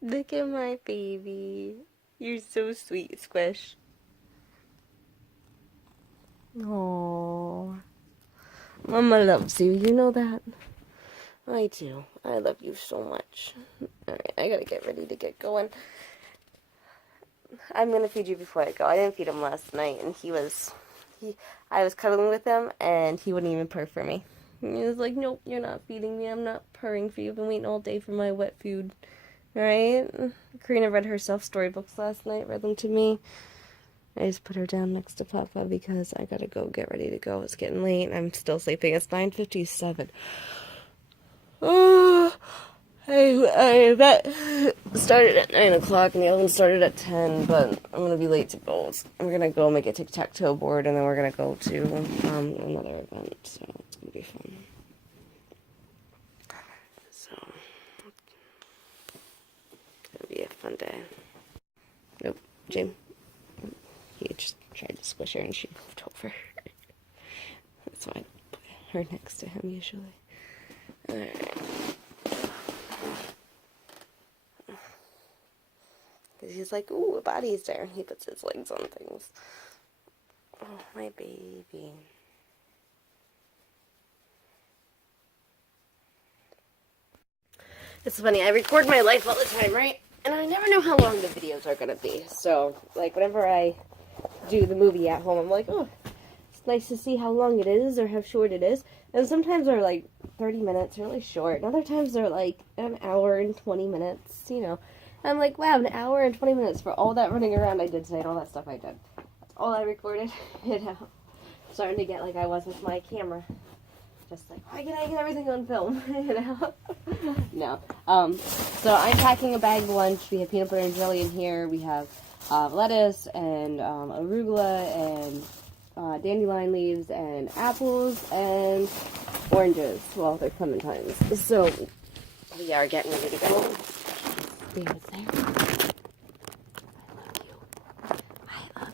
Look at my baby. You're so sweet, Squish. Oh, Mama loves you. You know that? I do. I love you so much. Alright, I gotta get ready to get going. I'm gonna feed you before I go. I didn't feed him last night, and I was cuddling with him, and he wouldn't even purr for me. He was like, nope, you're not feeding me. I'm not purring for you. I've been waiting all day for my wet food. Right? Karina read herself storybooks last night, read them to me. I just put her down next to Papa because I gotta go get ready to go. It's getting late. I'm still sleeping. It's 9:57. Oh, I bet started at 9 o'clock and the other one started at 10, but I'm gonna be late to both. We're gonna go make a tic-tac-toe board and then we're gonna go to another event, so it's gonna be fun. So, it's gonna be a fun day. Nope, Jim. He just tried to squish her and she moved over. That's why I put her next to him usually. Alright. Because he's like, ooh, a body's there. And he puts his legs on things. Oh, my baby. It's funny, I record my life all the time, right? And I never know how long the videos are going to be. So, like, whenever I do the movie at home, I'm like, oh, it's nice to see how long it is or how short it is. And sometimes they're like 30 minutes, really short. And other times they're like an hour and 20 minutes, you know. And I'm like, wow, an hour and 20 minutes for all that running around I did tonight, all that stuff I did. That's all I recorded, you know. Starting to get like I was with my camera. Just like, why can't I get everything on film, you know? No. So I'm packing a bag of lunch. We have peanut butter and jelly in here. We have lettuce and arugula and dandelion leaves and apples and oranges. Well, they're clementines. So we are getting ready to go. David's there. I love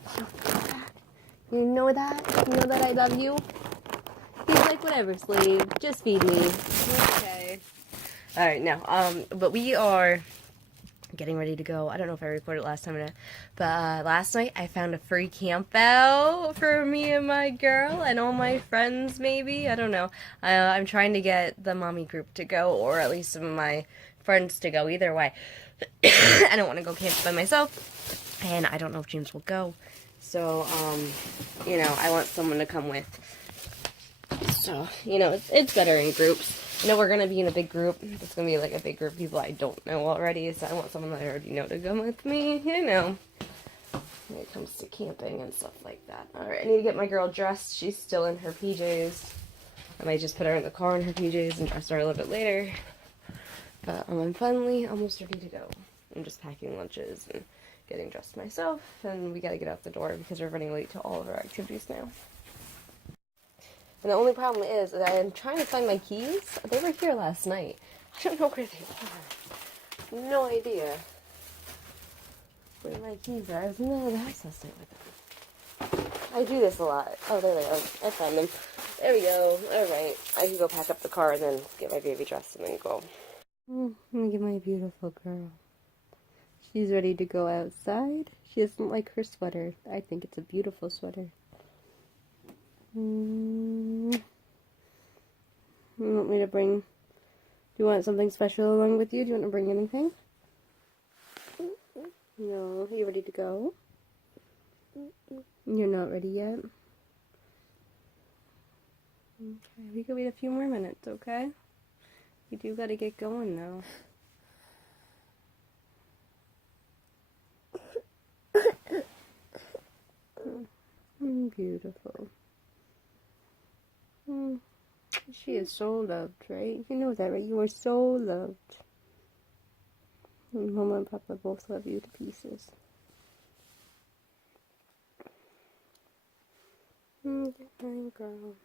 you. You know that? You know that I love you? He's like, whatever, slave. Just feed me. Okay. Alright, now, but we are getting ready to go. I don't know if I recorded last time or not, but last night I found a free camp out for me and my girl and all my friends, maybe. I don't know. I'm trying to get the mommy group to go, or at least some of my friends to go. Either way. I don't want to go camp by myself, and I don't know if James will go. So, you know, I want someone to come with. So, you know, it's better in groups. You know, we're going to be in a big group. It's going to be like a big group of people I don't know already, so I want someone that I already know to come with me, you know, when it comes to camping and stuff like that. Alright, I need to get my girl dressed. She's still in her PJs. I might just put her in the car in her PJs and dress her a little bit later. But I'm finally almost ready to go. I'm just packing lunches and getting dressed myself, and we got to get out the door because we're running late to all of our activities now. And the only problem is that I'm trying to find my keys. They were here last night. I don't know where they are. No idea where my keys are. I was in the house last night with them. I do this a lot. Oh, there they are. I found them. There we go. Alright. I can go pack up the car and then get my baby dressed and then go. Look at my beautiful girl. She's ready to go outside. She doesn't like her sweater. I think it's a beautiful sweater. You want me to bring... Do you want something special along with you? Do you want to bring anything? No. Are you ready to go? You're not ready yet? Okay, we can wait a few more minutes, okay? We do gotta get going now. Beautiful. She is so loved, right? You know that, right? You are so loved. And Mama and Papa both love you to pieces. Good morning, girl.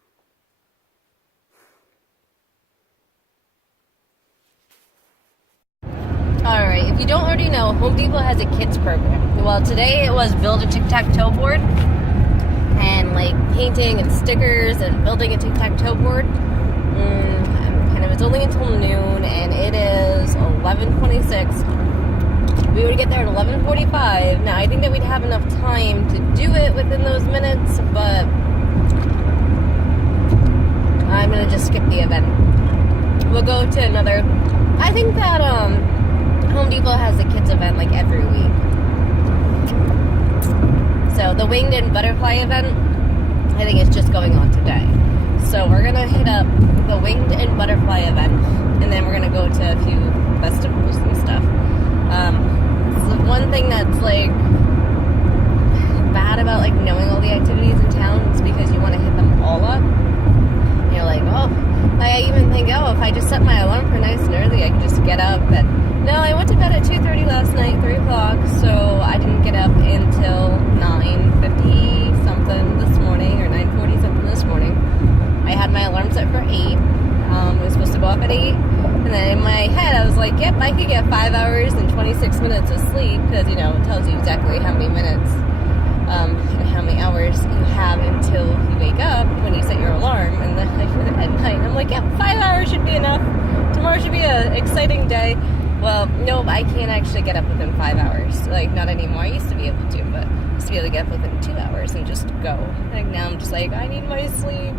Alright, if you don't already know, Home Depot has a kids program. Well, today it was build a tic-tac-toe board. And like painting and stickers and building a tic-tac-toe board. And it's only until noon, and it is 11:26. We would get there at 11:45. Now, I think that we'd have enough time to do it within those minutes, but I'm going to just skip the event. We'll go to another. I think that Home Depot has a kids event like every week. So the Winged and Butterfly event, I think it's just going on today. So we're going to hit up the Winged and Butterfly event, and then we're going to go to a few festivals and stuff. So one thing that's like bad about like knowing all the activities in town is because you want to hit them all up. You're like, oh, I even think, oh, if I just set my alarm for nice and early, I can just get up. But no, I went to bed at 2:30 last night, 3 o'clock, so I didn't get up until 9:50 something this morning, or 9:40 something this morning. I had my alarm set for 8. It was supposed to go off at 8. And then in my head, I was like, yep, I could get 5 hours and 26 minutes of sleep, because, you know, it tells you exactly how many minutes and how many hours you have until you wake up when you set your alarm. And then at night, I'm like, yep, 5 hours should be enough. Tomorrow should be an exciting day. Well, no, I can't actually get up within 5 hours. Like, not anymore. I used to be able to, but I used to be able to get up within 2 hours and just go. Like, now I'm just like, I need my sleep.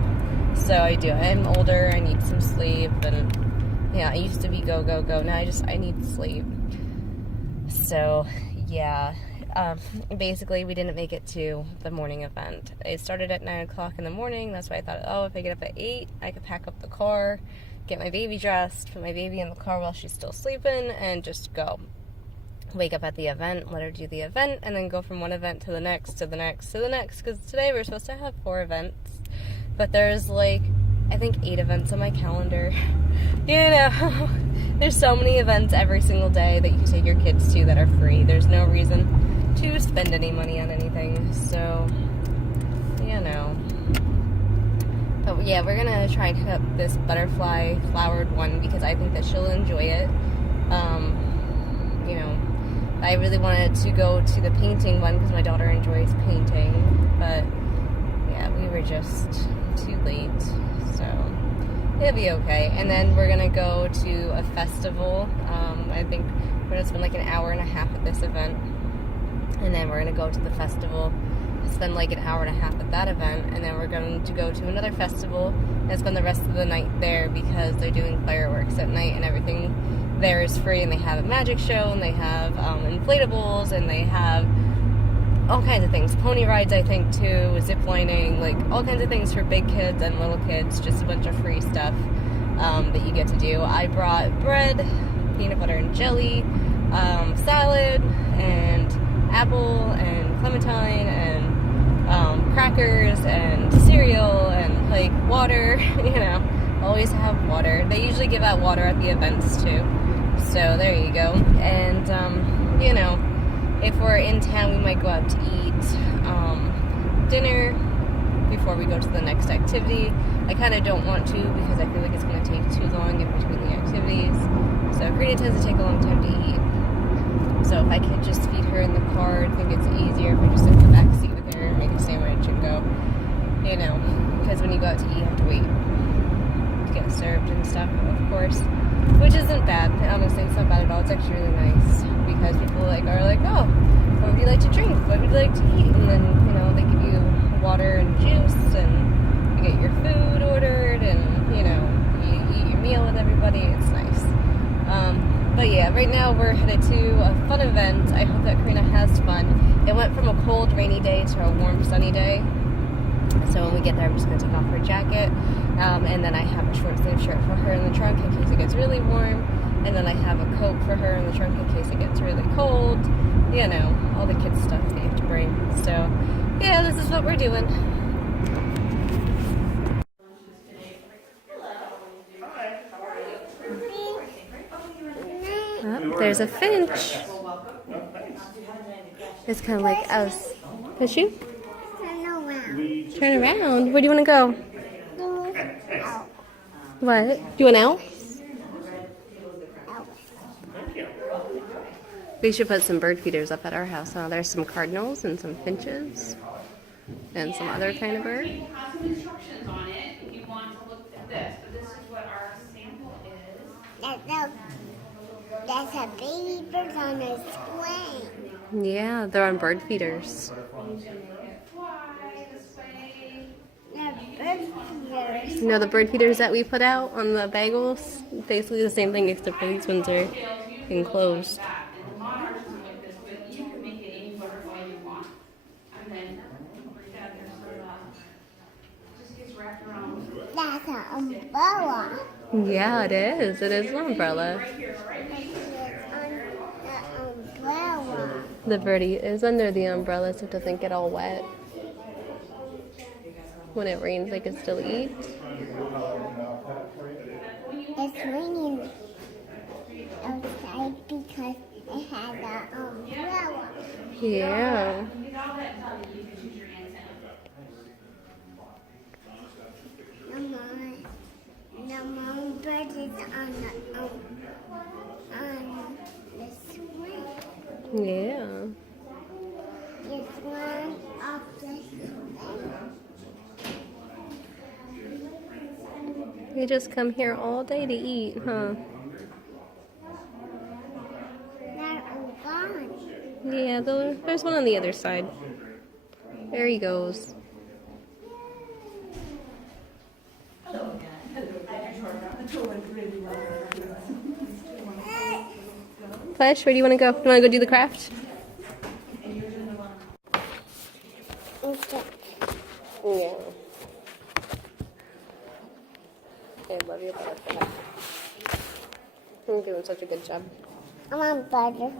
So I do. I'm older. I need some sleep. And, yeah, I used to be go, go, go. Now I need sleep. So, yeah. Basically, we didn't make it to the morning event. It started at 9 o'clock in the morning. That's why I thought, oh, if I get up at 8, I could pack up the car, get my baby dressed, put my baby in the car while she's still sleeping, and just go. Wake up at the event, let her do the event, and then go from one event to the next, to the next, to the next. Because today we're supposed to have 4 events, but there's like, I think 8 events on my calendar. You know, there's so many events every single day that you can take your kids to that are free. There's no reason to spend any money on anything, so, you know. But yeah, we're gonna try and hit up this butterfly flowered one because I think that she'll enjoy it. You know, I really wanted to go to the painting one because my daughter enjoys painting, but yeah, we were just too late, so it'll be okay. And then we're gonna go to a festival. I think we're gonna spend like an hour and a half at this event. And then we're going to go to the festival, spend like an hour and a half at that event, and then we're going to go to another festival and spend the rest of the night there because they're doing fireworks at night and everything there is free, and they have a magic show, and they have inflatables, and they have all kinds of things. Pony rides, I think, too, zip lining, like all kinds of things for big kids and little kids, just a bunch of free stuff that you get to do. I brought bread, peanut butter and jelly, salad, and apple and clementine and crackers and cereal and like water. You know, always have water. They usually give out water at the events too, so there you go. And you know, if we're in town, we might go out to eat dinner before we go to the next activity. I kind of don't want to because I feel like it's going to take too long in between the activities. So Karina tends to take a long time to eat. So if I could just feed her in the car, I think it's easier if I just sit in the back seat with her and make a sandwich and go, you know, because when you go out to eat, you have to wait to get served and stuff, of course, which isn't bad. Honestly, it's not bad at all. It's actually really nice because people are like, oh, what would you like to drink? What would you like to eat? And then, you know, they give you water and juice, and you get your food ordered, and, you know, you eat your meal with everybody. It's nice. But yeah, right now we're headed to a fun event. I hope that Karina has fun. It went from a cold, rainy day to a warm, sunny day. So when we get there, I'm just going to take off her jacket. And then I have a short sleeve shirt for her in the trunk in case it gets really warm. And then I have a coat for her in the trunk in case it gets really cold. You know, all the kids' stuff that you have to bring. So yeah, this is what we're doing. Oh, there's a finch. It's kind of like us. Push you? Turn around. Where do you want to go? What? Do you want out? We should put some bird feeders up at our house. Oh, there's some cardinals and some finches and some other kind of bird. It has some instructions on it if you want to look at this, but this is what our sample is. That's a baby bird on a square. Yeah, they're on bird feeders. Fly this way. You know the bird feeders that we put out on the bagels? Basically the same thing except for these ones are enclosed. That. And the monarchs is like this, but you can make it any butterfly you want. And then, yeah, there's sort of just gets wrapped around. That's an umbrella. Yeah, it is. It is an umbrella. Right here, right? It's on the umbrella. The birdie is under the umbrella so it doesn't get all wet. When it rains, they can still eat. It's raining outside because it has an umbrella. Yeah. When you get all that done, then you can choose your antenna. The mom bird is on the swing. Yeah. It's one of the swing. They just come here all day to eat, huh? They're all gone. Yeah, there's one on the other side. There he goes. Flesh, where do you want to go? You want to go do the craft? Yeah. I love your butterfly. You're doing such a good job. I want butter.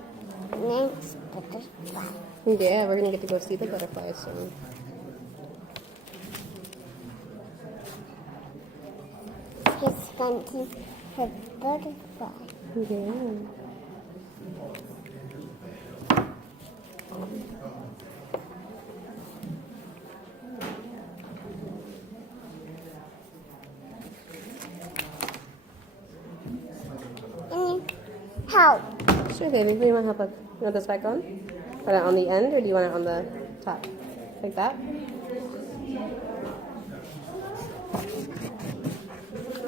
Next butterfly. Yeah, we're gonna get to go see the butterflies soon. She's hunting her butterfly. Yeah. Help. Sure, baby. Do you want help with? You want this back on? Put it on the end, or do you want it on the top? Like that?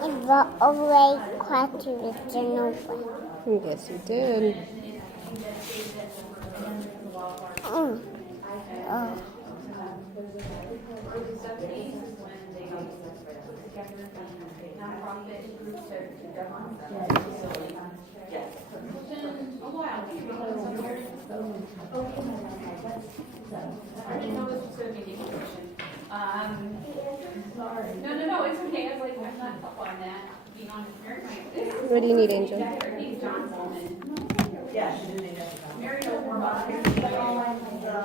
I brought away quite a Nova. Yes, you did. Oh. Oh. No, it's okay. I was like, I'm not up on that. Being on the What do you need, Angel? Her name's John Coleman. Yeah, she did make that. Mary knows more about it. Probably under the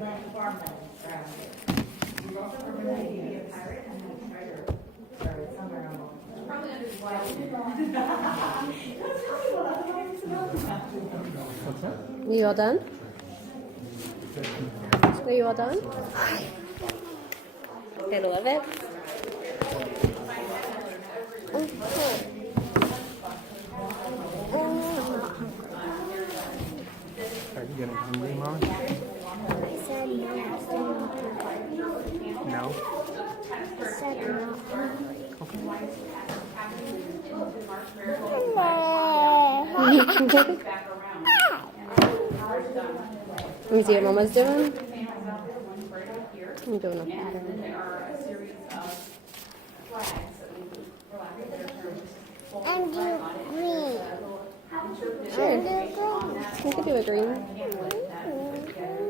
light. You all done? Are you all done? I love it. Are you getting hungry, Mom? Said no. No? Said not hungry. Back around. Let me see what Mama's doing. I'm doing a And pattern. there are a series of flags that we, for lack of a better term, just And do green. Sure. And do green. You could do a green.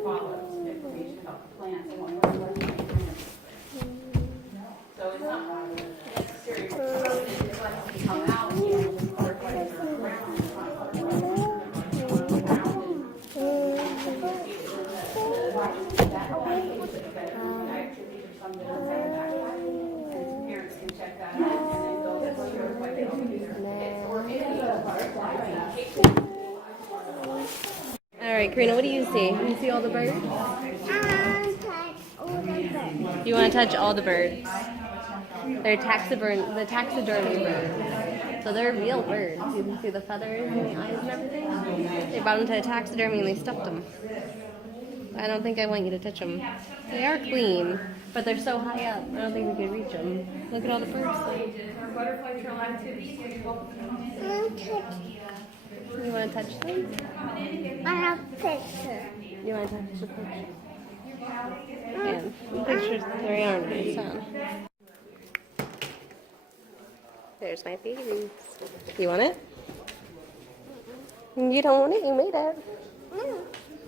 follows information about the plants and what we're working on. So it's not necessary. It's like you come out and you work like you're around. Parents can check that out and then go, that's what you're like, All right, Karina, what do you see? You see all the birds? You want to touch all the birds? They're taxidermy birds. So they're real birds. You can see the feathers and the eyes and everything. They brought them to a taxidermy and they stuffed them. I don't think I want you to touch them. They are clean, but they're so high up. I don't think we could reach them. Look at all the birds. Our butterfly trail activities, where you walk You want to touch them? On a picture. You want to touch the picture? Man, the pictures, they aren't nice, huh? There's my babies. You want it? You don't want it? You made it.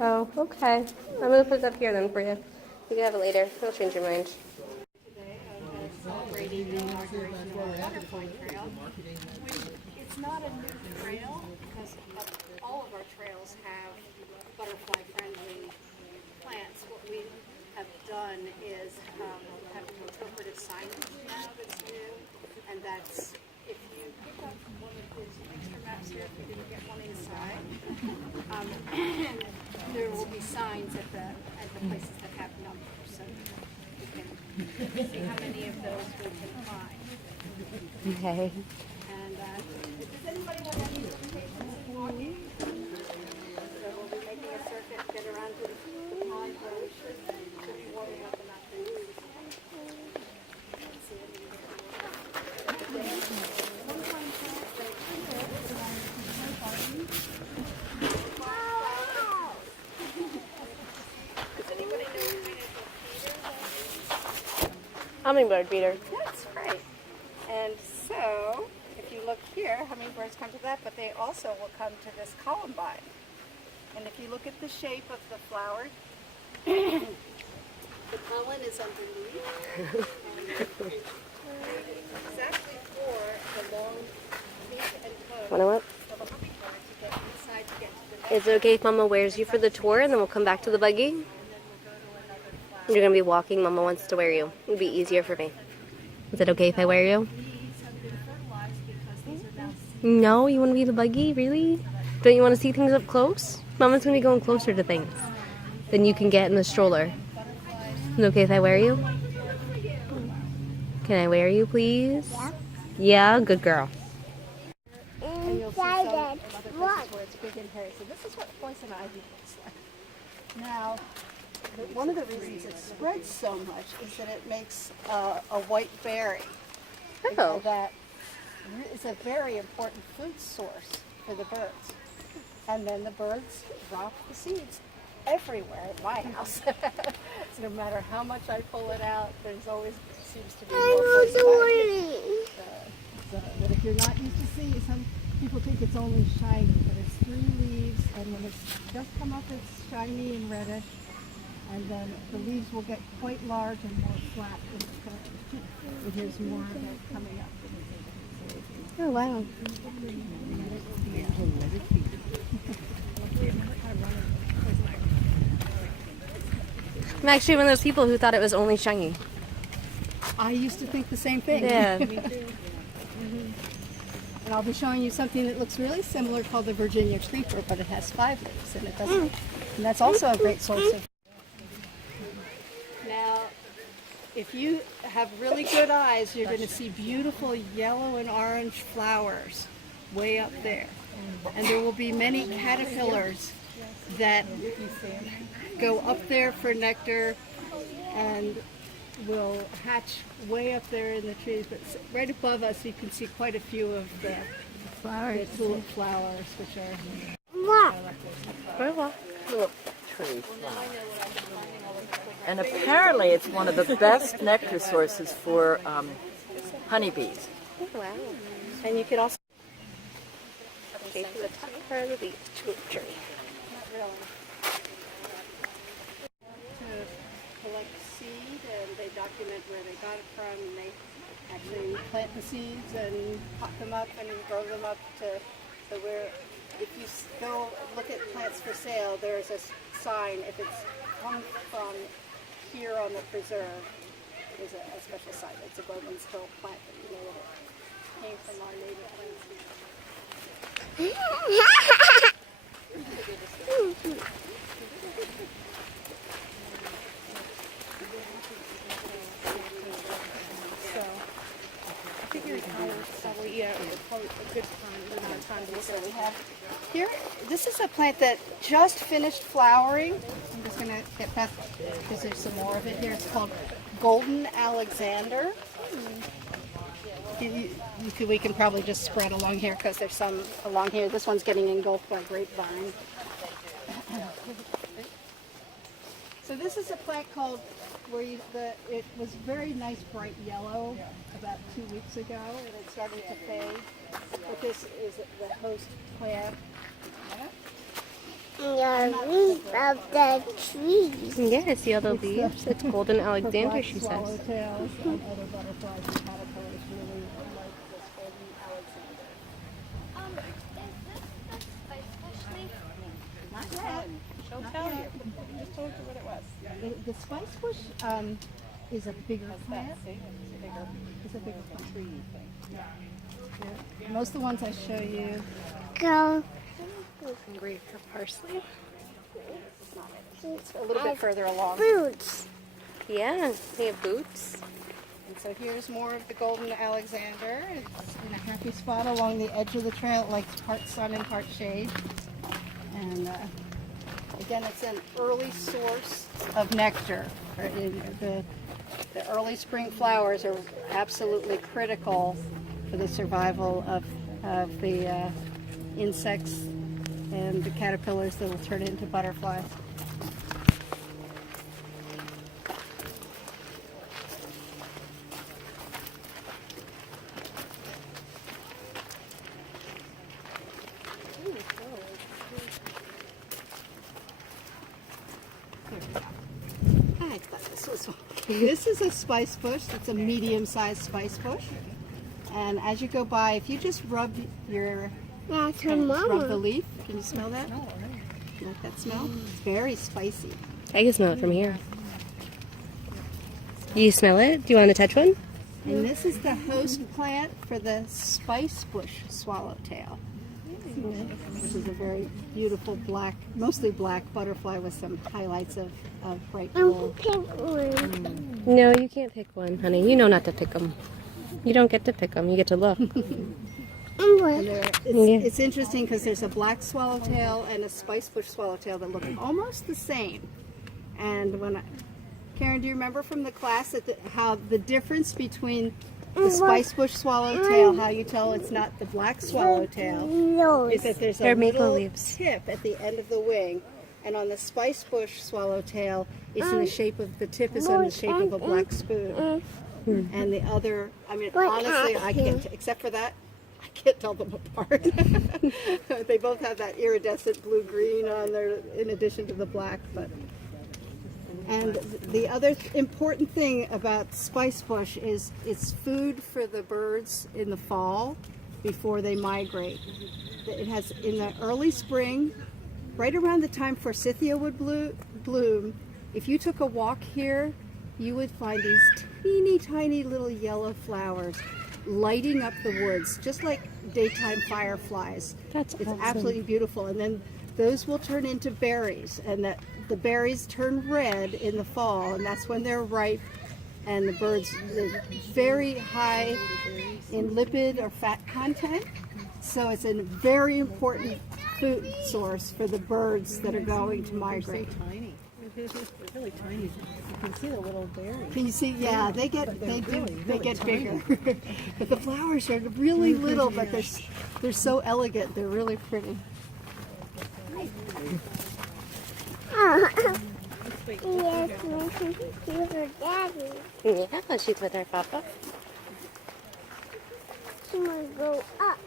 Oh, okay. I'm going to put it up here then for you. You can have it later. I'll change your mind. Celebrating the inauguration of the Butterfly Trail. It's not a new trail because all of our trails have butterfly-friendly plants. What we have done is have interpretive signage now that's new, and that's if you pick up one of those extra maps here, if you didn't get one inside, there will be signs at the places that have numbers, so you can see how many of those we can find. Okay. And does anybody have any limitations in walking? So we'll be making a circuit, get around to the pond where we should be warming up and not doing. Hummingbird feeder. That's right. And so, if you look here, hummingbirds come to that, but they also will come to this columbine. And if you look at the shape of the flower, the pollen is underneath. Exactly for the long beak and toe Wanna what? of a hummingbird to get inside to get to the Is it okay if Mama wears you for the tour and then we'll come back to the buggy? You're gonna be walking. Mama wants to wear you. It would be easier for me. Is it okay if I wear you? No, you want to be the buggy? Really? Don't you want to see things up close? Mama's gonna be going closer to things than you can get in the stroller. Is it okay if I wear you? Can I wear you, please? Yeah. Yeah, good girl. And you'll see some in other Inside places what? where it's big and hairy. So this is what poison ivy looks like. Now, one of the reasons it spreads so much is that it makes a white berry. Oh. That is a very important food source for the birds. And then the birds drop the seeds everywhere at my house. So no matter how much I pull it out, there's always seems to be more poison ivy. But if you're not used to seeing, some people think it's only shiny, but it's 3 leaves, and when it's just come up, it's shiny and reddish, and then the leaves will get quite large and more flat in the front. And here's more of it coming up. Oh, wow. I'm actually one of those people who thought it was only shiny. I used to think the same thing. Yeah. And I'll be showing you something that looks really similar called the Virginia creeper, but it has 5 leaves, and it doesn't. And that's also a great source of. Now, if you have really good eyes, you're going to see beautiful yellow and orange flowers way up there. And there will be many caterpillars that go up there for nectar and will hatch way up there in the trees. But right above us, you can see quite a few of the flowers, the tulip flowers, which are. What? Tulip tree flower. And apparently it's one of the best nectar sources for honeybees. Oh, wow. And you could also shape the top part of the tulip tree. Not really. To collect seed, and they document where they got it from, and they actually plant the seeds and pot them up and grow them up to so where if you go look at plants for sale, there's a sign if it's come from here on the preserve. There's a special sign. It's a Bowman's Hill plant that you know that it came from our native plants. So I figured I was probably a good amount of time to look at. We have here. This is a plant that just finished flowering. I'm just going to get past because there's some more of it here. It's called Golden Alexander. We can probably just spread along here because there's some along here. This one's getting engulfed by grapevine. this is a plant called it was very nice bright yellow about 2 weeks ago, and it's starting to fade. But this is the host plant. The leaf of the trees. Yeah, see all the leaves? It's golden The Alexander, black she says. swallowtails and other butterflies and caterpillars really like this golden Alexander. Not yet. She'll tell you. I just told you what it was. The spice bush is a bigger plant. It's a bigger plant. Tree thing. Yeah. Most of the ones I show you. Go. Great for parsley. It's a little bit further along. Boots. Yeah, they have boots. And so here's more of the golden Alexander. It's in a happy spot along the edge of the trail. It likes part sun and part shade. And again, it's an early source of nectar. The early spring flowers are absolutely critical for the survival of the insects and the caterpillars that will turn into butterflies. I thought this was one. This is a spice bush. It's a medium-sized spice bush. And as you go by, if you just rub your That's her rub the mama. leaf, can you smell that? You like that smell? It's very spicy. I can smell it from here. You smell it? Do you want to touch one? And this is the host plant for the spice bush swallowtail, which is a very beautiful black, mostly black butterfly with some highlights of bright I'm gold. pink one. No, you can't pick one, honey. You know not to pick them. You don't get to pick them. You get to look. I'm And white. it's interesting because there's a black swallowtail and a spice bush swallowtail that look almost the same. And Karen, do you remember from the class how the difference between the spice bush swallowtail, how you tell it's not the black swallowtail, is that there's They're a maple little leaves. tip at the end of the wing, and on the spice bush swallowtail, it's in the shape of the tip is in the shape of a black spoon. And the other, I mean, honestly, I can't, except for that, I can't tell them apart. They both have that iridescent blue-green on there, in addition to the black. And the other important thing about spice bush is it's food for the birds in the fall before they migrate. It has, in the early spring, right around the time forsythia would bloom, if you took a walk here, you would find these teeny tiny little yellow flowers lighting up the woods, just like daytime fireflies. That's It's awesome. absolutely beautiful. And then those will turn into berries, and the berries turn red in the fall, and that's when they're ripe. And the birds are very high in lipid or fat content, so it's a very important food source for the birds that are going to migrate. Tiny. They're really tiny. You can see the little berries. Can you see? Yeah, they get bigger. But the flowers are really little, but they're so elegant. They're really pretty. Yes, she's her daddy. Yeah, she's with her papa. She want to go up.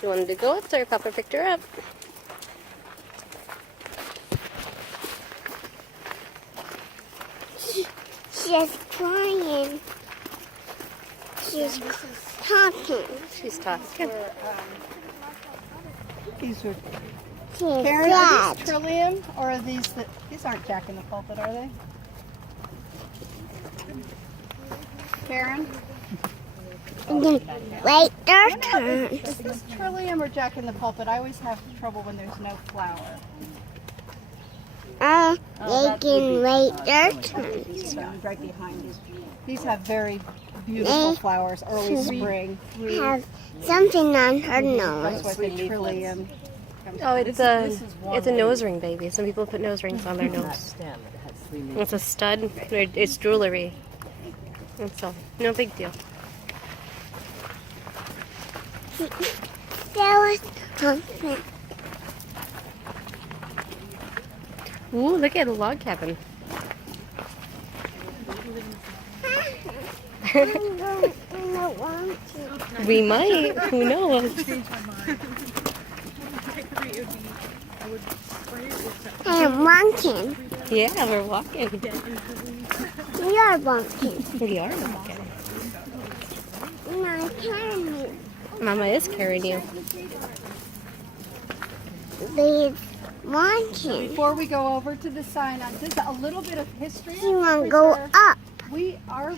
She wanted to go up, so her papa picked her up. She's crying. She's talking. She's talking. These are She's Karen, are sad. these trillium or are these these aren't Jack in the Pulpit, are they? Karen, Wait, their turn. is this trillium or Jack in the Pulpit? I always have trouble when there's no flower. They can wait their turn. Right behind you. These have very beautiful They flowers, early spring. have something on her That's nose. what the trillium. Oh, it's a nose ring, baby. Some people put nose rings on their Not nose. stem, it has 3 leaves. It's a stud. It's jewelry. And so, no big deal. There was something. Ooh, look at the log cabin. I'm don't want to. We might. Who knows? I'm walking. Yeah, we're walking. We are walking. We are walking. No, carrying me. Mama is carrying you. They're walking. Before we go over to the sign, just a little bit of history. She won't go up. Our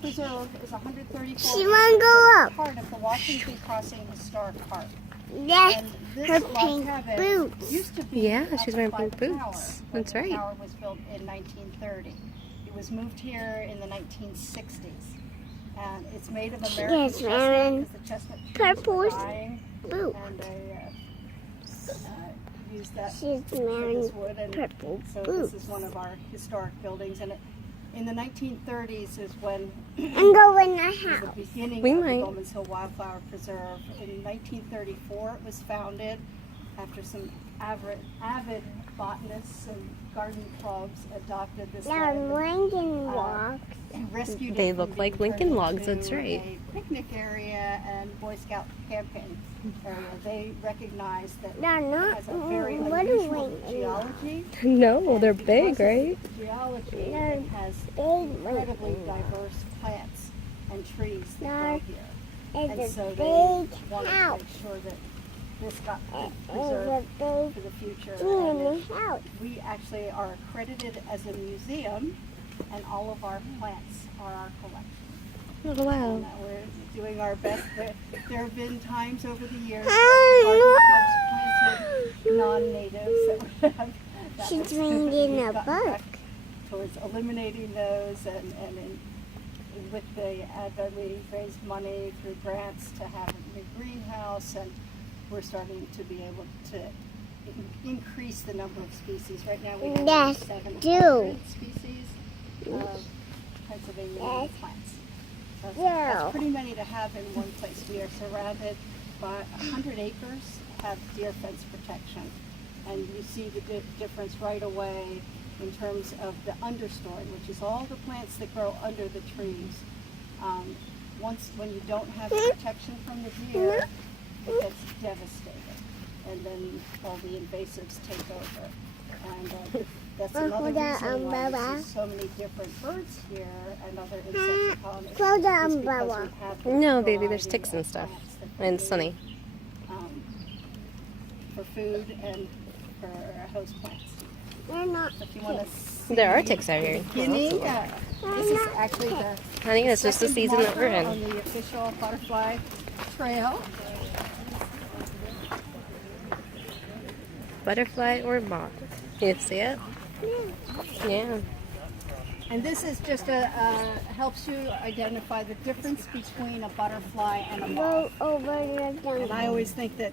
preserve is 134 She won't go up. part of the Washington Crossing Historic Park. That's And this her log pink cabin boots. used to be Yeah, up she's wearing by pink the boots. tower, That's when right. The tower was built in 1930. It was moved here in the 1960s. And it's made of American Yes, chestnut wearing because the chestnut trees purple were dying, Boots. and they used that She's for wearing this wood. And purple so boots. this is one of our historic buildings. And in the 1930s is when I'm going to the house. beginning We of might. the Bowman's Hill Wildflower Preserve. In 1934, it was founded after some avid botanists and garden clubs adopted this Now land Lincoln walks. and rescued They it look from like being Lincoln turned logs, into that's right. A picnic area and Boy Scout camping area. They recognized that They're it not has a very little unusual Lincoln. geology. No, they're Because big, of right? the geology, They're it has big incredibly Lincoln. diverse plants and trees that They're- grow here. And It's so a they big wanted to house. make sure that this got It's preserved a big for the future. And teeny that house. we actually are accredited as a museum, and all of our plants are our collection. Oh, wow. And we're doing our best. There have been times over the years Oh, when garden clubs planted non-natives that we have. that She's was- reading we've a gotten book. back towards eliminating those, with the advent, we raised money through grants to have a new greenhouse, and we're starting to be able to increase the number of species. Right now we have Yes, 700 do. species of Pennsylvania Yes. plants. That's Yeah. pretty many to have in one place. We are surrounded by 100 acres have deer fence protection, and you see the difference right away in terms of the understory, which is all the plants that grow under the trees. When you don't have the protection from the deer, it gets devastated, and then all the invasives take over. And that's another hold the reason why umbrella. we see so many different birds here and other insects and pollinators. Close the is because umbrella. we have the No, baby, there's variety ticks of and stuff. plants that And we sunny. need, for food and for host plants. They're not. So if you want to see There are ticks out here. beginning, this is actually the Honey, that's just the second season that we're marker on in. the official butterfly trail. Butterfly or moth. You see it? Yeah. And this is just helps you identify the difference between a butterfly and a Go moth. over the And jungle. I always think that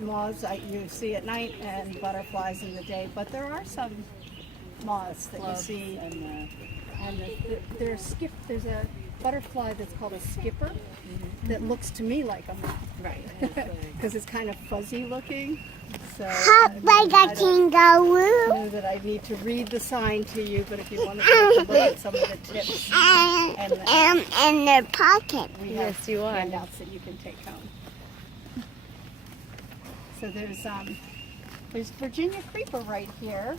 moths you see at night and butterflies in the day, but there are some moths that you see, and there's a butterfly that's called a skipper that looks to me like a moth, right? Because it's kind of fuzzy looking. So Hop like I a don't kangaroo. know that I need to read the sign to you, but if you want to take a look at some of the tips, And in their pocket. we have Yes, you are. handouts that you can take home. So there's Virginia creeper right here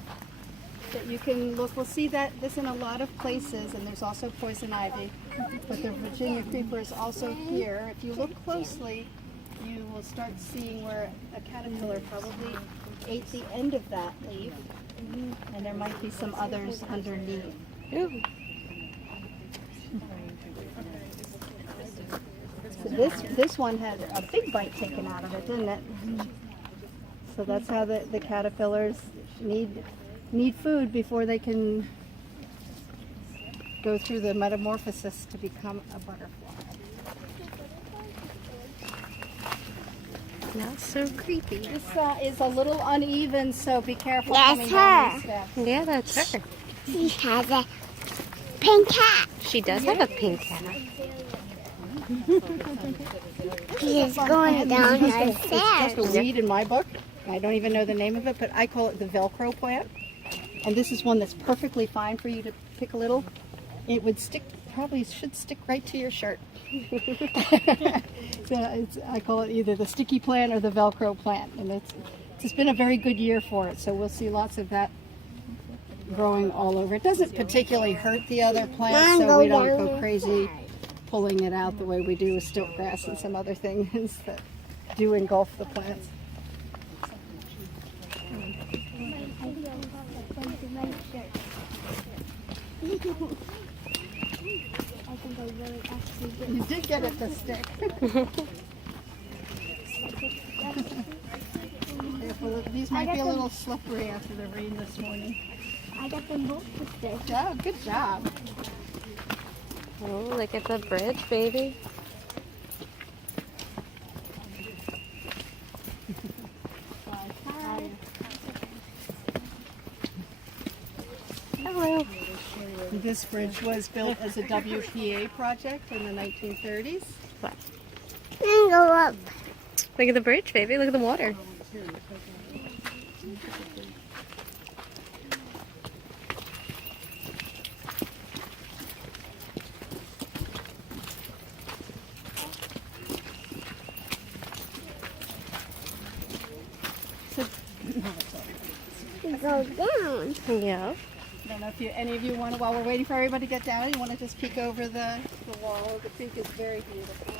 that you can look. We'll see that this in a lot of places, and there's also poison ivy. But the Virginia creeper is also here. If you look closely, you will start seeing where a caterpillar probably ate the end of that leaf, and there might be some others underneath. Ooh. So this one had a big bite taken out of it, didn't it? So that's how the caterpillars need food before they can go through the metamorphosis to become a butterfly. That's so creepy. This is a little uneven, so be careful That's coming down her. these steps. Yeah, that's her. She has a pink hat. She does have a pink hat. She's going down the It's just stairs. a weed in my book. I don't even know the name of it, but I call it the Velcro plant. and this is one that's perfectly fine for you to pick a little. It would stick, probably should stick right to your shirt. So I call it either the sticky plant or the Velcro plant, and it's been a very good year for it. So we'll see lots of that growing all over. It doesn't particularly hurt the other plants, so we don't go crazy pulling it out the way we do with stilt grass and some other things that do engulf the plants. You did get it to stick. Careful, these might be a little slippery after the rain this morning. I got them both to stick. Oh, good job. Oh, look at the bridge, baby. Hello. This bridge was built as a WPA project in the 1930s. What? And go up. Look at the bridge, baby. Look at the water. Go down. Yeah. I don't know if any of you want to, while we're waiting for everybody to get down, you want to just peek over the wall. The creek is very beautiful.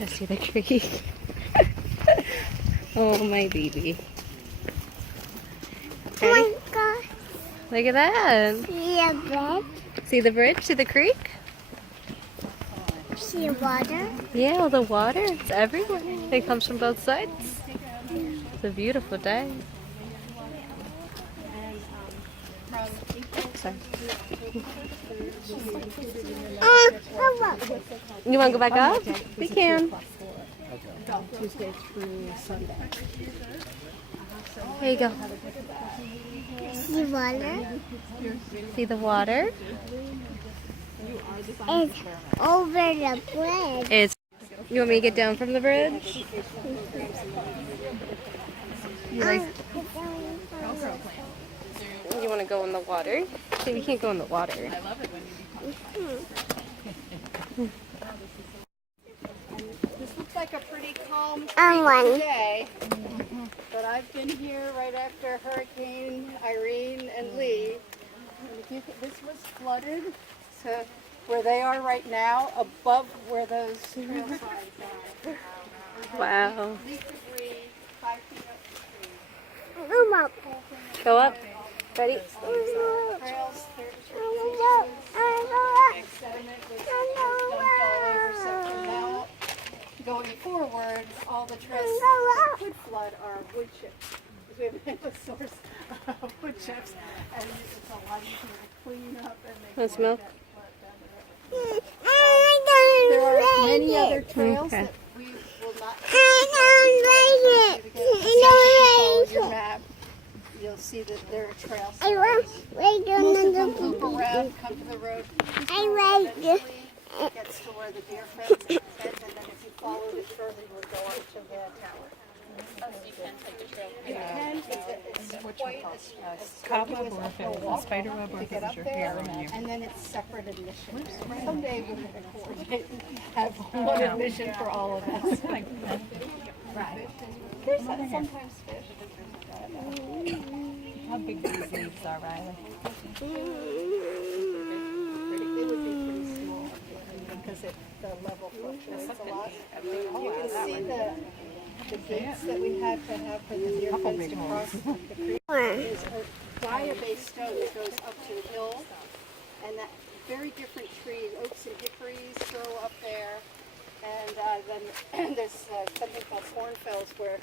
I see the creek. Oh, my baby. Oh my Okay. God. Look at that. See a bed. See the bridge? See the creek? See water. Yeah, all the water. It's everywhere. It comes from both sides. It's a beautiful day. Sorry. Come on. You want to go back up? We can. Tuesday through Sunday. There you go. See water. See the water? It's over the bridge. It's. You want me to get down from the bridge? You like? You want to go in the water? See, we can't go in the water. This looks like a pretty calm One. day, but I've been here right after Hurricane Irene and Lee. And if you, this was flooded to where they are right now, above where those trail signs are. Wow. Leaf debris, 5 feet up the street. Come up. Go up. Ready? Trails, there's sediment was dumped all over. So from now going forward, all the trails that could flood are wood chips. We have a source of wood chips, and it's a lot easier to clean up and make. Want some milk? There are many other trails Okay. that we will not. I don't like it. I Your don't like it. map, you'll see that there are trails. I want right Most of on them the loop around, come to the road. I like it. Eventually gets to where the deer fence is, and then if you follow it further, you'll go up to the tower. You can, it's quite as Cobweb or if it was a spider web or to if it get was up your there, hair on you. and then it's separate admission. Someday we're going to coordinate and have one admission for all of us. Right. There's sometimes fish. How big these leaves are, Riley? It would be pretty small because the level fluctuates a lot. You can see the gates that we had to have for the deer fence to cross the creek. There's a dia-based stone that goes up to the hill, and that very different trees, oaks and hickories grow up there. And then there's something called hornfells where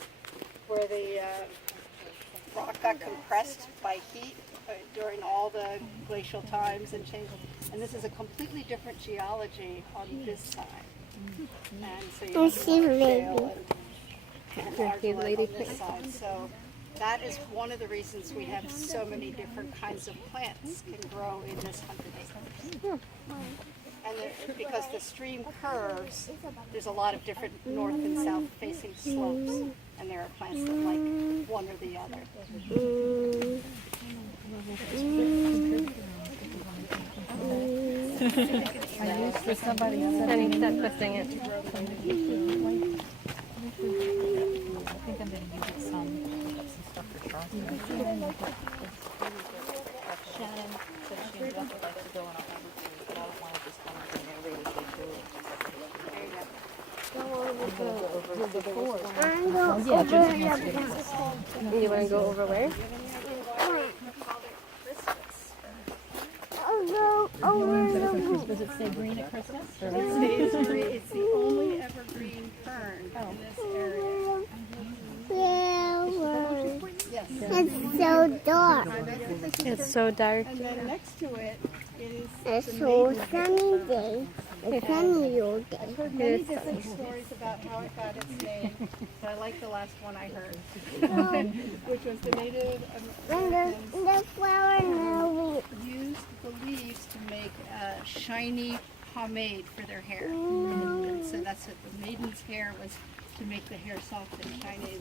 the rock got compressed by heat during all the glacial times and changes. And this is a completely different geology on this side. And so you have see the shale Yeah, and see the argillite lady on this side. So that is one of the reasons we have so many different kinds of plants can grow in this 100 acres. And because the stream curves, there's a lot of different north and south facing slopes, and there are plants that like one or the other. Honey, stop twisting it. I'm going over the You want to go over where? I'll go over the Does it say green at Christmas? It's the only evergreen fern in this area. flower. Yes. It's so dark. It's so dark. And then next to it is It's the so maiden. sunny day. It's sunny all day. I've heard many different stories about how it got its name, but I like the last one I heard, which was the Native When Americans the flower now used the leaves to make a shiny pomade for their hair. And so that's what the maiden's hair was, to make the hair soft and shiny.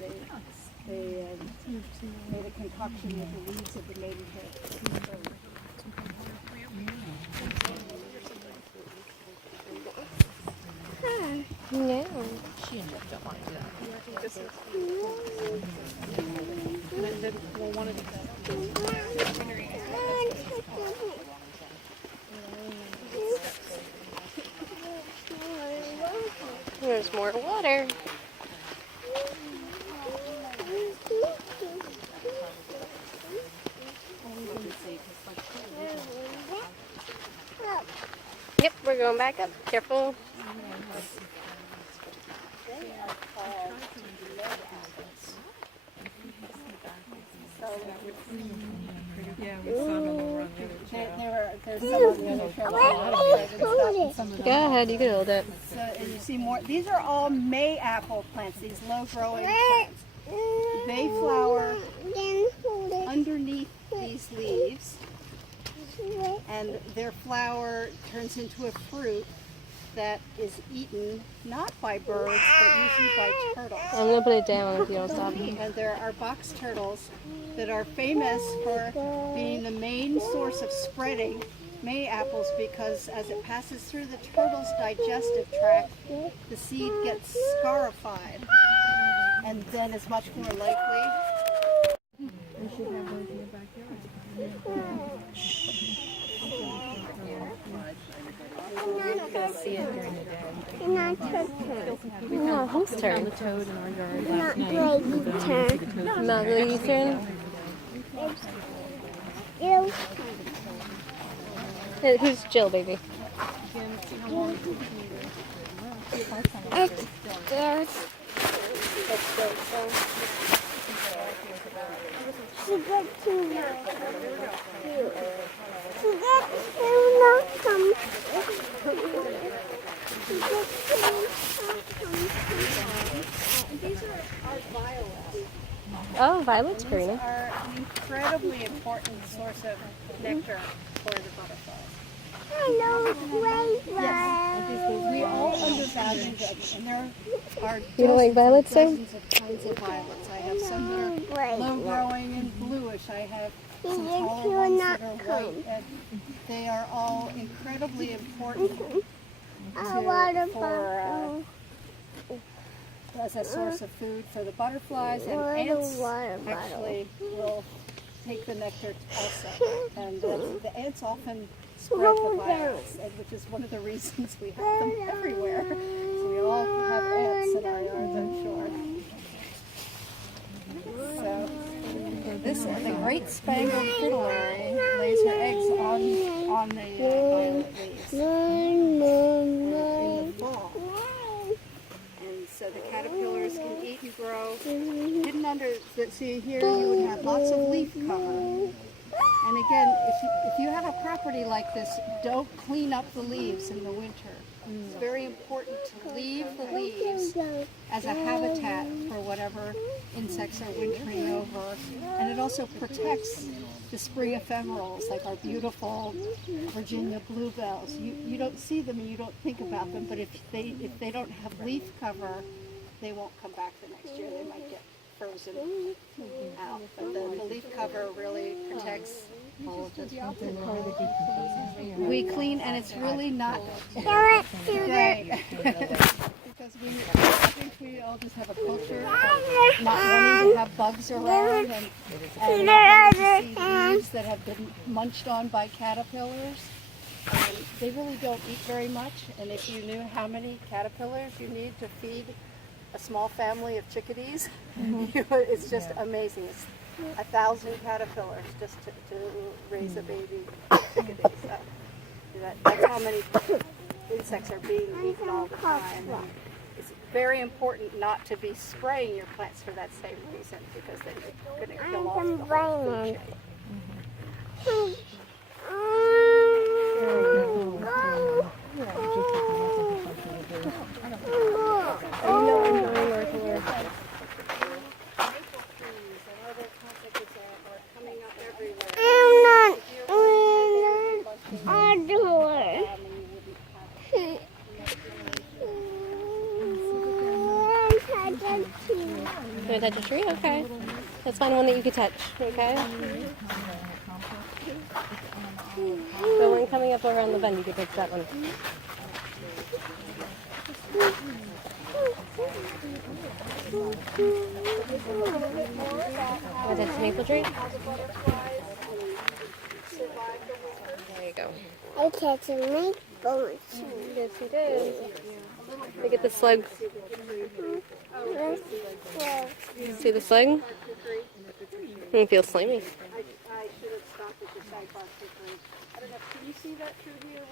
They made a concoction with the leaves of the maidenhair. Yeah. There's more water. Yep, we're going back up. Careful. There's some on the other trail. Some of them. Go ahead, you can hold it. So, and you see more. These are all May apple plants. These low-growing plants. They flower underneath these leaves, and their flower turns into a fruit that is eaten not by birds, but usually by turtles. I'm gonna put it down if you don't stop. And there are box turtles that are famous for being the main source of spreading May apples, because as it passes through the turtle's digestive tract, the seed gets scarified and then is much more likely. No, whose turn? The toad in our yard Not last night. Blake's turn. Not Lily's turn? Jill's Who's Jill, baby? It's Jill's. She got to not come. These are violets. Oh, Violet's These green. are an incredibly important source of nectar for the butterflies. Hello, Playground. We all undervalue them, and there are You don't like violets, sir? dozens of kinds of violets. I have some that are low-growing and bluish. I have some taller ones that are white, and they are all incredibly important A water for, bottle. as a source of food for the butterflies, and What a ants water bottle. actually will take the nectar also. And the ants often spread the violets, which is one of the reasons we have them everywhere. So we all have ants in our yards, I'm sure. So this, the great spangled fiddlery lays her eggs on the violet leaves in the fall. And so the caterpillars can eat and grow. Hidden under, see here you would have lots of leaf cover. And again, if you have a property like this, don't clean up the leaves in the winter. It's very important to leave the leaves as a habitat for whatever insects are wintering over. And it also protects the spring ephemerals, like our beautiful Virginia bluebells. You don't see them and you don't think about them, but if they don't have leaf cover, they won't come back the next year. They might get frozen out. But the leaf cover really protects all of this. We clean, and it's really not great. Because I think we all just have a culture of not wanting to have bugs around and see leaves that have been munched on by caterpillars. They really don't eat very much, and if you knew how many caterpillars you need to feed a small family of chickadees, it's just amazing. It's 1,000 caterpillars just to raise a baby chickadee. So that's how many insects are being eaten all the time. And it's very important not to be spraying your plants for that same reason, because then you're going to kill off the whole food chain. You want to touch a tree? Okay. Let's find one that you can touch, okay? The one coming up around the bend, you can touch that one. Want to touch the maple tree? There you go. I catch a maple tree. Yes, you did. Look at the slug. See the slug? You feel slimy. I should have stopped at the sidebar quickly. I don't know, can you see that through here?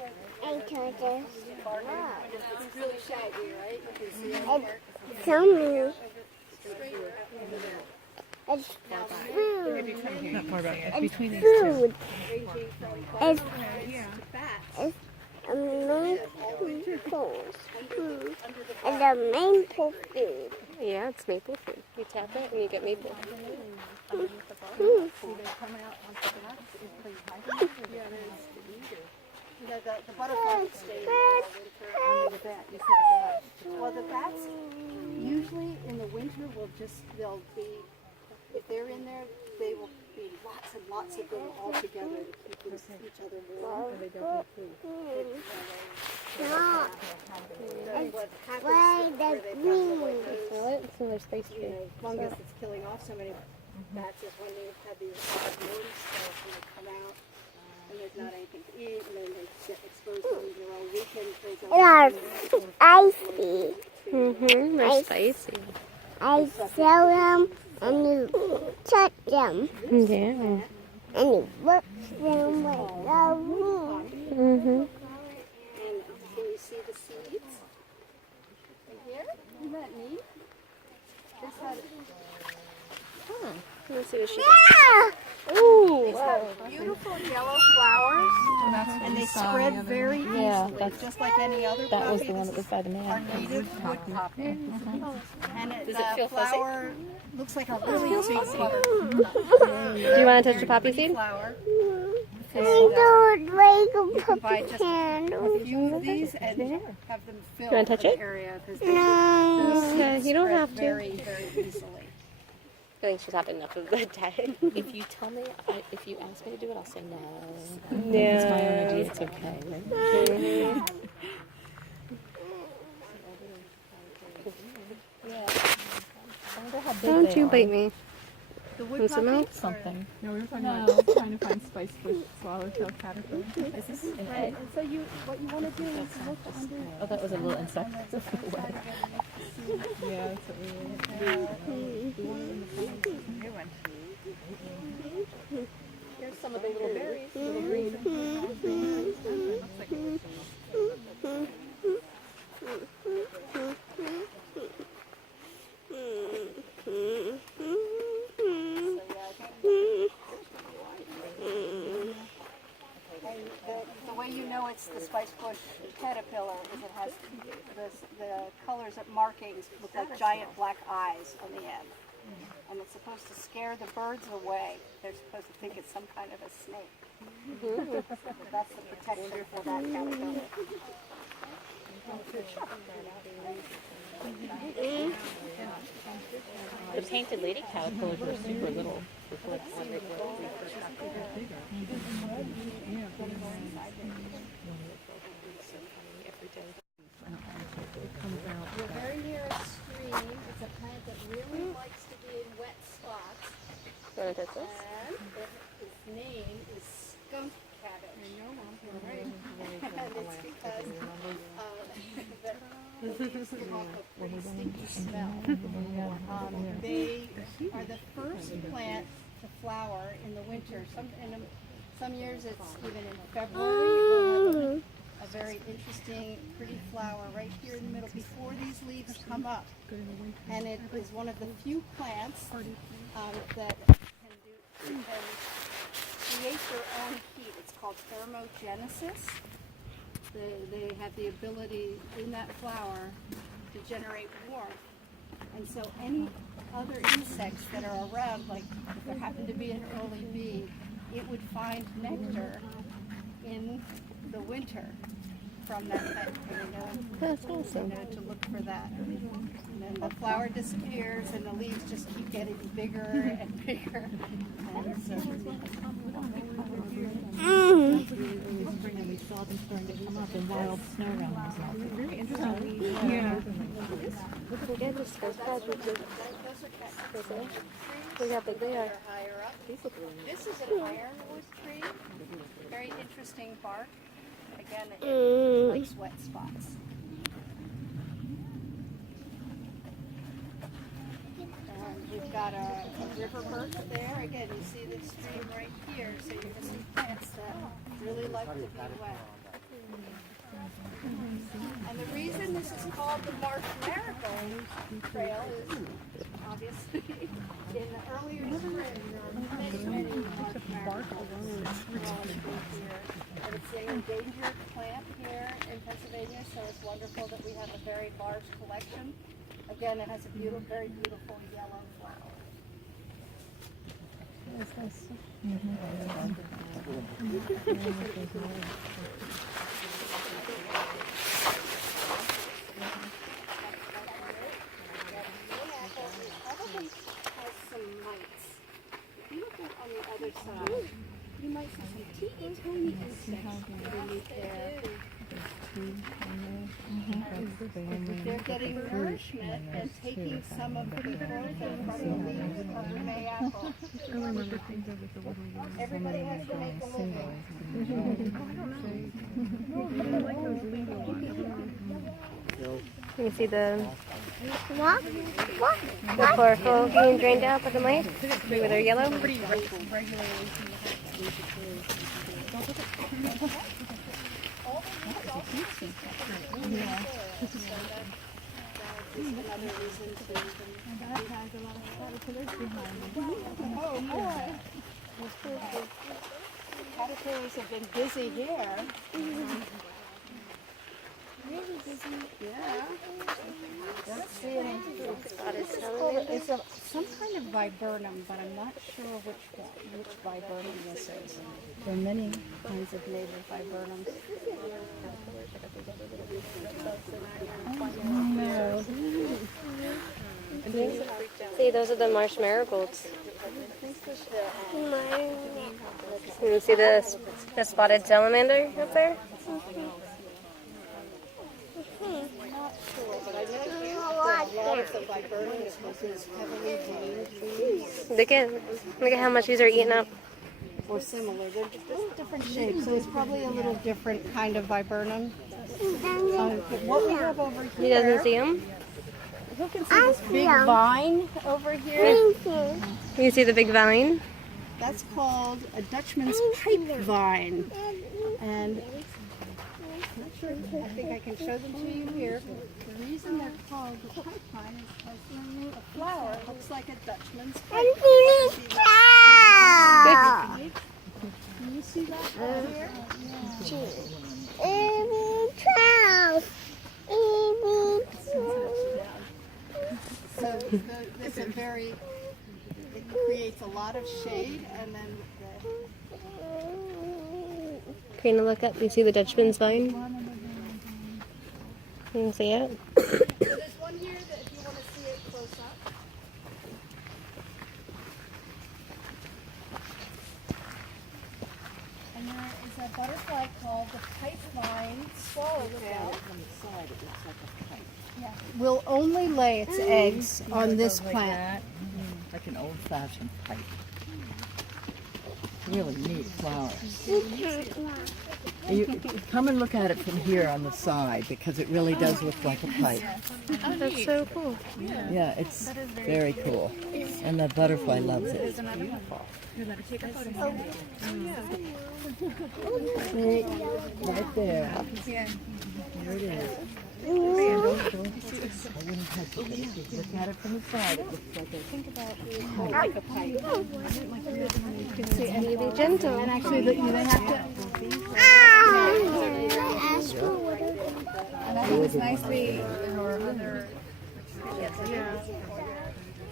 I touch it. It's really shaggy, right? You can see it. It's yummy. It's food. Not far back. It's Between these food. It's Bats. a maple food. It's a maple food. Yeah, it's maple food. You tap it and you get maple. The butterflies stay all winter under the bat. You see the bat. Well, the bats usually in the winter they'll be, if they're in there, they will be lots and lots of them all together to keep each other warm. No. What happens Why the where they've got green? Smell it? It's another spice tree. fungus that's killing off so many bats is when they've had these wound spells when they come out and there's not anything to eat, and then they get exposed to their own weekend. They are spicy. Mm-hmm. They're spicy. I sell them and you touch them Yeah. and you rub them with the wind. Mm-hmm. And can you see the seeds in here? Isn't that neat? This had Let's see what she Ah! Ooh. these have beautiful yellow flowers, and they spread very easily, just like any other poppy. That was the one that was by the Our man. native wood poppy. And Does it feel the flower looks like a really big butter Do you want to touch the poppy seed? flower. I don't like a Buy puppy just a candle. few of these and have them fill wanna touch an it? area because No. Yeah, you don't have to. very, very easily. I think she's had enough of the day. If you tell me, if you ask me to do it, I'll say no. Yeah. It's my own idea. It's okay. Right? Don't you bite me. The wood Want some poppy milk? Something. No, we were talking about trying to find spice bush swallowtail caterpillar. Is this an Right, egg? and so what you want to do is look under. Oh, that was a little insect. Yeah, that's what we were. Here's some of the little berries, little green. The way you know it's the spice bush caterpillar is it has the colors of markings look like giant black eyes on the end. And it's supposed to scare the birds away. They're supposed to think it's some kind of a snake. But that's the protection for that caterpillar. The painted lady caterpillars are super little. Before when they grow. We're very near a stream. It's a plant that really likes to be in wet spots. Want to touch this? And its name is skunk cabbage. I know, right? And it's because the leaves give off a pretty stinky smell. They are the first plant to flower in the winter. Some years it's even in February. We'll have a very interesting, pretty flower right here in the middle before these leaves come up. And it is one of the few plants that can create their own heat. It's called thermogenesis. They have the ability in that flower to generate warmth. And so any other insects that are around, like if there happened to be an early bee, it would find nectar in the winter from that plant. That's awesome. To look for that. And then the flower disappears and the leaves just keep getting bigger and bigger. And so Spring and we saw them starting to come up in wild snow realms. Very interesting. Yeah. Look how big they are. they're higher up. This is an ironwood tree. Very interesting bark. Again, it likes wet spots. We've got a river birch there. Again, you see the stream right here, so you can see plants that really like to be wet. And the reason this is called the Marsh Marigold Trail is obviously in the earlier spring there were many marsh marigolds growing here. And it's an endangered plant here in Pennsylvania, so it's wonderful that we have a very large collection. Again, it has a beautiful, very beautiful yellow flower. Has some mites. If you look on the other side, you might see some teeny tiny insects underneath there. They're getting nourishment and taking some of the growth from the leaves of the mayapple. Everybody has to make a living. You can see the chlorophyll being drained out by the mice where they're yellow. Oh boy! Caterpillars have been busy here. Really busy? Yeah. Let's see. It's some kind of viburnum, but I'm not sure which viburnum this is. There are many kinds of native viburnums. See, those are the marsh marigolds. You see the spotted salamander up there? Look at how much these are eaten up. Or similar. They're just different shapes, so it's probably a little different kind of viburnum. What we have over here. He doesn't see them? You can see this big vine over here. You see the big vine? That's called a Dutchman's pipe vine. And I'm not sure, I think I can show them to you here. The reason they're called the pipe vine is because the flower looks like a Dutchman's pipe. Can you see that over here? So it's a very, it creates a lot of shade, and then Karina, look up. You see the Dutchman's vine? You can see it? there's one here there is a butterfly called the pipeline swallowtail. From the side, it looks like a pipe. Will only lay its eggs on this Like plant. that. Like an old-fashioned pipe. Really neat flowers. You come and look at it from here on the side because it really does look like a pipe. Oh, that's so cool. Yeah, it's very cool. And the butterfly loves it. Right there. There it is. I wouldn't touch it. If you look at it from the side, it looks like a pipe. Be gentle. And actually, they have to. And I think it's nicely or other.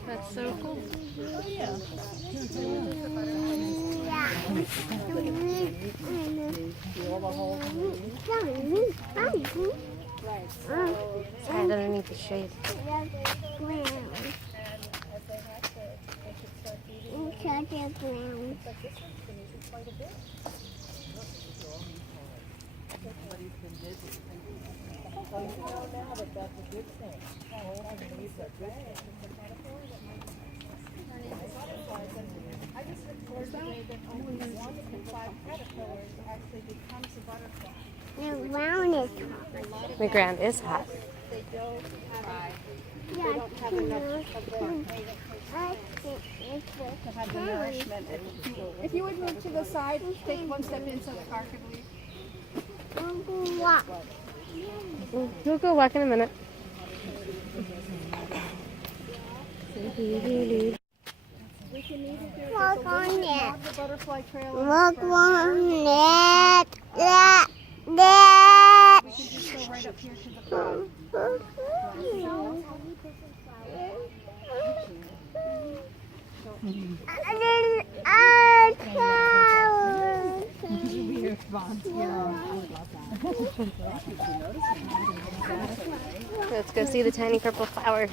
That's so cool. Hide underneath the shade. The ground is hot. To have the nourishment. If you would move to the side, take one step in so the car can leave. We'll go walk in a minute. Walk on it. The butterfly trail. Walk on it. We can just go right up here to the front. Let's go see the tiny purple flower.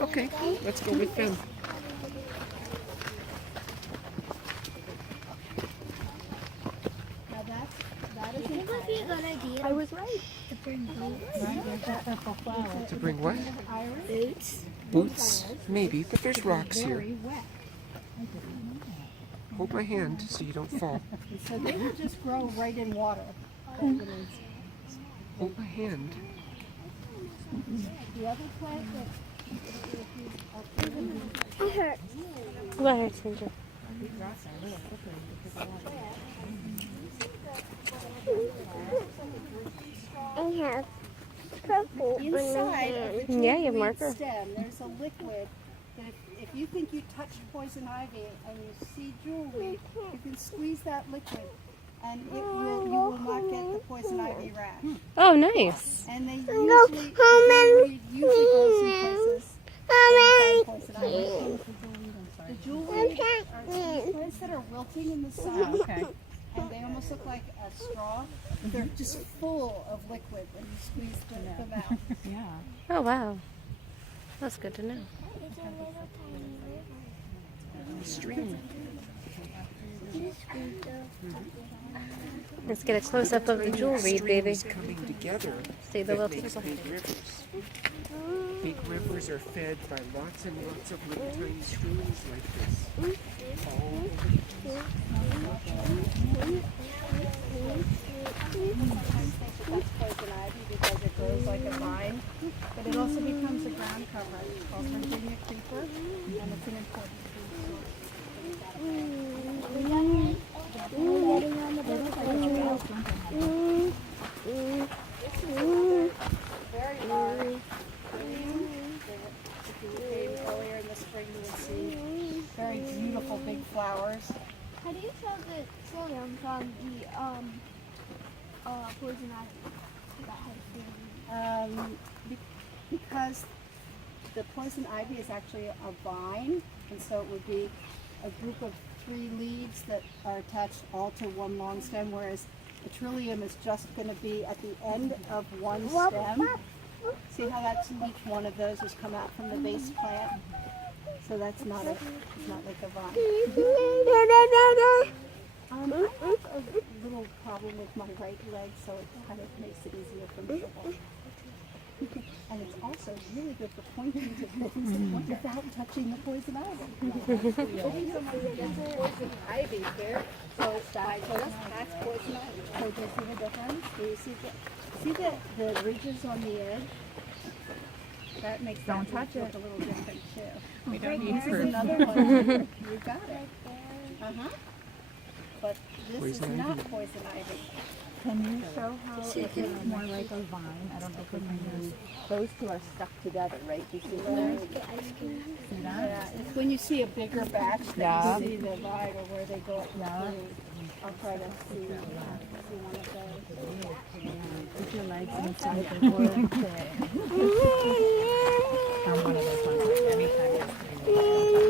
Okay, let's go with them. I was right. To bring what? Boots? Maybe, but there's rocks here. Hold my hand so you don't fall. So they will just grow right in water. Hold my hand. The other plant that Go ahead, Sandra. I have purple on my inside hand. of the Yeah, you have jewelweed marker. stem, there's a liquid that if you think you touch poison ivy and you see jewelweed, you can squeeze that liquid and you will not get the poison ivy rash. Oh, nice. And they Look, usually, how jewelweed usually grows in places where poison ivy. The jewelweed are plants that are wilting in the sun. Okay. And they almost look like a straw. They're just full of liquid when you squeeze them out. Yeah. Oh, wow. That's good to know. Stream. Let's get a close-up of the jewelry, baby. Streams coming together See the that wilted makes stuff. big rivers. Big rivers are fed by lots and lots of little tiny streams like this. All That's poison ivy because it grows like a vine, but it also becomes a ground cover. It's called Virginia creeper, and it's an important food source. Very large. If you came earlier in the spring, you would see very beautiful big flowers. How do you tell the psyllium from the poison ivy? That has been Because the poison ivy is actually a vine, and so it would be a group of 3 leaves that are attached all to one long stem, whereas the trillium is just going to be at the end of one stem. See how that's each one of those has come out from the base plant? So that's not a, it's not like a vine. I have a little problem with my right leg, so it kind of makes it easier for me to walk. And it's also really good for pointing to things without touching the poison ivy. Poison ivy here. So that's poison ivy. So do you see the difference? Do you see the ridges on the edge? That makes that look a little different too. We don't need This is proof. another one. You got it. But this is not poison ivy. Can you show how it is more like a vine? I don't know if we can use. Those two are stuck together, right? You see that? See that? Yeah, it's when you see a bigger batch that you see the vine or where they go up the tree. I'll try to see one of those. Put your legs inside the wood. On one of those ones. Anytime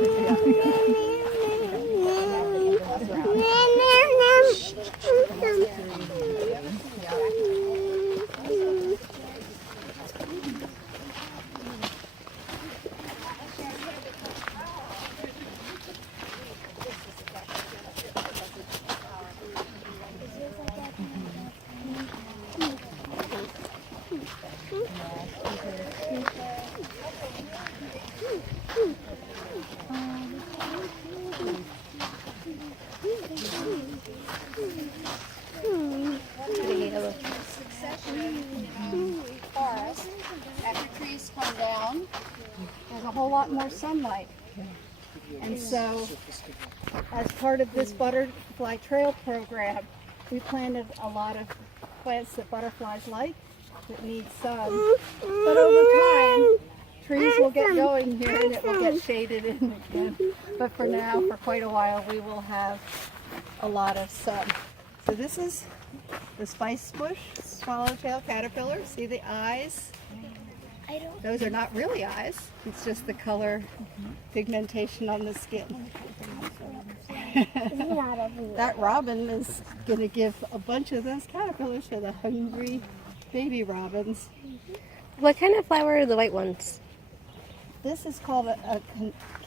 Forest, after trees come down, there's a whole lot more sunlight. And so, as part of this butterfly trail program, we planted a lot of plants that butterflies like, that need sun. But over time, trees will get going here and it will get shaded in again. But for now, for quite a while, we will have a lot of sun. So this is the spice bush swallowtail caterpillar. See the eyes? Those are not really eyes. It's just the color pigmentation on the skin. That robin is going to give a bunch of those caterpillars to the hungry baby robins. What kind of flower are the white ones? This is called a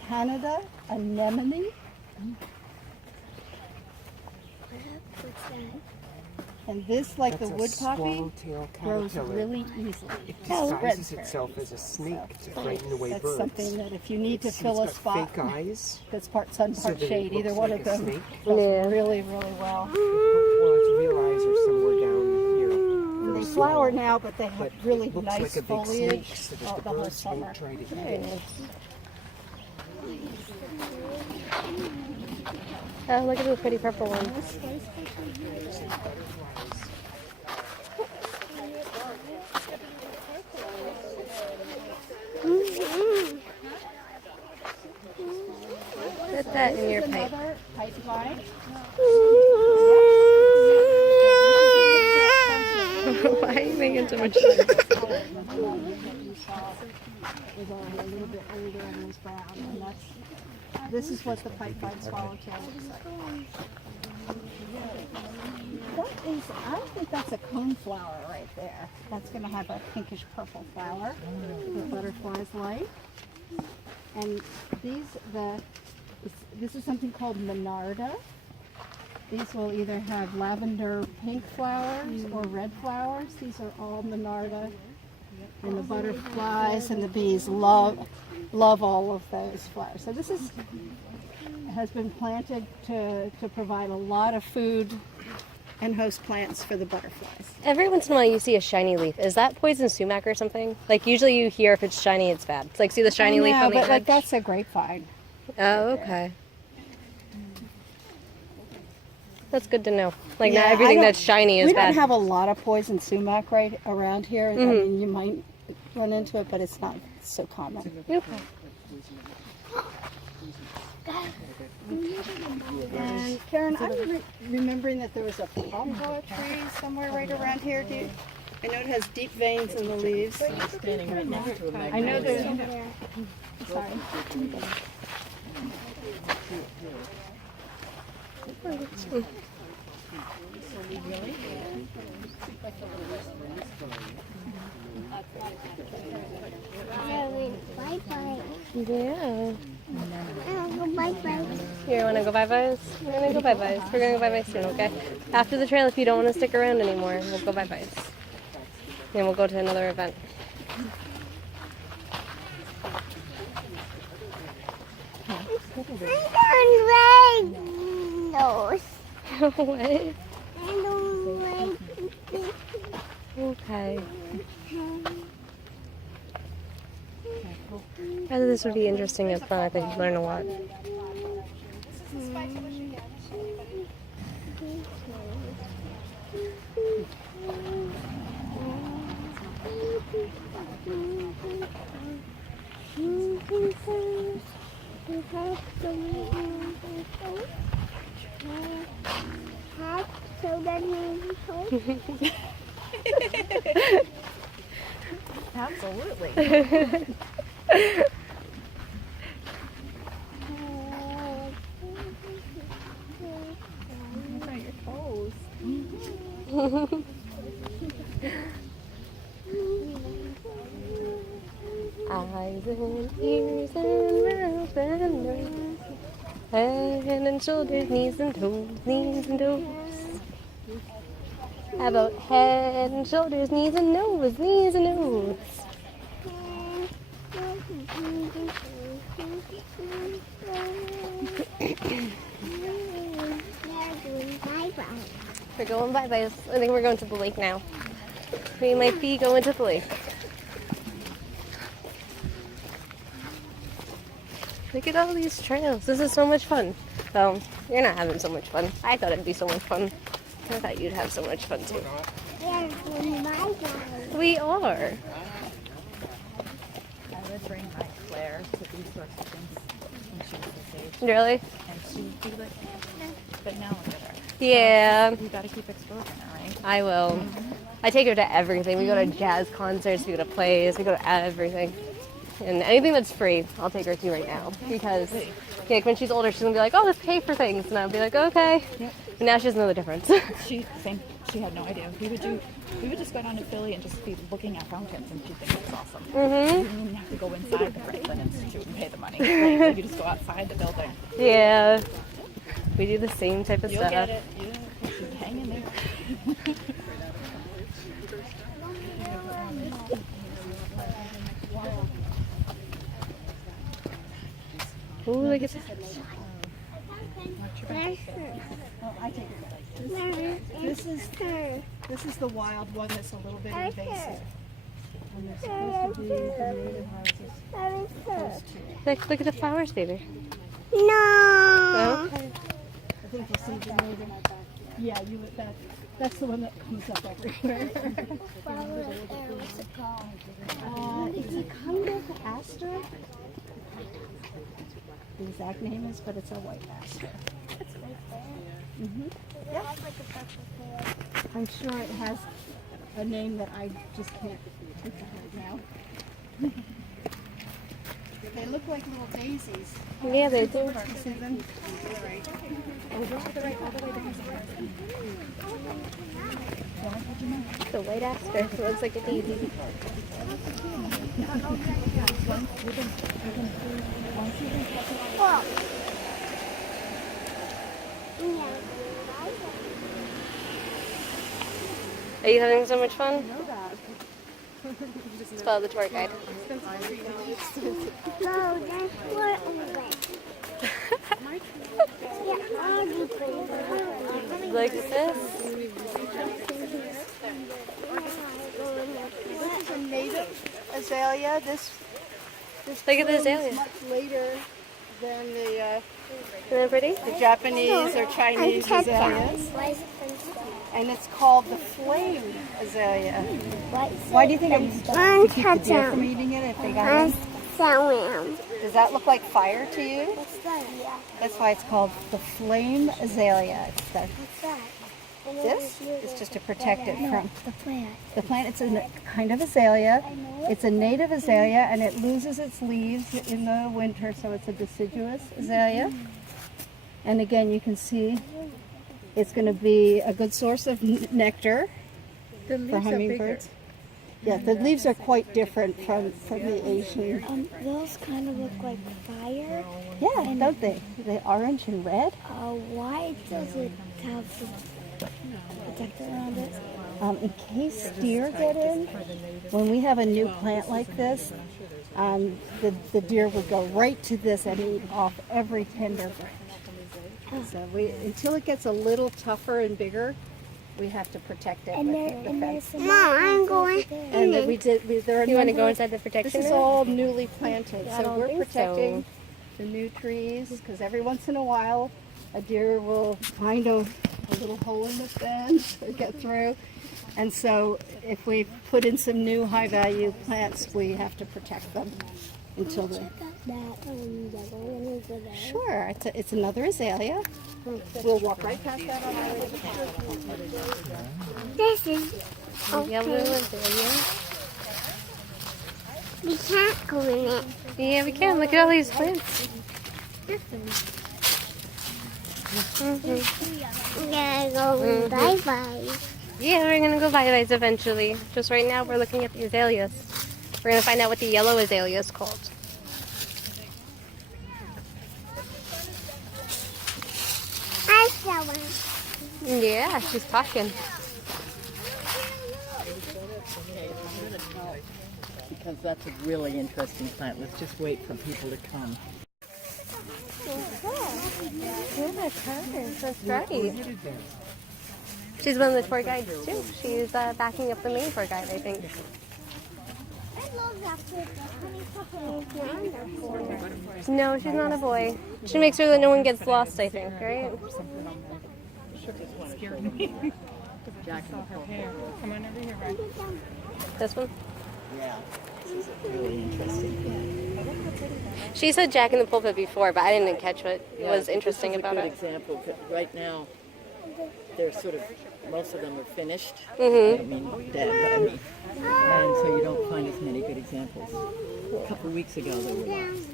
Canada anemone. What's that? And this, like That's the a wood poppy, swallowtail grows caterpillar. really easily. It Spreads disguises very itself as a snake to frighten away That's birds. something that if you need to See, fill a it's got spot fake eyes. that's part sun, so part that it shade, either looks one like of a them snake. does Yeah. really, really well. Well, its real eyes are somewhere down here. They Very flower small. now, but they have But really it looks nice like a big foliage snake, so that the the whole birds summer. won't try to eat Very it. nice. Oh, look at the pretty purple one. Put that in your pipe. Another pipe vine. Why are you making so much Is a little bit older and is brown, and this is what the pipe vine swallowtail looks like. That is, I think that's a coneflower right there. That's going to have a pinkish purple flower that butterflies like. And this is something called Monarda. These will either have lavender pink flowers or red flowers. These are all Monarda. And the butterflies and the bees love all of those flowers. So this has been planted to provide a lot of food and host plants for the butterflies. Every once in a while you see a shiny leaf. Is that poison sumac or something? Like usually you hear if it's shiny, it's bad. It's like see the shiny leaf on the but edge? like that's a grapevine. Oh, okay. That's good to know. Like Yeah, not I everything don't- that's shiny is We bad. don't have a lot of poison sumac right around here. I mean, you might run into it, but it's not so common. Okay. And Karen, I'm remembering that there was a pawpaw tree somewhere right around here. I know it has deep veins in the leaves. Standing right next to a magnet. I know there's. Sorry. Bye-bye. Yeah. I'll go bye-bye. You want to go bye-byes? We're going to go bye-byes. We're going to go bye-byes soon, okay? After the trail, if you don't want to stick around anymore, we'll go bye-byes. Then we'll go to another event. I don't like those. What? I don't like this. Okay. I thought this would be interesting and fun. I think you'd learn a lot. So that means Absolutely. Look at your toes. Eyes and ears and mouth and nose, head and shoulders, knees and toes, knees and toes. How about head and shoulders, knees and nose, knees and nose? We're going bye-byes. I think we're going to the lake now. We might be going to the lake. Look at all these trails. This is so much fun. Well, you're not having so much fun. I thought it'd be so much fun. I thought you'd have so much fun too. We are. I would bring my Claire to these sorts of things when she was this age. Really? And she'd be like, eh. But now look at her. Yeah, You gotta keep exposing her, right? I will. I take her to everything. We go to jazz concerts, we go to plays, we go to everything. And anything that's free, I'll take her to right now. Because like, when she's older, she's going to be like, oh, let's pay for things. And I'll be like, okay. Yep. And now she doesn't know the difference. She had no idea. We would just go down to Philly and just be looking at fountains, and she'd think it's awesome. Mm-hmm. You didn't even have to go inside the Franklin Institute and pay the money. Right? You just go outside the building. Yeah. We do the same type of You'll stuff. get it. Yeah. She's hanging there. Ooh, look at that. This is the wild one that's a little bit invasive. And they're supposed to be the native houses. Look at the flowers, baby. No. Okay. I think you see the native. Yeah, that's the one that comes up everywhere. What's it called? It's a kind of aster. The exact name is, but it's a white aster. I'm sure it has a name that I just can't think of right now. They look like little daisies. Yeah, they do. You see them? The white aster. It looks like a daisy. Are you having so much fun? Let's follow the tour guide. No, that's what I went. Like this? This is a native azalea. This Look at the blooms azalea. much later than the Isn't that pretty? Japanese or Chinese azaleas. And it's called the flame azalea. Why do you think I'm keep the deer from eating it if they got it? Does that look like fire to you? That's why it's called the flame azalea. It's the, this is just to protect it from the plant. It's a kind of azalea. It's a native azalea, and it loses its leaves in the winter, so it's a deciduous azalea. And again, you can see it's going to be a good source of nectar for hummingbirds. Yeah, the leaves are quite different from the Asian. Those kind of look like fire. Yeah, don't they? They're orange and red. Why does it have the protector around it? In case deer get in, when we have a new plant like this, the deer would go right to this and eat off every tender branch. So until it gets a little tougher and bigger, we have to protect it with the fence. Mom, I'm going. And then there are You want to go number- inside the protection This is room? all newly planted, I so don't we're think protecting the new trees because every once in a while a deer will find a little hole in the fence or get through. And so if we put in some new high value plants, we have to protect them until then. That yellow one over there. Sure, it's another azalea. We'll walk right past that on our way to the park. This is. Yellow azalea. We can't go in it. Yeah, we can. Look at all these plants. I'm gonna go bye bye. Yeah, we're gonna go bye-byes eventually. Just right now, we're looking at the azaleas. We're gonna find out what the yellow azalea is called. I saw one. Yeah, she's talking. Because that's a really interesting plant. Let's just wait for people to come. Yeah, that's right. She's one of the tour guides too. She's backing up the main tour guide, I think. I love that. No, she's not a boy. She makes sure that no one gets lost, I think, right? Jack and the Pulpit. Come on over here, Ryan. This one? Yeah, this is a really interesting plant. She said Jack in the Pulpit before, but I didn't catch what was interesting about This is a it. good example, 'cause right now, they're sort of, most of them are finished. Mhm. I don't mean dead, but I mean, and so you don't find as many good examples. A couple of weeks ago, there were lots.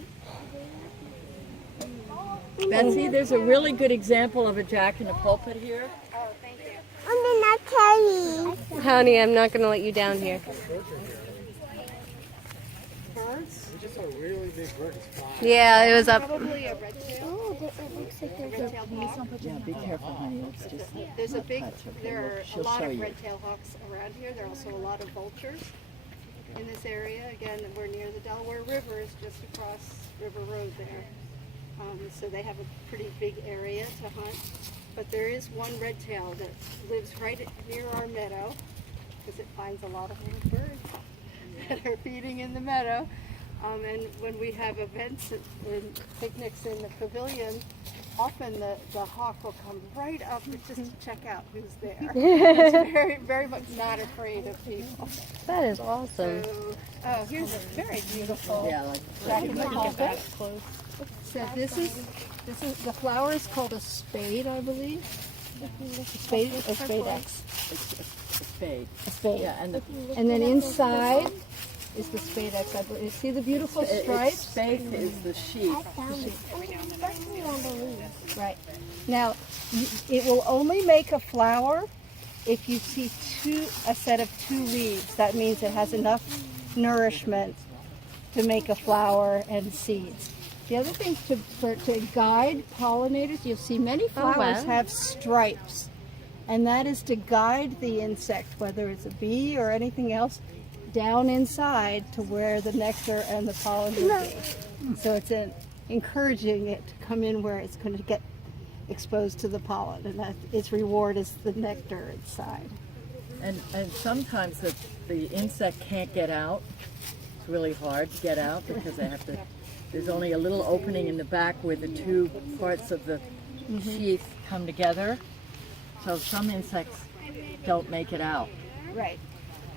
Betsy, there's a really good example of a Jack in the Pulpit here. I'm not carrying. Honey, I'm not going to let you down here. Yeah, it was up. Probably a red-tail. Oh, it looks like there's a Yeah, be careful, honey. It's just There's a big, touch. Okay, there are she'll a lot show of you. red-tailed hawks around here. There are also a lot of vultures in this area. Again, we're near the Delaware River, is just across River Road there. So they have a pretty big area to hunt. But there is one red-tail that lives right near our meadow because it finds a lot of little birds that are feeding in the meadow. And when we have events and picnics in the pavilion, often the hawk will come right up just to check out who's there. It's very, very much not afraid of people. That is awesome. So, oh, here's a very beautiful Yeah, like Jack in the Pulpit. So this is the flower is called a spade, I believe. A spade, a spadex, a spade. a spade. Yeah, and the And then inside is the spadex. I believe. You see the beautiful stripes? Space is the sheep. I found it. Especially on the leaves. Right. Now, it will only make a flower if you see a set of two leaves. That means it has enough nourishment to make a flower and seeds. The other thing to guide pollinators, you'll see many flowers have stripes. And that is to guide the insect, whether it's a bee or anything else, down inside to where the nectar and the pollen will be. So it's encouraging it to come in where it's going to get exposed to the pollen, and that its reward is the nectar inside. And sometimes the insect can't get out. It's really hard to get out because they have to. There's only a little opening in the back where the two parts of the sheath come together. So some insects don't make it out. Right.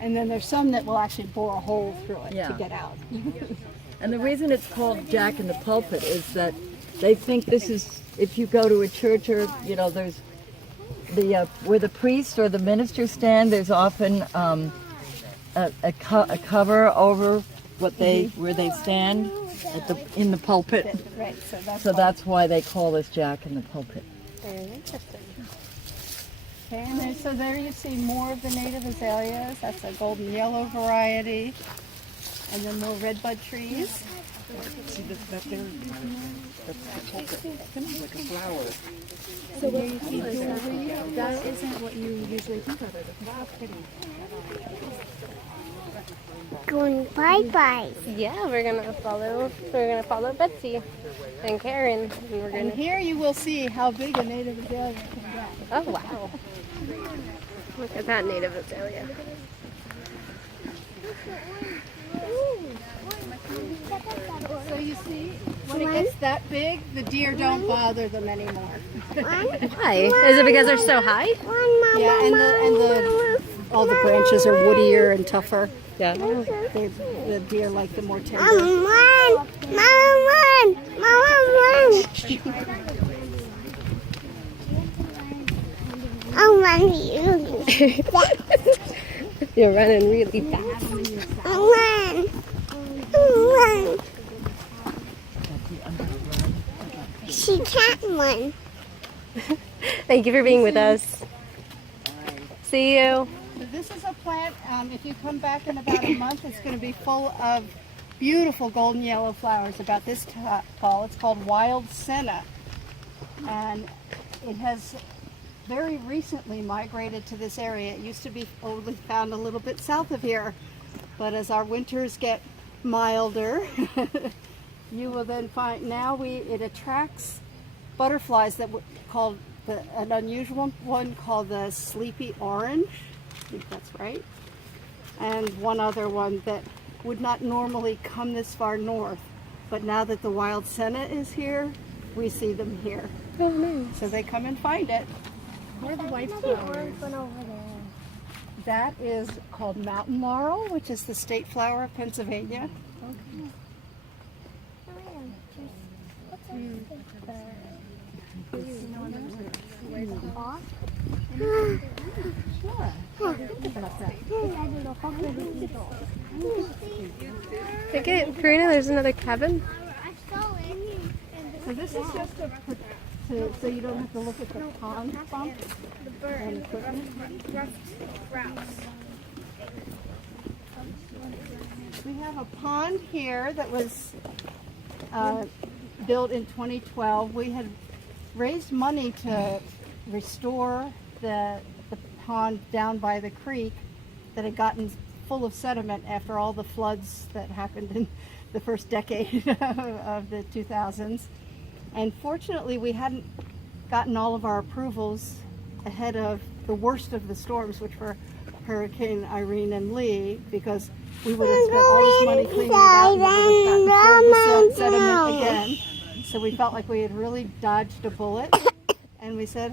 And then there's some that will actually bore a hole through it Yeah. to get out. And the reason it's called Jack in the Pulpit is that they think this is, if you go to a church or, you know, there's the, where the priest or the minister stand, there's often a cover over what where they stand. in the pulpit. Right, So that's why they call this Jack in the Pulpit. Very interesting. Okay, and then, so there you see more of the native azaleas. That's a golden yellow variety. And then more redbud trees. See that there? That's the pulpit. It's like a flower. So here you see jewelry. That isn't what you usually think of as a flower. Going bye-bye. Yeah, we're gonna follow Betsy and Karen, and we're And gonna. here you will see how big a native azalea can get. Oh wow! Look at that native azalea. So you see, when it gets that big, the deer don't bother them anymore. Why? Is it because they're so high? Yeah, and all the branches are woodier and tougher. Yeah. The deer like the more tender. Run! Mama, run! Mama, run! I'll run you. You're running really fast. I'll run. I'll run. She can't run. Thank you for being with us. See you. So this is a plant, if you come back in about a month, it's going to be full of beautiful golden yellow flowers about this tall. It's called wild senna. And it has very recently migrated to this area. It used to be only found a little bit south of here. But as our winters get milder, you will then find, it attracts butterflies that called an unusual one called the sleepy orange. I think that's right. And one other one that would not normally come this far north. But now that the wild senna is here, we see them here. Oh, nice. So they come and find it. Where are the white flowers? That is called mountain laurel, which is the state flower of Pennsylvania. Okay, Karina, there's another cabin. So this is just so you don't have to look at the pond bump and equipment. We have a pond here that was built in 2012. We had raised money to restore the pond down by the creek that had gotten full of sediment after all the floods that happened in the first decade of the 2000s. And fortunately, we hadn't gotten all of our approvals ahead of the worst of the storms, which were Hurricane Irene and Lee, because we would have spent all this money cleaning it out and we would have gotten full of sediment again. So we felt like we had really dodged a bullet. And we said,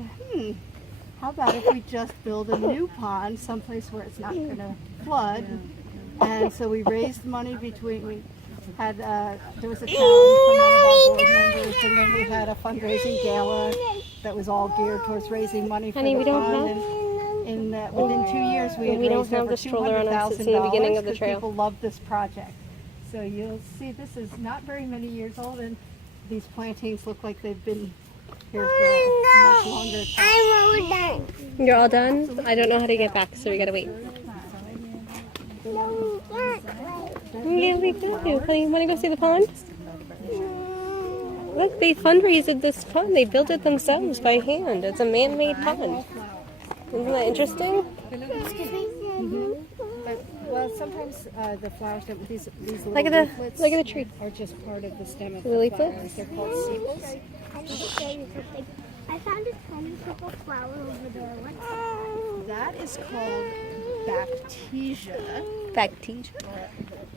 how about if we just build a new pond someplace where it's not going to flood? And so we raised money we had, there was a challenge from one of our board members, and then we had a fundraising gala that was all geared towards raising money for Honey, the we don't pond. have- And within 2 years, we had We don't raised have over the stroller on us. It's in the $200,000 beginning of the because trail. people love this project. So you'll see this is not very many years old, and these plantings look like they've been here for a much longer time. I'm all done. You're all done? I don't know how to get back, so we gotta wait. Yeah, we do. Honey, you wanna go see the pond? Look, they fundraised this pond. They built it themselves by hand. It's a man-made pond. Isn't that interesting? Well, sometimes the flowers, these little Look at the tree. are just part of the stem of The the leaflets? flowers. They're called sepals. I need to show you something. I found a tiny purple flower over there. What's That is called Bactesia. Bacteria.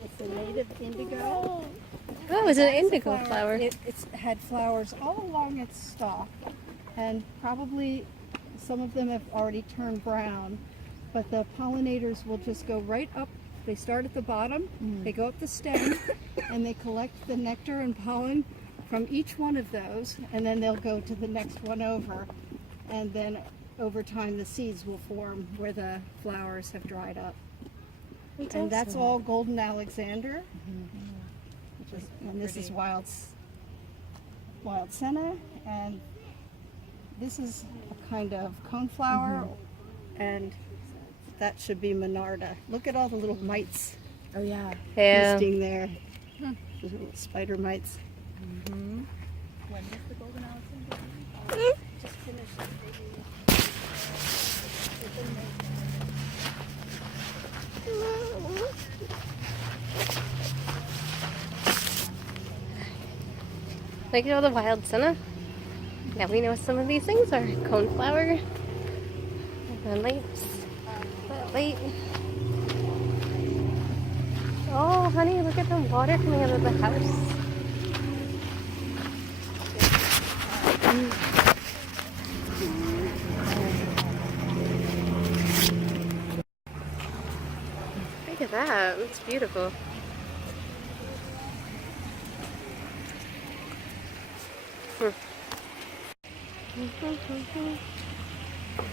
It's a native indigo. Oh, it's an indigo flower. It's had flowers all along its stalk, and probably some of them have already turned brown, but the pollinators will just go right up. They start at the bottom, they go up the stem, and they collect the nectar and pollen from each one of those, and then they'll go to the next one over, and then over time the seeds will form where the flowers have dried up. And that's all golden Alexander. And this is wild senna, and this is a kind of coneflower, and that should be monarda. Look at all the little mites Oh yeah. Yeah. nesting there. Those little spider mites. When does the golden Alexander? Just finished. Look at all the wild senna. Now we know what some of these things are. Coneflower. And lights. Wait. Oh, honey, look at the water coming out of the house. Look at that. It's beautiful.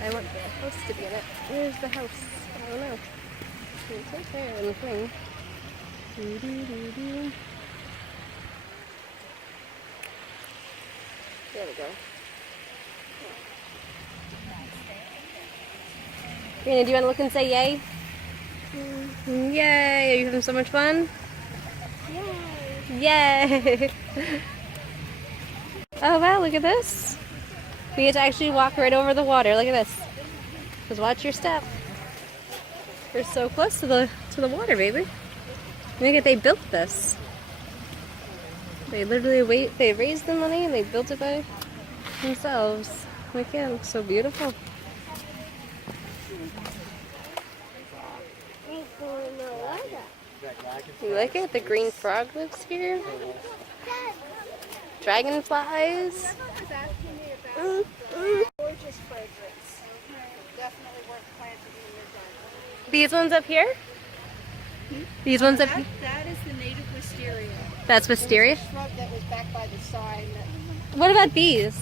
I want the house to be in it. Where's the house? I don't know. It's right there in the thing. Doo-doo-doo-doo. There we go. Karina, do you want to look and say yay? Yay! Are you having so much fun? Yay! Yay! Oh wow, look at this. We get to actually walk right over the water. Look at this. Just watch your step. We're so close to the water, baby. Look at, they built this. They literally they raised the money and they built it by themselves. Look at it, looks so beautiful. You like it? The green frog lives here. Dragonflies. Gorgeous fragrance. Definitely worth planting in your garden. These ones up here? These ones up here? That is the native wisteria. That's wisteria? There was a shrub that was back by the sign. What about these?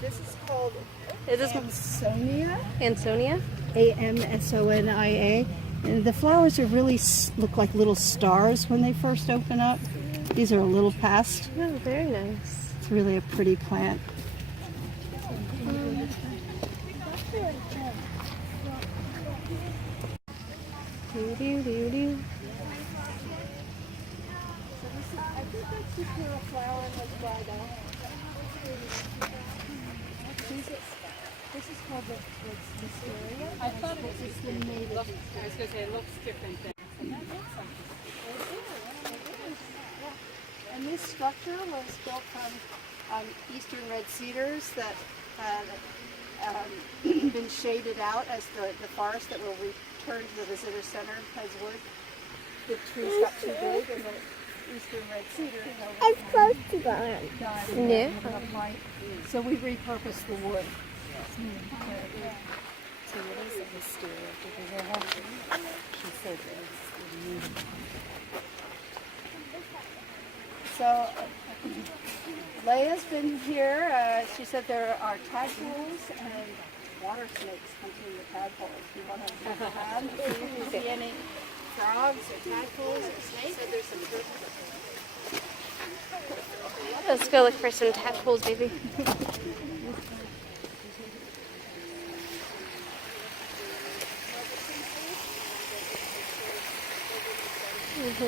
This is called Is this Amsonia. Ansonia? Amsonia. And the flowers are really look like little stars when they first open up. These are a little past. Oh, very nice. It's really a pretty plant. Doo-doo-doo-doo. I think that's the pure flower and was dried out. This is called the wisteria. I thought it was the native. I was going to say it looks different than. And this structure was built from eastern red cedars that had been shaded out as the forest that will return to the visitor center as wood. The trees got too big and the eastern red cedar It's close to that. died. Yeah. So we repurposed the wood. So what is a wisteria? Because I have to. She said it's So Leia's been here. She said there are tadpoles and water snakes hunting the tadpoles. Do you want to look around? Do you see any frogs or tadpoles or snakes? So there's some turtles. Let's go look for some tadpoles, baby.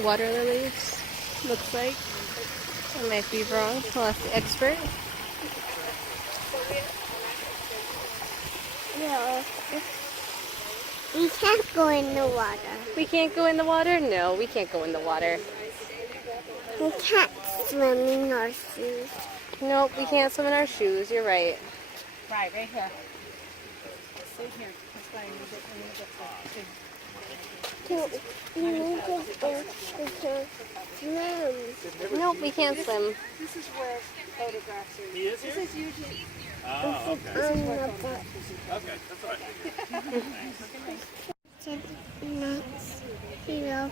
Water lilies, looks like. I might be wrong. I'll ask the expert. No. We can't go in the water. We can't go in the water? No, we can't go in the water. We can't swim in our shoes. Nope, we can't swim in our shoes. You're right. Right here. Stay here. That's why I need to get the big. We need to go to swim. Nope, we can't swim. This is where photographs are. This is usually. On the butt. Okay, that's all right. Next to the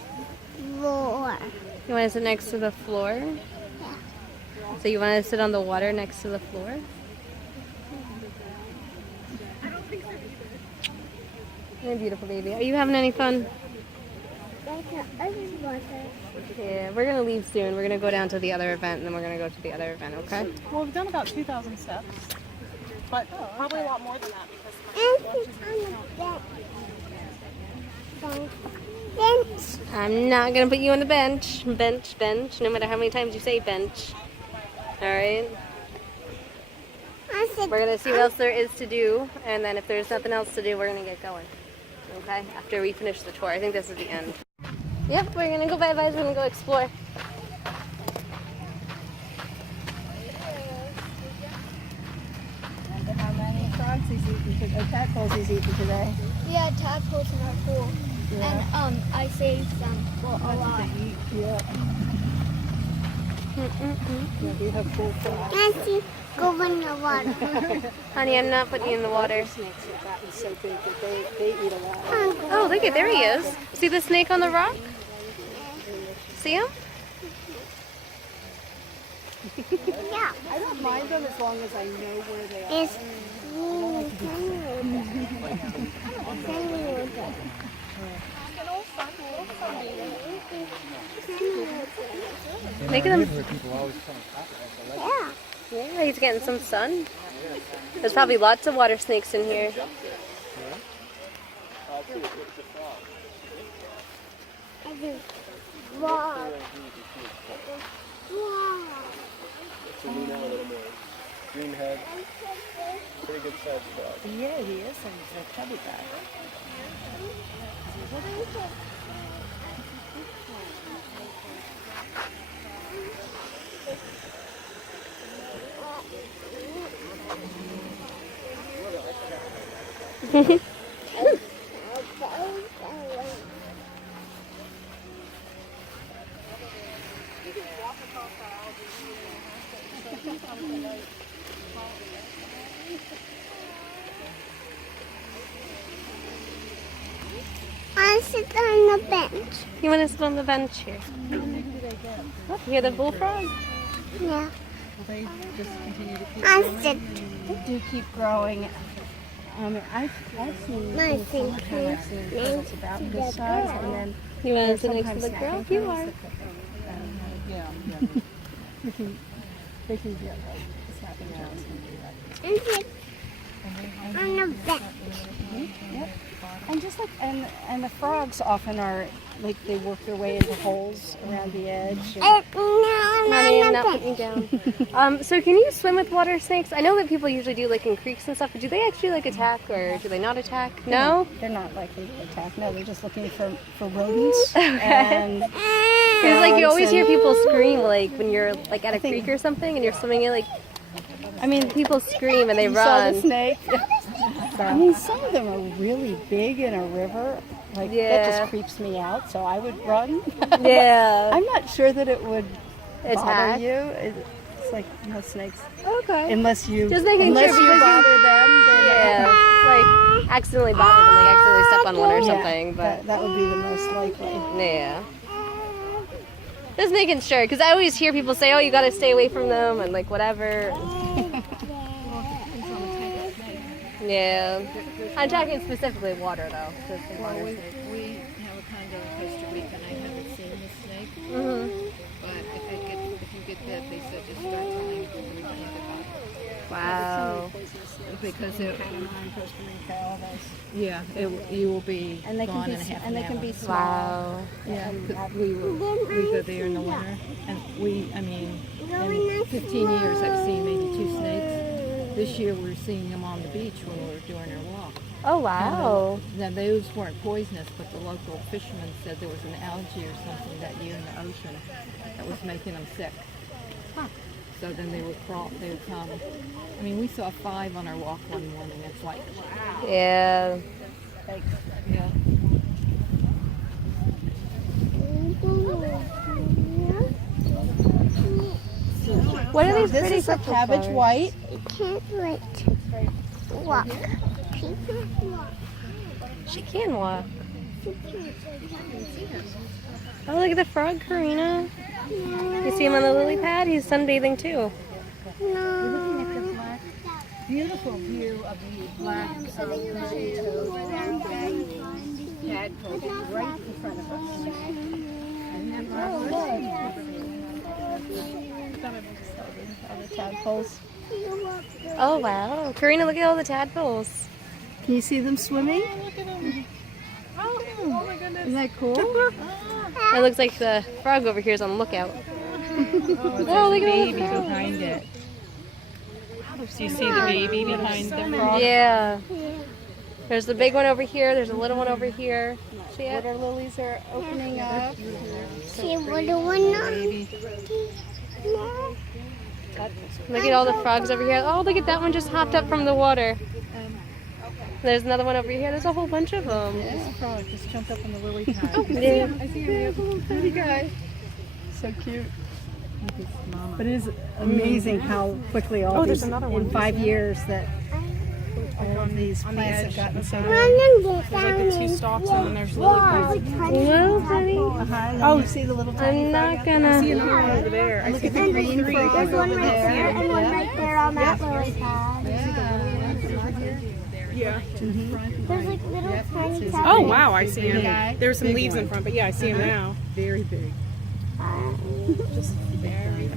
floor. You want to sit next to the floor? So you want to sit on the water next to the floor? You're a beautiful baby. Are you having any fun? Yeah, we're gonna leave soon. We're gonna go down to the other event, and then we're gonna go to the other event. Okay? Well, we've done about 2,000 steps, but probably a lot more than that because I'm not gonna put you on the bench. Bench. No matter how many times you say bench. All right. We're gonna see what else there is to do, and then if there's nothing else to do, we're gonna get going. Okay? After we finish the tour, I think this is the end. Yep, we're gonna go bye-bye. We're gonna go explore. Wonder how many frogs he's eaten today, tadpoles he's eaten today. We had tadpoles in our pool, and I saved them a lot. Yeah. Yeah, we have full frogs. Nancy, go in the water. Honey, I'm not putting you in the water. Snakes have gotten so big that they eat a lot. Oh, look at, there he is. See the snake on the rock? See him? Yeah. I don't mind them as long as I know where they are. It's Making them. People always come. yeah. Yeah, he's getting some sun. There's probably lots of water snakes in here. Wow. Green head. Pretty good sized frog. Yeah, he is, and he's a chubby guy. I sit on the bench. You want to sit on the bench here? You hear the bullfrog? Yeah. they just continue to keep I growing. sit. They do keep growing. I've seen My some thing kind of seen turtles about this size, and then You want to sit sometimes next to the girl? snapping You turtles are. that they can get like snapping turtles can do that. I sit on the bench. Yep. And just like and the frogs often are like they work their way into holes around the edge. And Honey, I'm not putting you down. So can you swim with water snakes? I know that people usually do like in creeks and stuff, but do they actually like attack or do they not attack? No? they're not likely to attack. No, they're just looking for rodents. And Because like you always hear people scream like when you're like at a think- creek or something and you're swimming in like I mean, people scream and they you saw the run. snake. I mean, some of them are really big in a river. Like that Yeah. just creeps me out. So I would run. Yeah. I'm not sure that it would bother Attack. you. It's like most snakes, Okay. unless you Just making unless sure you because bother them. Then Yeah. Like accidentally bother them, like accidentally step on one or yeah, something. But that would be the most likely. yeah. Just making sure, because I always hear people say, "Oh, you got to stay away from them," and like whatever. Yeah, I'm talking specifically water though. Just the water snake. We have a condo in Costa Rica and I haven't seen the snake. Mm-hmm. But if you get that, they said just start telling everybody about Wow. it. Because it, Panama, Costa Rica, all those. yeah, you will be And they can gone be in a half and an they can hour. be small. Wow. Yeah, 'cause we go there in the winter, and in 15 years I've seen maybe 2 snakes. This year we're seeing them on the beach when we were doing our walk. Oh wow. Now those weren't poisonous, but the local fishermen said there was an algae or something that year in the ocean that was making them sick. So then they would come. I mean, we saw 5 on our walk one morning. It's like, wow. Yeah. Yeah. What are these This pretty is a purple cabbage flowers? white. Can't wait. Walk. People walk. She can walk. Oh, look at the frog, Karina. You see him on the lily pad? He's sunbathing too. Beautiful view of the black tadpole right in front of us. tadpoles. Oh wow, Karina, look at all the tadpoles. Can you see them swimming? Oh my goodness. Isn't that cool? It looks like the frog over here is on the lookout. Oh, look at the baby behind it. Do you see the baby behind the frog? Yeah. There's the big one over here. There's a little one over here. See it? Water lilies are opening up. See what the one on? Look at all the frogs over here. Oh, look at that one just hopped up from the water. There's another one over here. There's a whole bunch of them. This frog just jumped up in the lily pad. Yeah. I see him. There's a little teddy guy. So cute. But it is amazing how quickly all these, in 5 years, that all of these plants have gotten so big. There's like the two stalks and then there's lily pads. Little teddy. Oh, you see the little tiny I'm not frog? gonna. See another one over there. Look at the green frog There's one over right there there. and one right there on that lily pad. Yeah. There's like little tiny Oh wow, I see him. There's some leaves in front, but yeah, I see him now. Very big.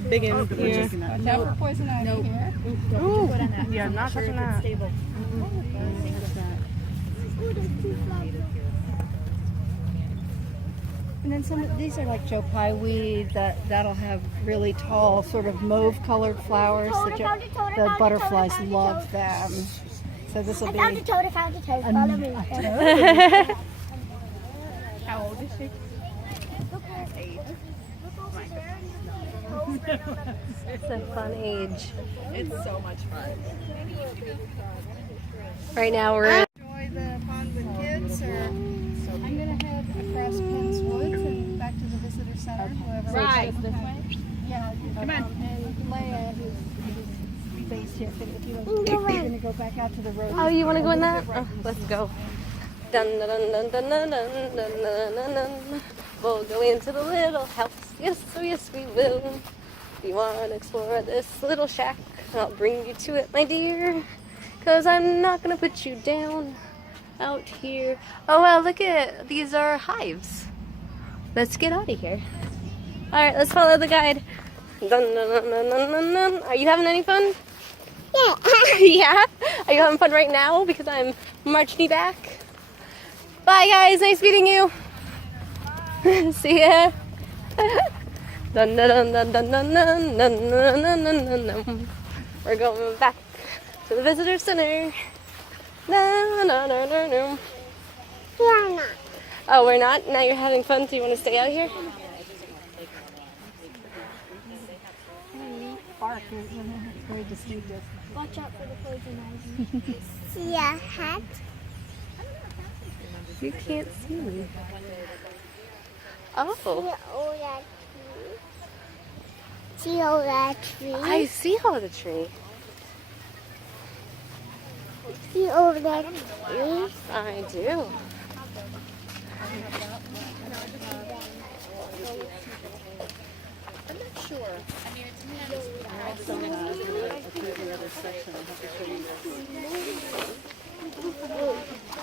Big one. Yeah. No poison ivy here. Yeah, not touching that. And then some of these are like Joe Pye weed that'll have really tall, sort of mauve-colored flowers. The butterflies love them. So this will be. I found a toad, follow me. How old is she? It's a fun age. It's so much fun. Right now we're in. Enjoy the pond with kids, or I'm gonna head across Penn's Woods and back to the visitor center. Whoever Right. this way. Yeah. Come on. And Leia, who's based here, if you want, we're gonna go back out to the road. Oh, you want to go in that? Oh, let's go. Dun, dun, dun, dun, dun, dun, dun, dun, dun, dun. We'll go into the little house. Yes, oh yes, we will. If you want to explore this little shack, I'll bring you to it, my dear. 'Cause I'm not going to put you down out here. Oh, well, look at these are hives. Let's get out of here. All right, let's follow the guide. Dun, dun, dun, dun, dun, dun, dun. Are you having any fun? Yeah. Yeah? Are you having fun right now because I'm marching you back? Bye, guys. Nice meeting you. See ya. Dun, dun, dun, dun, dun, dun, dun, dun, dun, dun, dun, dun. We're going back to the visitor center. Na, na, na, na, na. Yeah, not. Oh, we're not? Now you're having fun, so you want to stay out here? Bark is very distinctive. Watch out for the poison ivy. See a hat? You can't see me. Oh, See all that tree? I see all the tree. See all that tree? I do.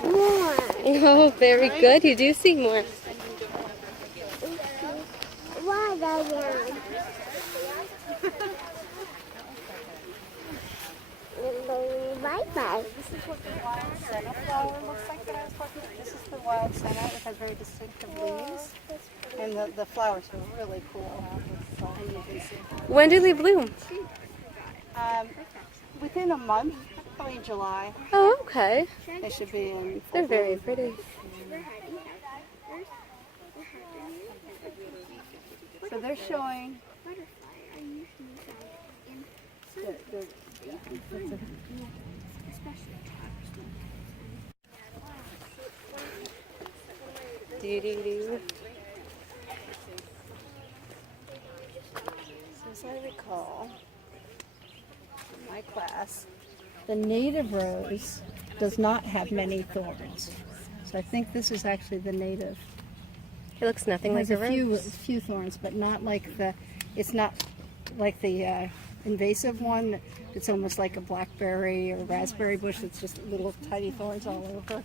More. Oh, very good. You do see more. Why Diane? Bye-bye. This is what the wild senna flower looks like that I was talking about. This is the wild senna. It has very distinctive leaves. And the flowers are really cool. When do they bloom? Within a month, probably in July, Oh, okay. they should be in full They're very bloom. pretty. So they're showing Do-do-do. as I recall, in my class, the native rose does not have many thorns. So I think this is actually the native. It looks nothing It like has a rose. few thorns, but not like it's not like the invasive one. It's almost like a blackberry or raspberry bush. It's just little tiny thorns all over.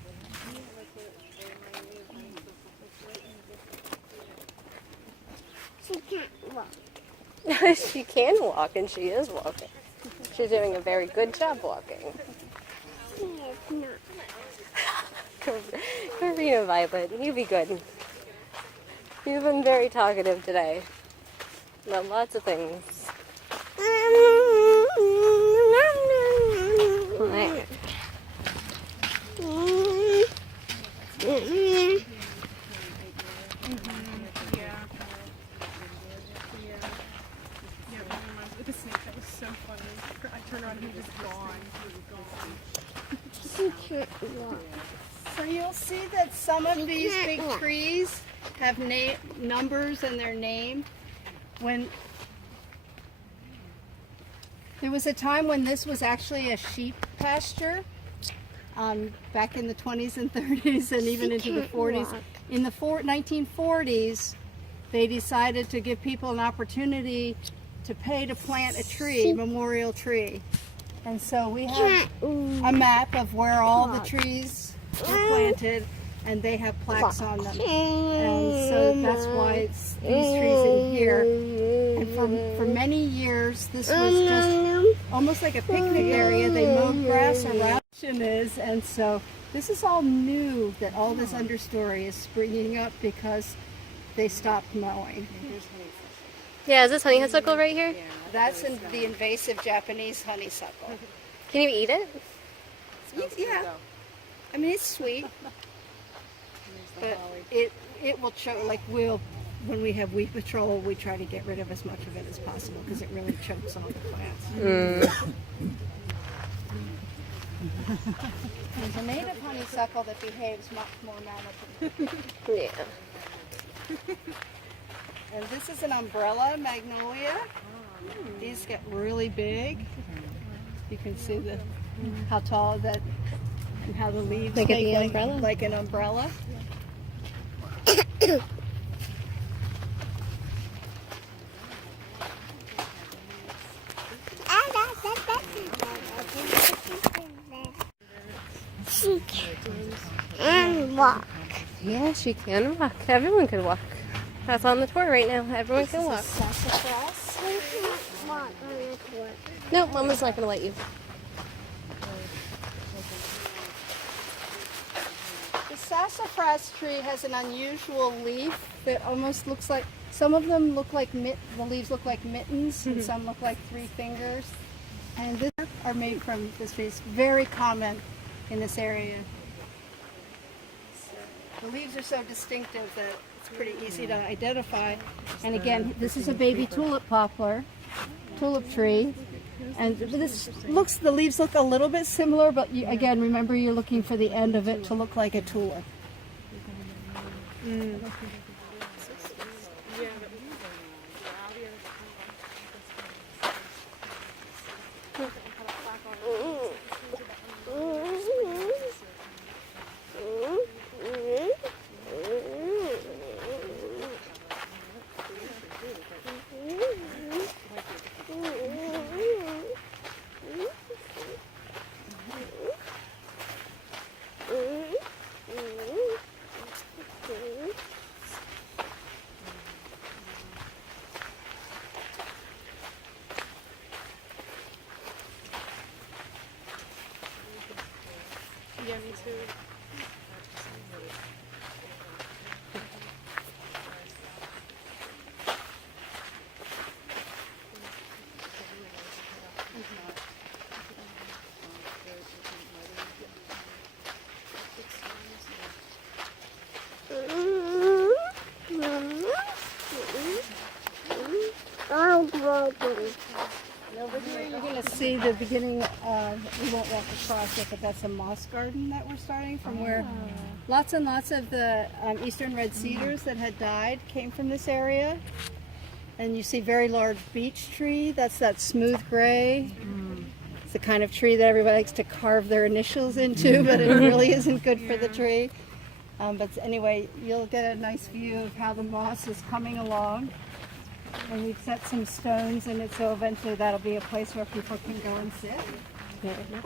She can't walk. She can walk, and she is walking. She's doing a very good job walking. Karina Violet, you be good. You've been very talkative today about lots of things. Right. The snake, that was so funny. I turned around and he was gone. So you'll see that some of these big trees have numbers in their name. When there was a time when this was actually a sheep pasture, back in the 20s and 30s and even into the 40s. In the 1940s, they decided to give people an opportunity to pay to plant a tree, memorial tree. And so we have a map of where all the trees were planted, and they have plaques on them. And so that's why it's these trees in here. And for many years, this was just almost like a picnic area. They mowed grass around it, and so this is all new, that all this understory is springing up because they stopped mowing. Yeah, is this honeysuckle right here? That's the invasive Japanese honeysuckle. Can you eat it? Yeah. I mean, it's sweet, but it will choke. Like when we have weed patrol, we try to get rid of as much of it as possible because it really chokes on the plants. There's a native honeysuckle that behaves much more manageably. Yeah. And this is an umbrella magnolia. These get really big. You can see how tall that and how the leaves Like make the them umbrella? like an umbrella. She can walk. Yeah, she can walk. Everyone can walk. That's on the tour right now. Everyone can walk. Sassafras. I can't walk on the tour. No, Mama's not going to let you. The sassafras tree has an unusual leaf that almost looks like, some of them look like, the leaves look like mittens, and some look like 3 fingers. And these are made from this tree. It's very common in this area. The leaves are so distinctive that it's pretty easy to identify. And again, this is a baby tulip poplar, tulip tree. And this looks, the leaves look a little bit similar, but again, remember you're looking for the end of it to look like a tulip. Yeah, me too. Over here you're going to see the beginning of, we won't walk across it, but that's a moss garden that we're starting from, where lots and lots of the eastern red cedars that had died came from this area. And you see very large beech tree, that's that smooth gray. It's the kind of tree that everybody likes to carve their initials into, but it really isn't good for the tree. But anyway, you'll get a nice view of how the moss is coming along. And we've set some stones in it, so eventually that'll be a place where people can go and sit. Very nice.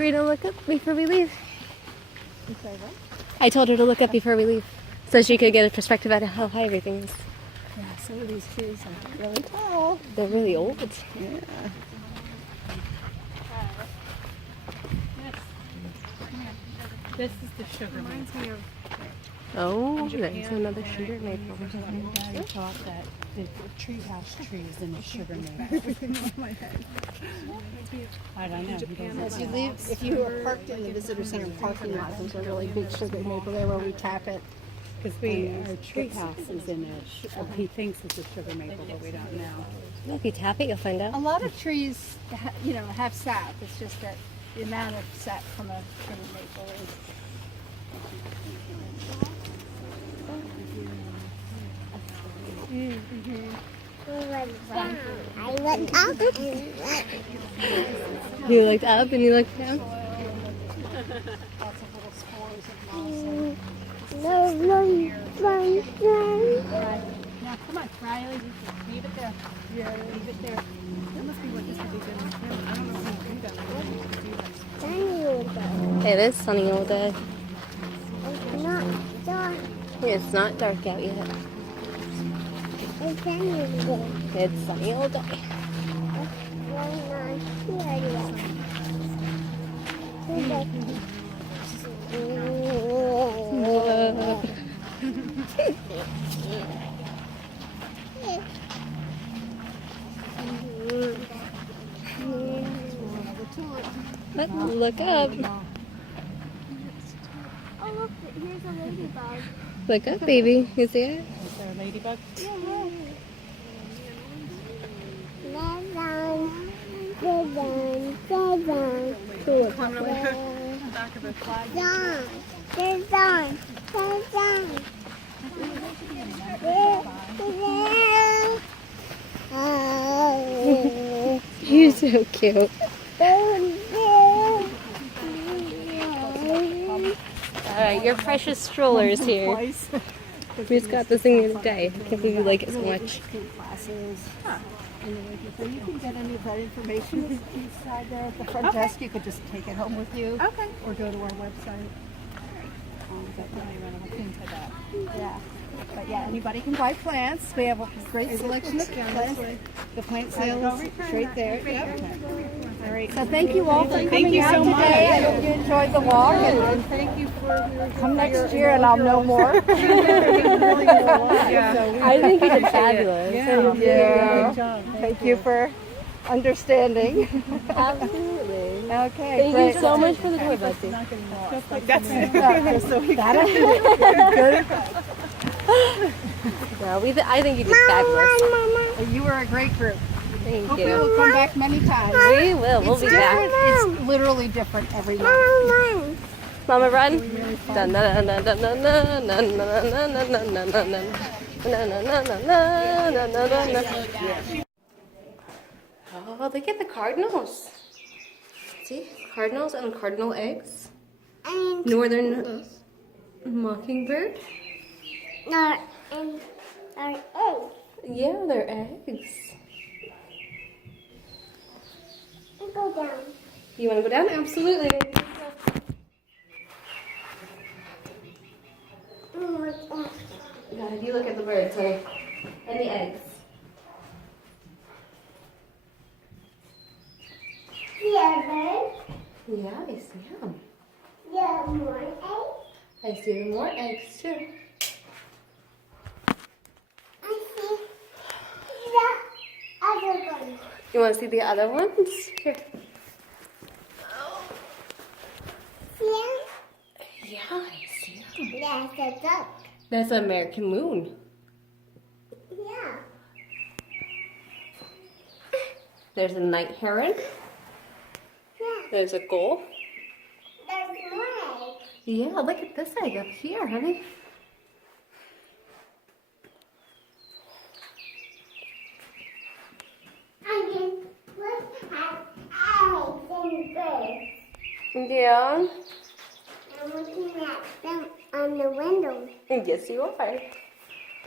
Rita to look up before we leave. I told her to look up before we leave, so she could get a perspective on how high everything is. Yeah, some of these trees are really tall. They're really old. Yeah. This is the sugar maple. Oh, there's another sugar maple. Daddy thought that the treehouse trees and the sugar maple. I don't know. He doesn't As you leave, if you are parked in the visitor center parking lot, there's a really big sugar maple there where we tap it. Because our treehouse is in he thinks it's a sugar maple, but we don't know. If you tap it, you'll find A out. lot of trees, have sap. It's just that the amount of sap from a sugar maple is. I went up and You looked up and you looked down. Lots of little spores of blossom. Now, come on, Riley. Leave it there. Yeah, leave it there. That must be what this would be doing. I don't know how to do that. It is sunny all day. it's not dark. It's not dark out yet. It's sunny. It's sunny all day. Whoa. Look up. Oh, look, here's a ladybug. Look up, baby. You see it? Is there a ladybug? You're so cute. Alright, your precious stroller is here. We just got this thing the other day. I can't believe you like it so much. Classes. So you can get any of that information inside there at the front desk. You could just take it home with you. Okay. Or go to our website. Yeah. But yeah, anybody can buy plants. We have a great selection of plants. The plant sale is right there. Yep. All right. So thank you all for coming you out so much. today. I hope you enjoyed the walk. And thank you for come next year and I'll know more. I think you did fabulous. Yeah. Thank you for understanding. Absolutely. Okay. Thank you so much for the tour, Betsy. No, I think you did fabulous. You were a great group. Thank Hope you you. will come back many times. We will. We'll be back. It's literally different every month. Mama, run. Dun, dun, dun, dun, dun, dun, dun, dun, dun, dun, dun, dun, dun, dun. Oh, look at the cardinals. See? Cardinals and cardinal eggs. And Northern mockingbird. no, and our eggs. Yeah, they're eggs. Go down. You want to go down? Absolutely. God, you look at the birds, honey. And the eggs. Yeah, bird. Yeah, I see them. Yeah, more eggs. I see more eggs too. I see the other one. You want to see the other ones? Here. Yeah. Yeah, I see them. That's a duck. That's an American moon. Yeah. There's a night heron. Yeah. There's a gull. There's more eggs. Yeah, look at this egg up here, honey. And then let's have eggs and birds. Yeah. I'm looking at them on the window. Yes, you are.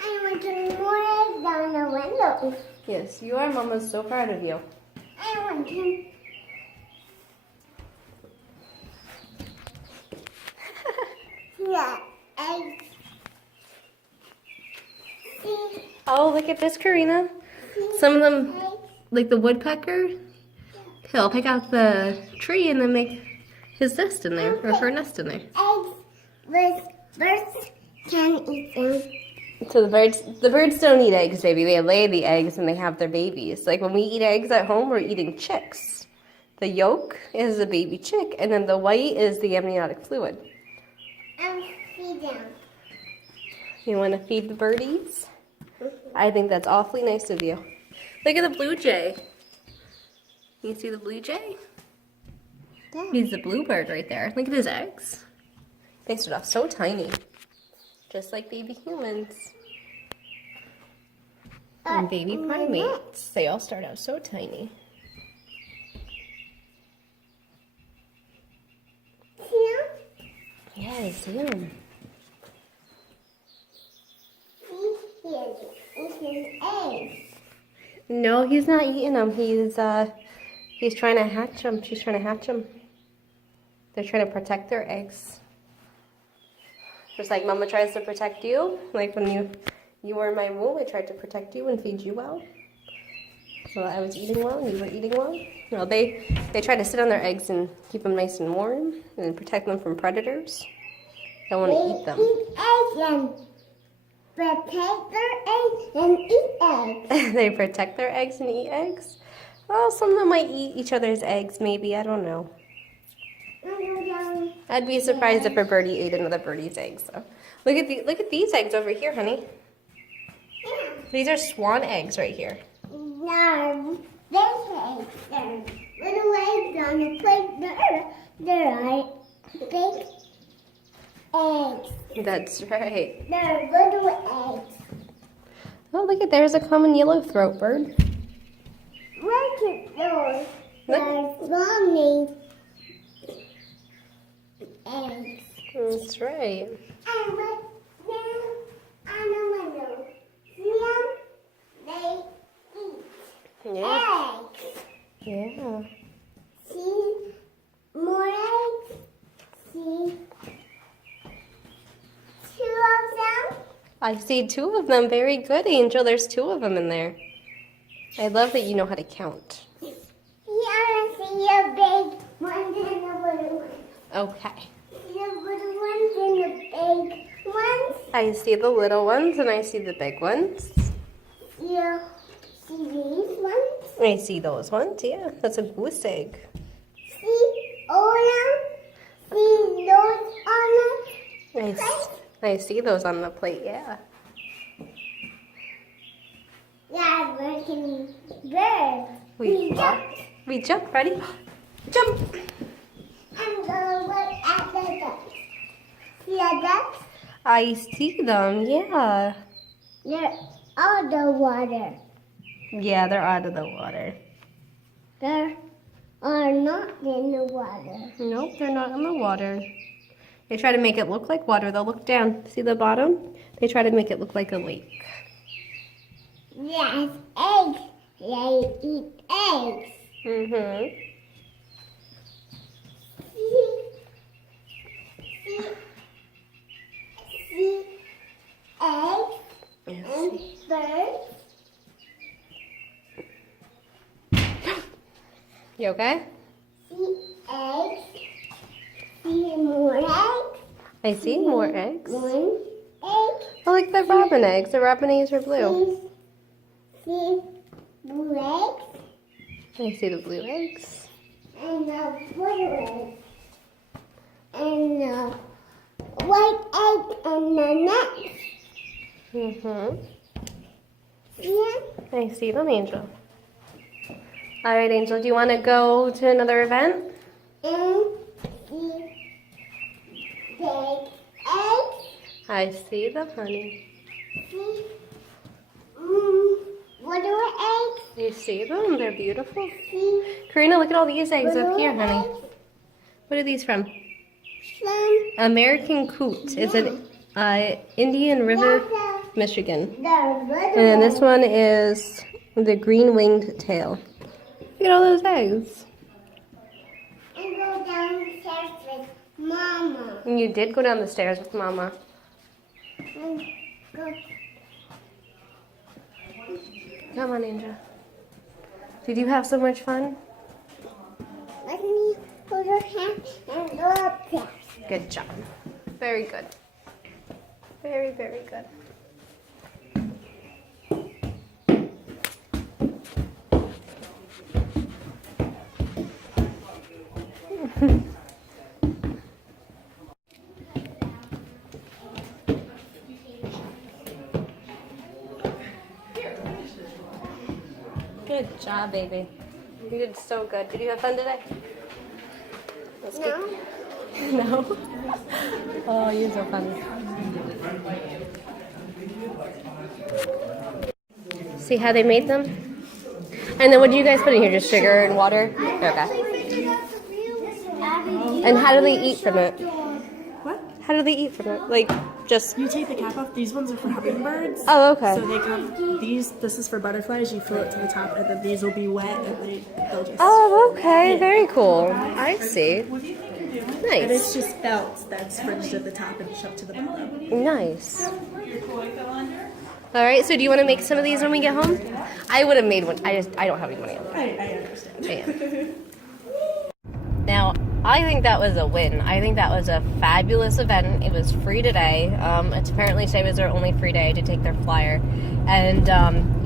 I'm looking more eggs on the window. Yes, you are. Mama's so proud of you. I want to. look at this, Karina. Some of them, like the woodpecker, he'll pick out the tree and then make his nest in there, or her nest in there. Eggs. Birds can eat them. So the birds don't eat eggs, baby. They lay the eggs and they have their babies. Like when we eat eggs at home, we're eating chicks. The yolk is a baby chick, and then the white is the amniotic fluid. Feed them. You want to feed the birdies? I think that's awfully nice of you. Look at the blue jay. You see the blue jay? Yeah. He's the bluebird right there. Look at his eggs. They start off so tiny. Just like baby humans. And baby primates. They all start out so tiny. See them? Yeah, I see them. He is eating eggs. No, he's not eating them. He's trying to hatch them. She's trying to hatch them. They're trying to protect their eggs. Just like Mama tries to protect you. Like when you were in my womb, I tried to protect you and feed you well. So I was eating well and you were eating well. Well, they try to sit on their eggs and keep them nice and warm and protect them from predators. They don't want to eat them. They protect their eggs and They protect their eggs and eat eggs. eat eggs? Well, some of them might eat each other's eggs, maybe. I don't know. I'd be surprised if a birdie ate another birdie's eggs. So, look at these eggs over here, honey. These are swan eggs right here. No, these eggs are little eggs on the plate. They're big eggs. That's right. They're little eggs. Oh, look at there's a common yellow throat bird. Look at those. They're mommy eggs. That's right. And look down on the window. See them? They eat Yeah. eggs. Yeah. See more eggs. See two of them. I see two of them. Very good, Angel. There's two of them in there. I love that you know how to count. Yeah, I see a big one and a little one. Okay. See the little ones and the big ones. I see the little ones and I see the big ones. You see these ones. I see those ones. Yeah, that's a goose egg. See all them. See those on the plate. I see those on the plate. Yeah. Yeah, working bird. We jump. We jump. Ready? Jump. I'm gonna look at the ducks. See the ducks? I see them. Yeah. They're out of the water. Yeah, they're out of the water. They are not in the water. Nope, they're not in the water. They try to make it look like water. They'll look down. See the bottom? They try to make it look like a lake. Yes, eggs. They eat eggs. Mm-hmm. See eggs Yes. and birds. You okay? See eggs. See more eggs. I see more eggs. One egg. I like the robin eggs. The robin eggs are blue. See blue eggs I see the blue eggs. and the blue eggs and the white egg and the next. Mm-hmm. Yeah. I see them, Angel. All right, Angel, do you want to go to another event? And see big eggs. I see them, honey. See little eggs. You see them? They're beautiful. See Karina, look at all these eggs up little here, honey. eggs. What are these from? Some American Coot. It's an Indian River, Michigan. they're little And then this one is the green-winged tail. Look at all those eggs. and go downstairs with Mama. And you did go down the stairs with Mama. And go Come on, Angel. Did you have so much fun? Let me hold your hand and look. Good job. Very good. Very, very good. Good job, baby. You did so good. Did you have fun today? Let's No. No? Oh, you're so funny. See how they made them? And then what do you guys put in here? Just sugar and water? Okay. And how do they eat from it? What? How do they eat from it? Like, just... You take the cap off. These ones are for hummingbirds. Oh, okay. So they come. This is for butterflies. You fill it to the top, and then these will be wet, and they'll just. Oh, okay. Very cool. I see. And Nice. it's just felt that's fringed at the top and shoved to the bottom. Nice. All right, so do you want to make some of these when we get home? I would have made one. I don't have any money. I understand. Yeah. Now, I think that was a win. I think that was a fabulous event. It was free today. It's apparently today was their only free day to take their flyer. And,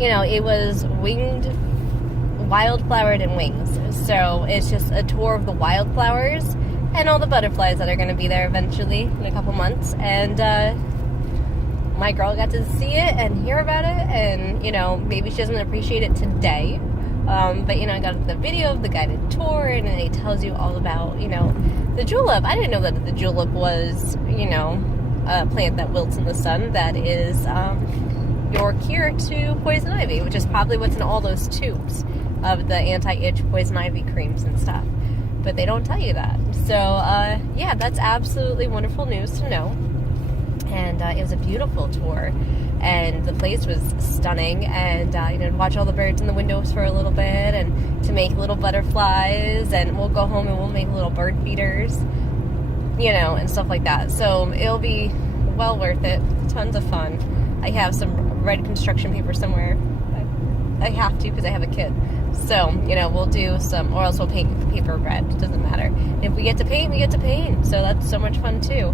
you know, it was winged, wildflowered and wings. So it's just a tour of the wildflowers and all the butterflies that are going to be there eventually in a couple months. And my girl got to see it and hear about it. And, you know, maybe she doesn't appreciate it today. But, you know, I got the video of the guided tour, and it tells you all about, you know, the julep. I didn't know that the julep was, you know, a plant that wilts in the sun that is your cure to poison ivy, which is probably what's in all those tubes of the anti-itch poison ivy creams and stuff. But they don't tell you that. So, yeah, that's absolutely wonderful news to know. And it was a beautiful tour. And the place was stunning, and you know, to watch all the birds in the windows for a little bit, and to make little butterflies, and we'll go home and we'll make little bird feeders, you know, and stuff like that. So it'll be well worth it. Tons of fun. I have some red construction paper somewhere. I have to because I have a kid. So, you know, we'll do some, or else we'll paint the paper red. It doesn't matter. And if we get to paint, we get to paint. So that's so much fun too.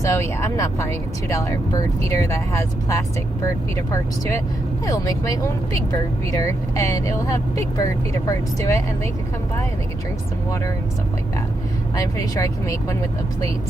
So yeah, I'm not buying a $2 bird feeder that has plastic bird feeder parts to it. I will make my own big bird feeder, and it will have big bird feeder parts to it, and they could come by and they could drink some water and stuff like that. I'm pretty sure I can make one with a plate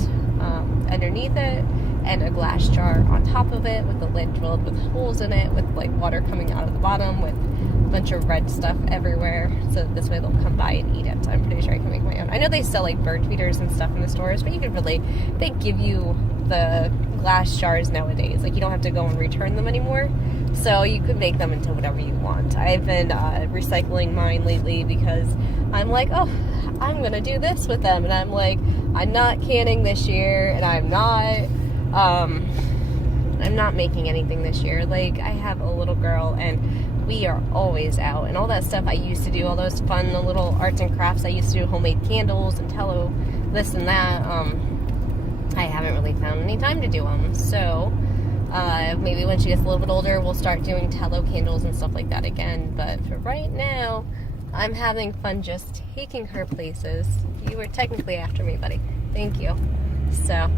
underneath it and a glass jar on top of it with the lid drilled with holes in it with like water coming out of the bottom with a bunch of red stuff everywhere, so that this way they'll come by and eat it. I'm pretty sure I can make my own. I know they sell like bird feeders and stuff in the stores, but you could really, they give you the glass jars nowadays. Like, you don't have to go and return them anymore, so you could make them into whatever you want. I've been recycling mine lately because I'm like, oh, I'm gonna do this with them, and I'm like, I'm not canning this year, and I'm not making anything this year. Like, I have a little girl, and we are always out, and all that stuff I used to do, all those fun little arts and crafts I used to do, homemade candles and tallow, this and that, I haven't really found any time to do them. So maybe when she gets a little bit older, we'll start doing tallow candles and stuff like that again. But for right now, I'm having fun just taking her places. You were technically after me, buddy. Thank you. So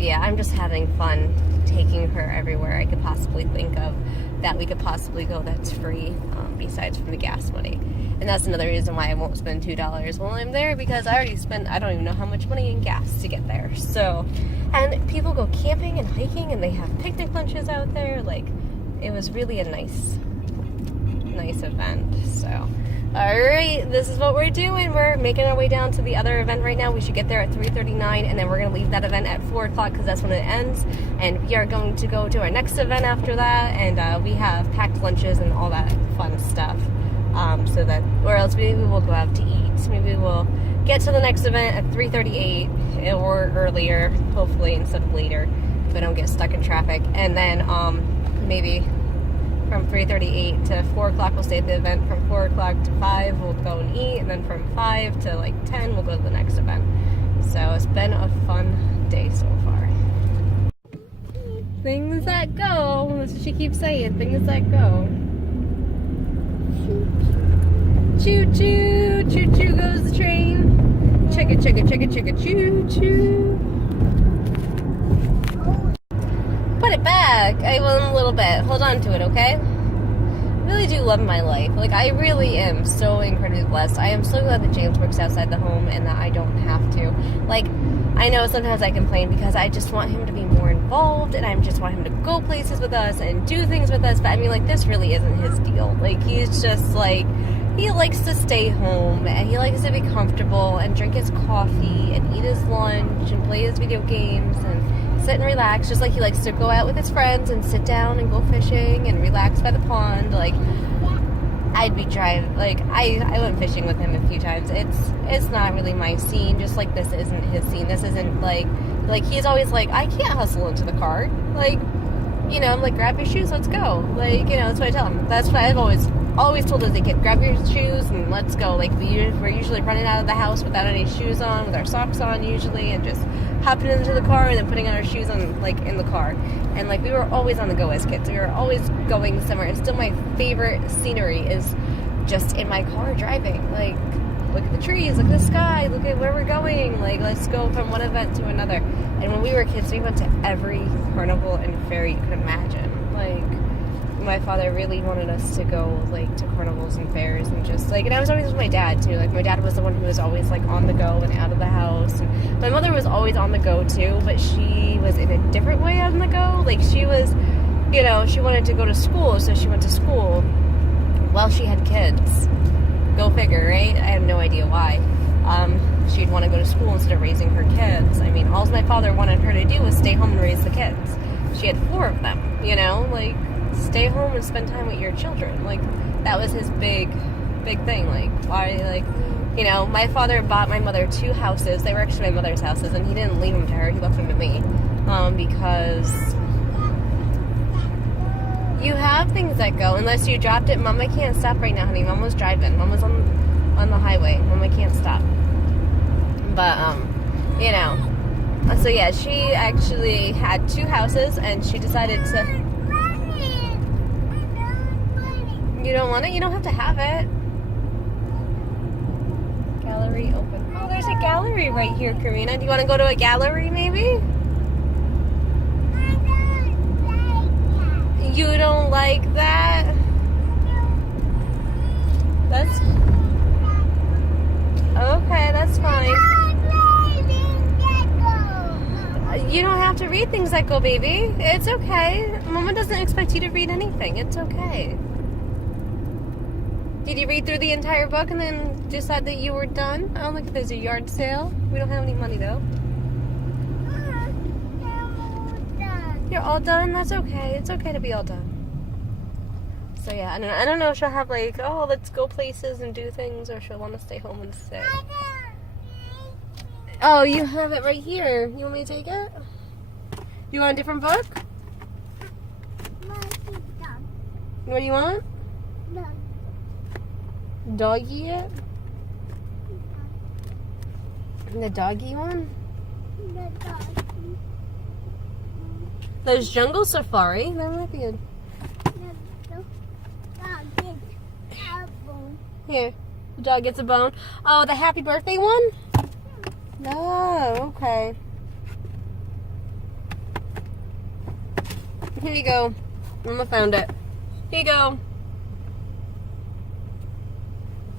yeah, I'm just having fun taking her everywhere I could possibly think of that we could possibly go that's free, besides from the gas money. And that's another reason why I won't spend $2 while I'm there, because I already spent, I don't even know how much money in gas to get there. So, and people go camping and hiking, and they have picnic lunches out there. Like, it was really a nice event. So, alright, this is what we're doing. We're making our way down to the other event right now. We should get there at 3:39, and then we're going to leave that event at 4 o'clock because that's when it ends. And we are going to go to our next event after that, and we have packed lunches and all that fun stuff. So that, or else maybe we'll go out to eat. Maybe we'll get to the next event at 3:38 or earlier, hopefully, instead of later, if I don't get stuck in traffic. And then maybe from 3:38 to 4 o'clock we'll stay at the event. From 4 o'clock to 5 we'll go and eat, and then from 5 to like 10 we'll go to the next event. So it's been a fun day so far. Things that go. That's what she keeps saying. Things that go. Choo choo. Choo choo goes the train. Chugga chugga chugga chugga choo choo. Put it back. I will in a little bit. Hold on to it, okay? I really do love my life. Like, I really am so incredibly blessed. I am so glad that James works outside the home and that I don't have to. Like, I know sometimes I complain because I just want him to be more involved and I just want him to go places with us and do things with us. But I mean, like, this really isn't his deal. Like, he's just like, he likes to stay home and he likes to be comfortable and drink his coffee and eat his lunch and play his video games and sit and relax, just like he likes to go out with his friends and sit down and go fishing and relax by the pond. Like, I'd be driving, like, I went fishing with him a few times. It's not really my scene, just like this isn't his scene. This isn't like he's always like, I can't hustle into the car. Like, you know, I'm like, grab your shoes, let's go. Like, you know, that's what I tell him. That's what I've always told as a kid, grab your shoes and let's go. Like, we're usually running out of the house without any shoes on, with our socks on usually, and just hopping into the car and then putting on our shoes on, like, in the car. And, like, we were always on the go as kids. We were always going somewhere. And still my favorite scenery is just in my car driving. Like, look at the trees, look at the sky, look at where we're going. Like, let's go from one event to another. And when we were kids, we went to every carnival and fair you could imagine. Like, my father really wanted us to go, like, to carnivals and fairs and just, like, and I was always with my dad, too. Like, my dad was the one who was always, like, on the go and out of the house. And my mother was always on the go, too, but she was in a different way on the go. Like, she was, you know, she wanted to go to school, so she went to school while she had kids. Go figure, right? I have no idea why. She'd want to go to school instead of raising her kids. I mean, all my father wanted her to do was stay home and raise the kids. She had 4 of them, you know? Like, stay home and spend time with your children. Like, that was his big thing. Like, why, like, you know, my father bought my mother 2 houses. They were actually my mother's houses, and he didn't leave them to her. He left them to me. Because you have things that go. Unless you dropped it. Mama can't stop right now, honey. Mom was driving. Mom was on the highway. Mama can't stop. But, you know. So, yeah, she actually had 2 houses, and she decided to... You don't want it? You don't have to have it. Gallery open. Oh, there's a gallery right here, Karina. Do you want to go to a gallery, maybe? You don't like that? That's... Okay, that's fine. You don't have to read things that go, baby. It's okay. Mama doesn't expect you to read anything. It's okay. Did you read through the entire book and then decide that you were done? Oh, look, there's a yard sale. We don't have any money, though. You're all done? That's okay. It's okay to be all done. So, yeah, I don't know if she'll have, like, oh, let's go places and do things, or she'll want to stay home and sit. Oh, you have it right here. You want me to take it? You want a different book? What do you want? Doggy it? The doggy one? There's Jungle Safari. That might be good. Here. The dog gets a bone. Oh, the happy birthday one? Oh, okay. Here you go. Mama found it. Here you go.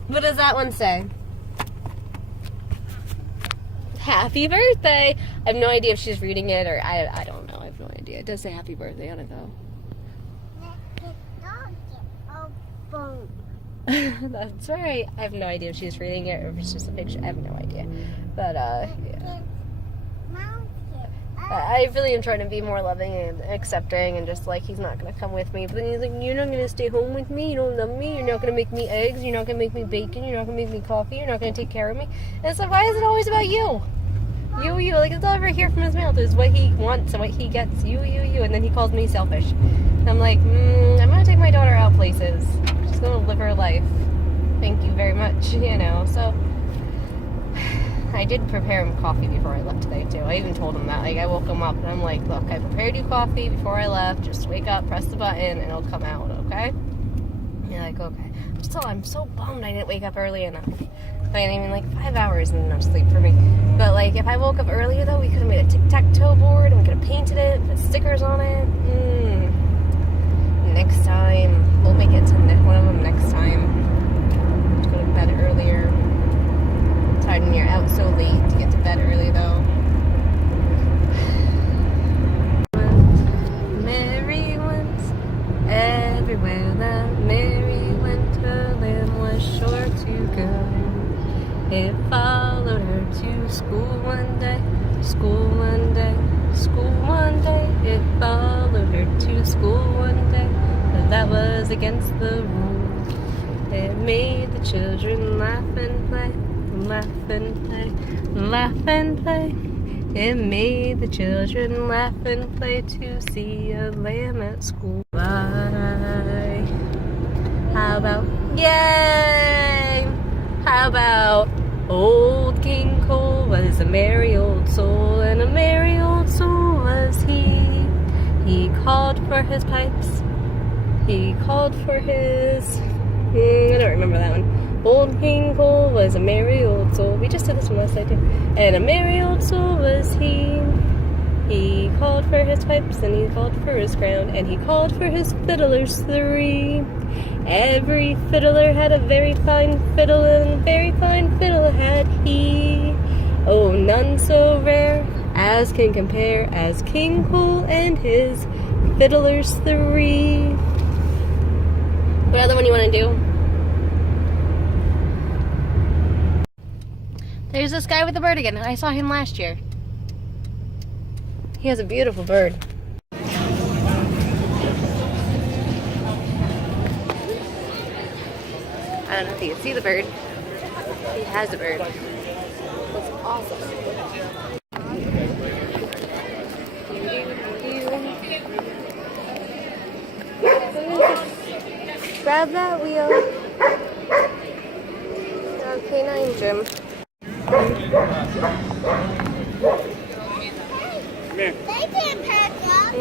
What does that one say? Happy birthday! I have no idea if she's reading it or I don't know. I have no idea. It does say happy birthday on it though. That's right. I have no idea if she's reading it or if it's just a picture. I have no idea. But yeah. I really am trying to be more loving and accepting and just like, he's not going to come with me. But then he's like, you're not going to stay home with me? You don't love me? You're not going to make me eggs? You're not going to make me bacon? You're not going to make me coffee? You're not going to take care of me? And it's like, why is it always about you? You. Like, it's all I ever hear from his mouth is what he wants and what he gets. You. And then he calls me selfish. And I'm like, I'm going to take my daughter out places. She's going to live her life. Thank you very much, you know. So, I did prepare him coffee before I left today too. I even told him that. Like, I woke him up and I'm like, look, I prepared you coffee before I left. Just wake up, press the button, and it'll come out, okay? And you're like, okay. I'm so bummed I didn't wake up early enough. I mean, like 5 hours isn't enough sleep for me. But like, if I woke up earlier though, we could have made a tic-tac-toe board and we could have painted it, put stickers on it. Next time, we'll make it to one of them next time. To go to bed earlier. Tired when you're out so late to get to bed early though. Mary went everywhere that Mary went, her lamb was sure to go. It followed her to school one day, school one day, school one day. It followed her to school one day, but that was against the rules. It made the children laugh and play, laugh and play, laugh and play. It made the children laugh and play to see a lamb at school. Bye. How about, yay! How about old King Cole was a merry old soul, and a merry old soul was he. He called for his pipes. He called for his... I don't remember that one. Old King Cole was a merry old soul. We just did this one last night too. And a merry old soul was he. He called for his pipes, and he called for his crown, and he called for his fiddlers 3. Every fiddler had a very fine fiddle, and a very fine fiddle had he. Oh, none so rare as can compare as King Cole and his fiddlers 3. What other one you want to do? There's this guy with the bird again. I saw him last year. He has a beautiful bird. I don't know if you can see the bird. He has a bird. It's awesome. Grab that wheel. Canine Jim. They can pack up.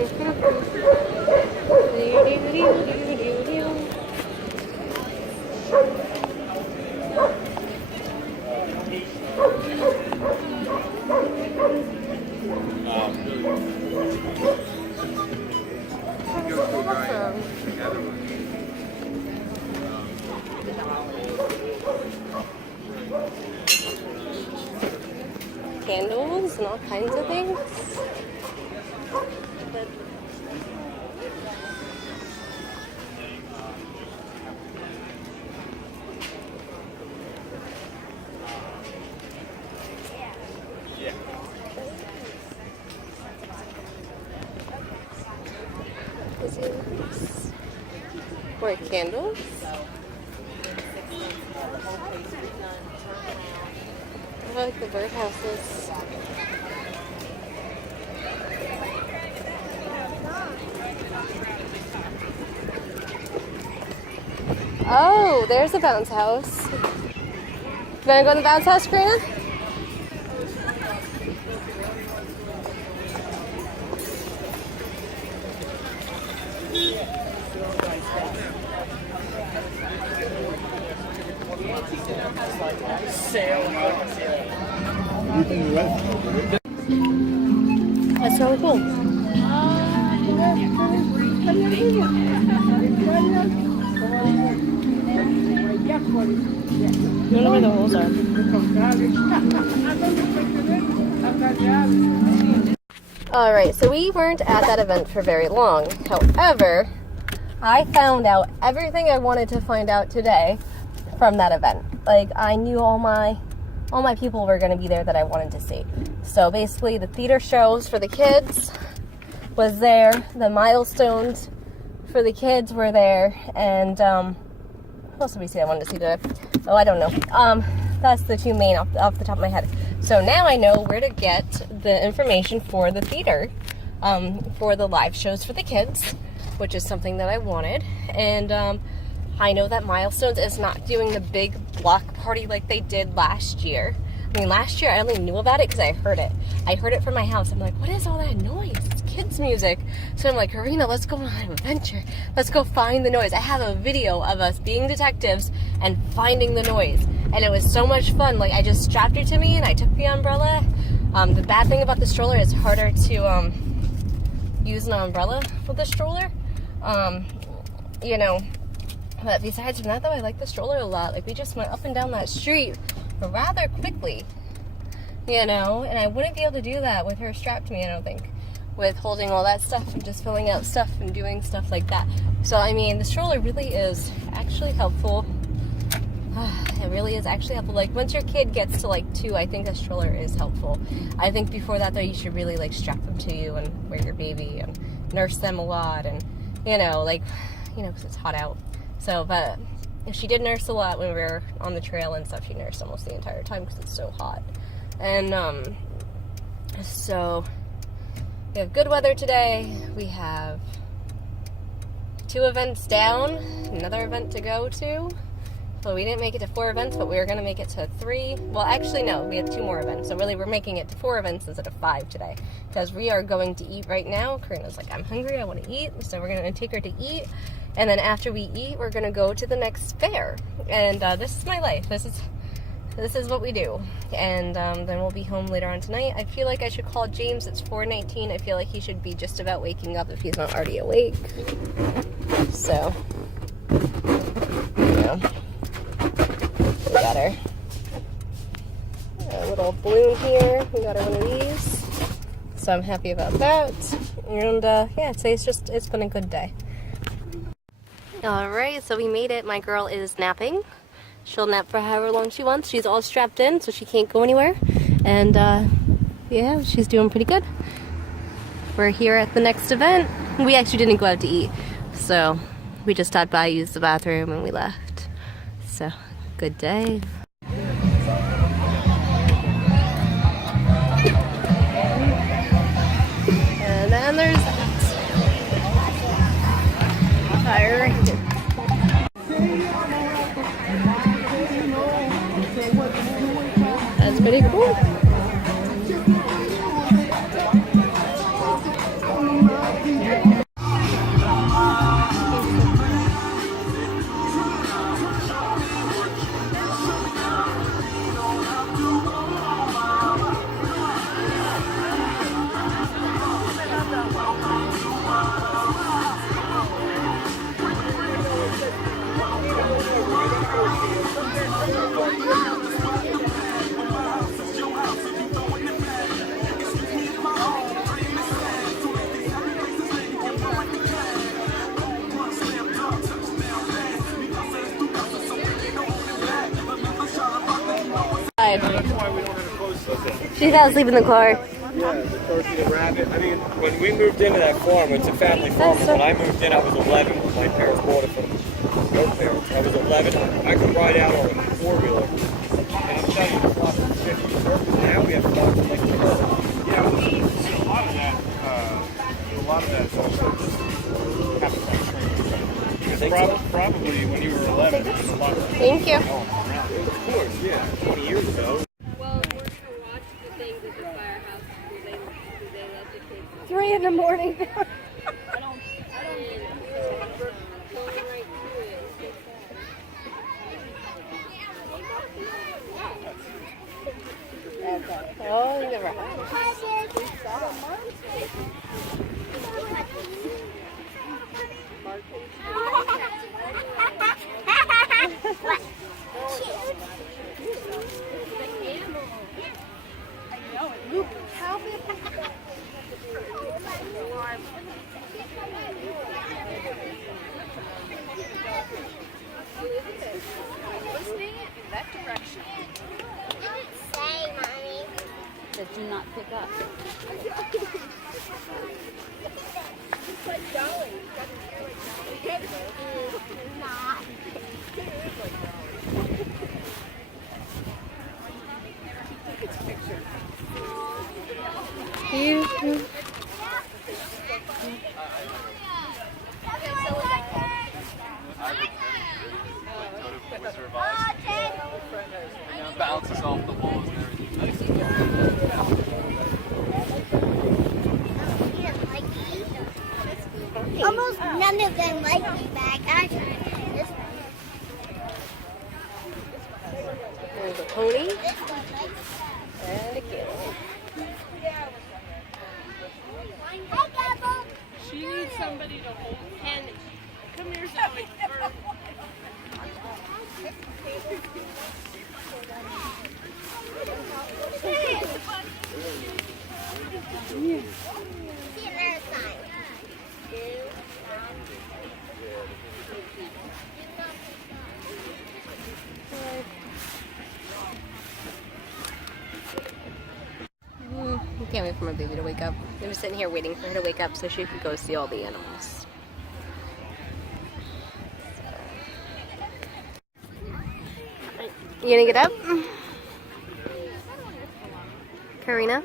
Candles and all kinds of things. More candles. I like the birdhouses. Oh, there's a bounce house. You wanna go in the bounce house, Karina? That's so cool. I wonder where the holes are. Alright, so we weren't at that event for very long. However, I found out everything I wanted to find out today from that event. Like, I knew all my people were going to be there that I wanted to see. So basically, the theater shows for the kids was there. The milestones for the kids were there. And, what else did we see I wanted to see today? Oh, I don't know. That's the two main off the top of my head. So now I know where to get the information for the theater, for the live shows for the kids, which is something that I wanted. And, I know that Milestones is not doing the big block party like they did last year. I mean, last year I only knew about it because I heard it. I heard it from my house. I'm like, what is all that noise? It's kids' music. So I'm like, Karina, let's go on an adventure. Let's go find the noise. I have a video of us being detectives and finding the noise. And it was so much fun. Like, I just strapped her to me and I took the umbrella. The bad thing about the stroller is harder to use an umbrella with the stroller. You know, but besides from that though, I like the stroller a lot. Like, we just went up and down that street rather quickly, you know, and I wouldn't be able to do that with her strapped to me, I don't think, with holding all that stuff and just filling out stuff and doing stuff like that. So, I mean, the stroller really is actually helpful. It really is actually helpful. Like, once your kid gets to like 2, I think a stroller is helpful. I think before that though, you should really like strap them to you and wear your baby and nurse them a lot, and you know, like, you know, because it's hot out. So, but if she did nurse a lot when we were on the trail and stuff, she nursed almost the entire time because it's so hot. And so we have good weather today. We have 2 events down, another event to go to. Well, we didn't make it to 4 events, but we were going to make it to 3. Well, actually, no, we have 2 more events. So really, we're making it to 4 events instead of 5 today. Because we are going to eat right now. Karina's like, I'm hungry, I want to eat. So we're going to take her to eat. And then after we eat, we're going to go to the next fair. And this is my life. This is what we do. And then we'll be home later on tonight. I feel like I should call James. It's 4:19. I feel like he should be just about waking up if he's not already awake. So, you know. We got our little balloon here. We got her one of these. So I'm happy about that. And yeah, it's been a good day. Alright, so we made it. My girl is napping. She'll nap for however long she wants. She's all strapped in, so she can't go anywhere. And yeah, she's doing pretty good. We're here at the next event. We actually didn't go out to eat. So we just stopped by, used the bathroom, and we left. So, good day. And then there's that. Fire right there. That's pretty cool. She fell asleep in the car. Yeah, the turkey, the rabbit. I mean, when we moved into that farm, it's a family farm. When I moved in, I was 11. My parents bought it from both parents. I was 11. I could ride out on a 4-wheeler. And I'm telling you, flocks of 50 turkeys. Now we have flocks of like 12. Yeah, so a lot of that is also just habitat training. Probably when you were 11, there was a lot of Thank you. Of course, yeah. 20 years ago. Well, we're going to watch the things at the firehouse. Do they let the kids? 3 in the morning. Oh, you never have. Listening in that direction. Say, Mommy. That do not pick up. It's like Dolly. Not. Bounces off the walls and everything. of them like me back. I tried this one. There's a pony This one likes and a camel. Hi, Gabble. She needs somebody to hold. And come here, Zoe. See another sign. I can't wait for my baby to wake up. I'm just sitting here waiting for her to wake up so she can go see all the animals. You gonna get up? Karina?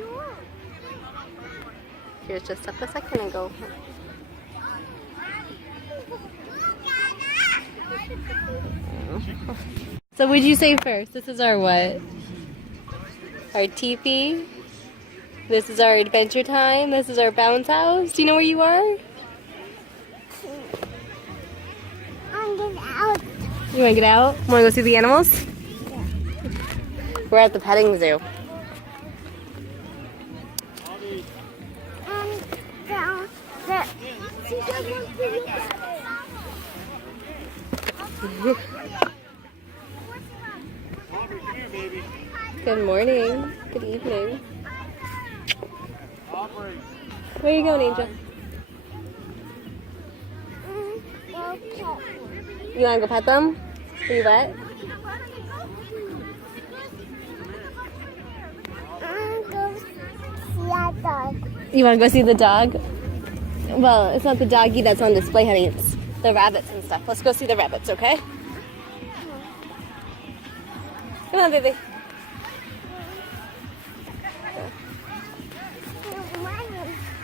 She was just up a second ago. So what'd you say first? This is our what? Our teepee. This is our adventure time. This is our bounce house. Do you know where you are? I'm getting out. You wanna get out? Wanna go see the animals? We're at the petting zoo. Down there. See someone to look at it. Good morning. Good evening. Where are you going, Angel? You wanna go pet them? Are you wet? You wanna go see the dog? Well, it's not the doggy that's on display, honey. It's the rabbits and stuff. Let's go see the rabbits, okay? Come on, baby.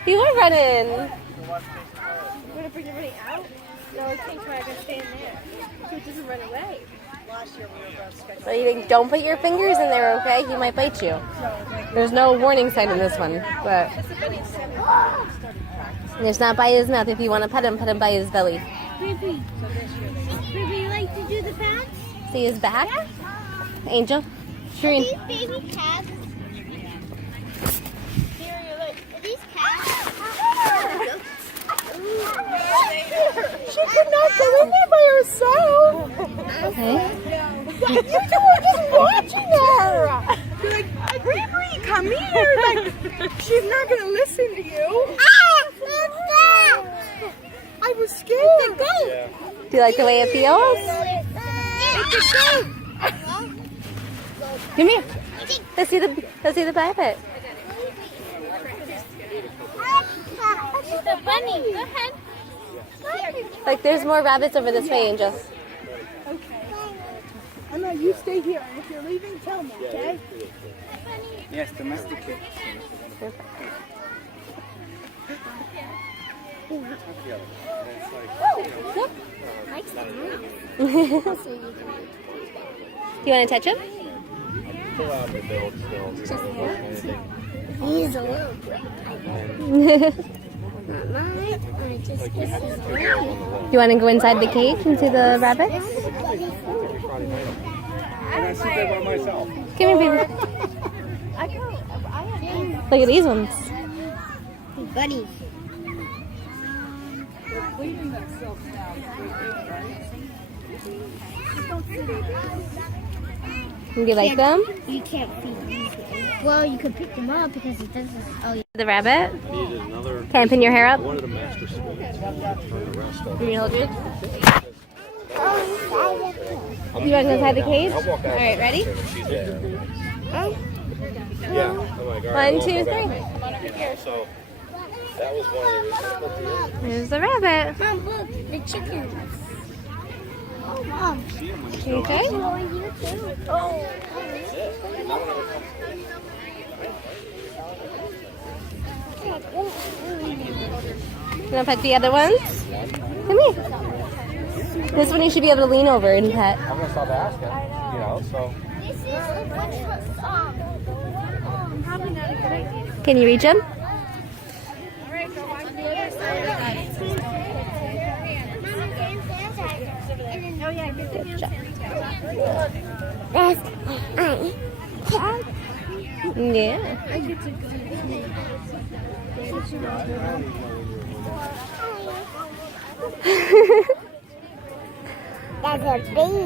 You are running. You want to bring the running out? No, I think I can stay in there. So it doesn't run away. So you think, don't put your fingers in there, okay? He might bite you. There's no warning sign in this one, but there's not by his mouth. If you want to pet him by his belly. Baby, you like to do the bounce? See his back? Angel? Shireen. Are these baby calves? Are these calves? She could not go in there by herself. Okay. You two were just watching her. You're like, Riri, come here. Like, she's not going to listen to you. I was scared. Go. Do you like the way it feels? Come here. Let's see the rabbit. The bunny. Go ahead. Like there's more rabbits over this way, Angel. Okay. Emma, you stay here. And if you're leaving, tell me, okay? Yes, domesticate. You want to touch him? Pull out the build still. He's a little bit. You want to go inside the cage and see the rabbits? And I sit there by myself. Come here, baby. Look at these ones. Bunny. Do you like them? You can't feed these. Well, you could pick them up because it doesn't. Oh, yeah. The rabbit? I needed another. Can I pin your hair up? One of the master suites. Turn the rest of You hold it? Oh, You want to go inside the cage? I'll walk out. All right, ready? She's there. Yeah. I'm like, all right, 1, I'll 2, go 3. back. You know, so that was one of the reasons. There's the rabbit. Mom, look, the chickens. Oh, Mom. You okay? Oh, you too. Oh. You want to pet the other ones? Come here. This one you should be able to lean over and pet. I'm gonna stop asking. You know, so. This is the one song. Probably not a good idea. Can you reach him? Alright, go on the other side. Good job. Yeah. That's a baby.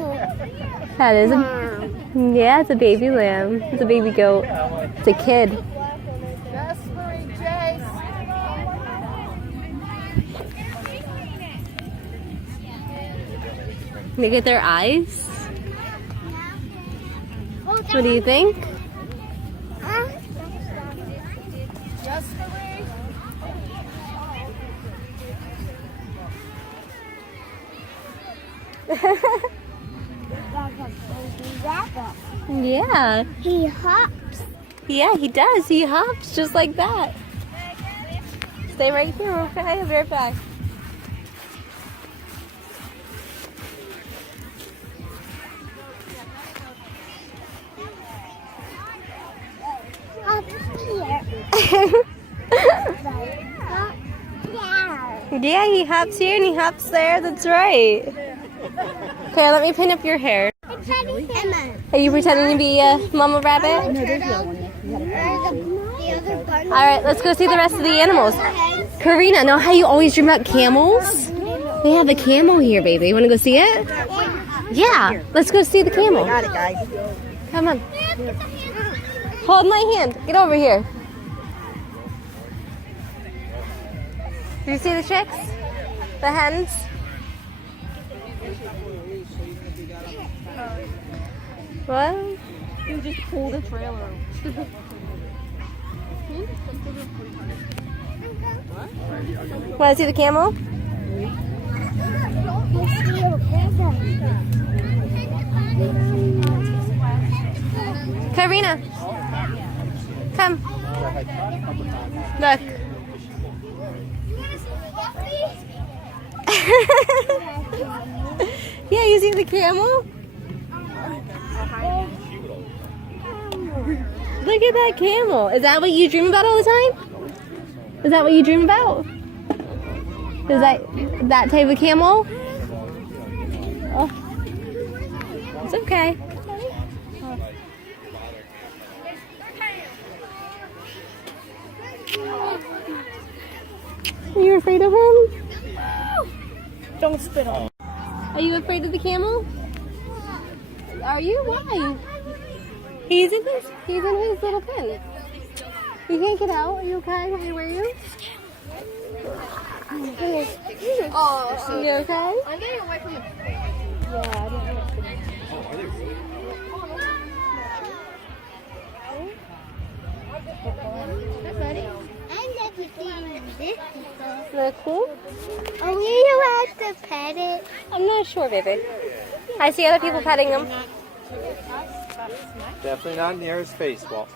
That is a, yeah, it's a baby lamb. It's a baby goat. It's a kid. Just for Jace. Look at their eyes. What do you think? Just for Yeah. He hops. Yeah, he does. He hops just like that. Stay right here, okay? I'll be right back. Up here. Yeah, he hops here and he hops there. That's right. Okay, let me pin up your hair. Emma. Are you pretending to be a mama rabbit? All right, let's go see the rest of the animals. Karina, know how you always dream about camels? We have a camel here, baby. You want to go see it? Yeah, let's go see the camel. Got it, guys. Come on. Hold my hand. Get over here. Do you see the chicks? The hens? What? You just pull the trailer. Want to see the camel? Karina, come. Look. Yeah, you see the camel? Look at that camel. Is that what you dream about all the time? Is that what you dream about? Is that type of camel? Oh, it's okay. Are you afraid of him? Don't spit on. Are you afraid of the camel? Are you? Why? He's in his little pen. You can't get out. Are you okay? Can I wear you? Oh, you okay? I'm getting away from you. Yeah, I don't know. Is that cool? Oh, you have to pet it. I'm not sure, baby. I see other people petting him. Definitely not near his face, Walt.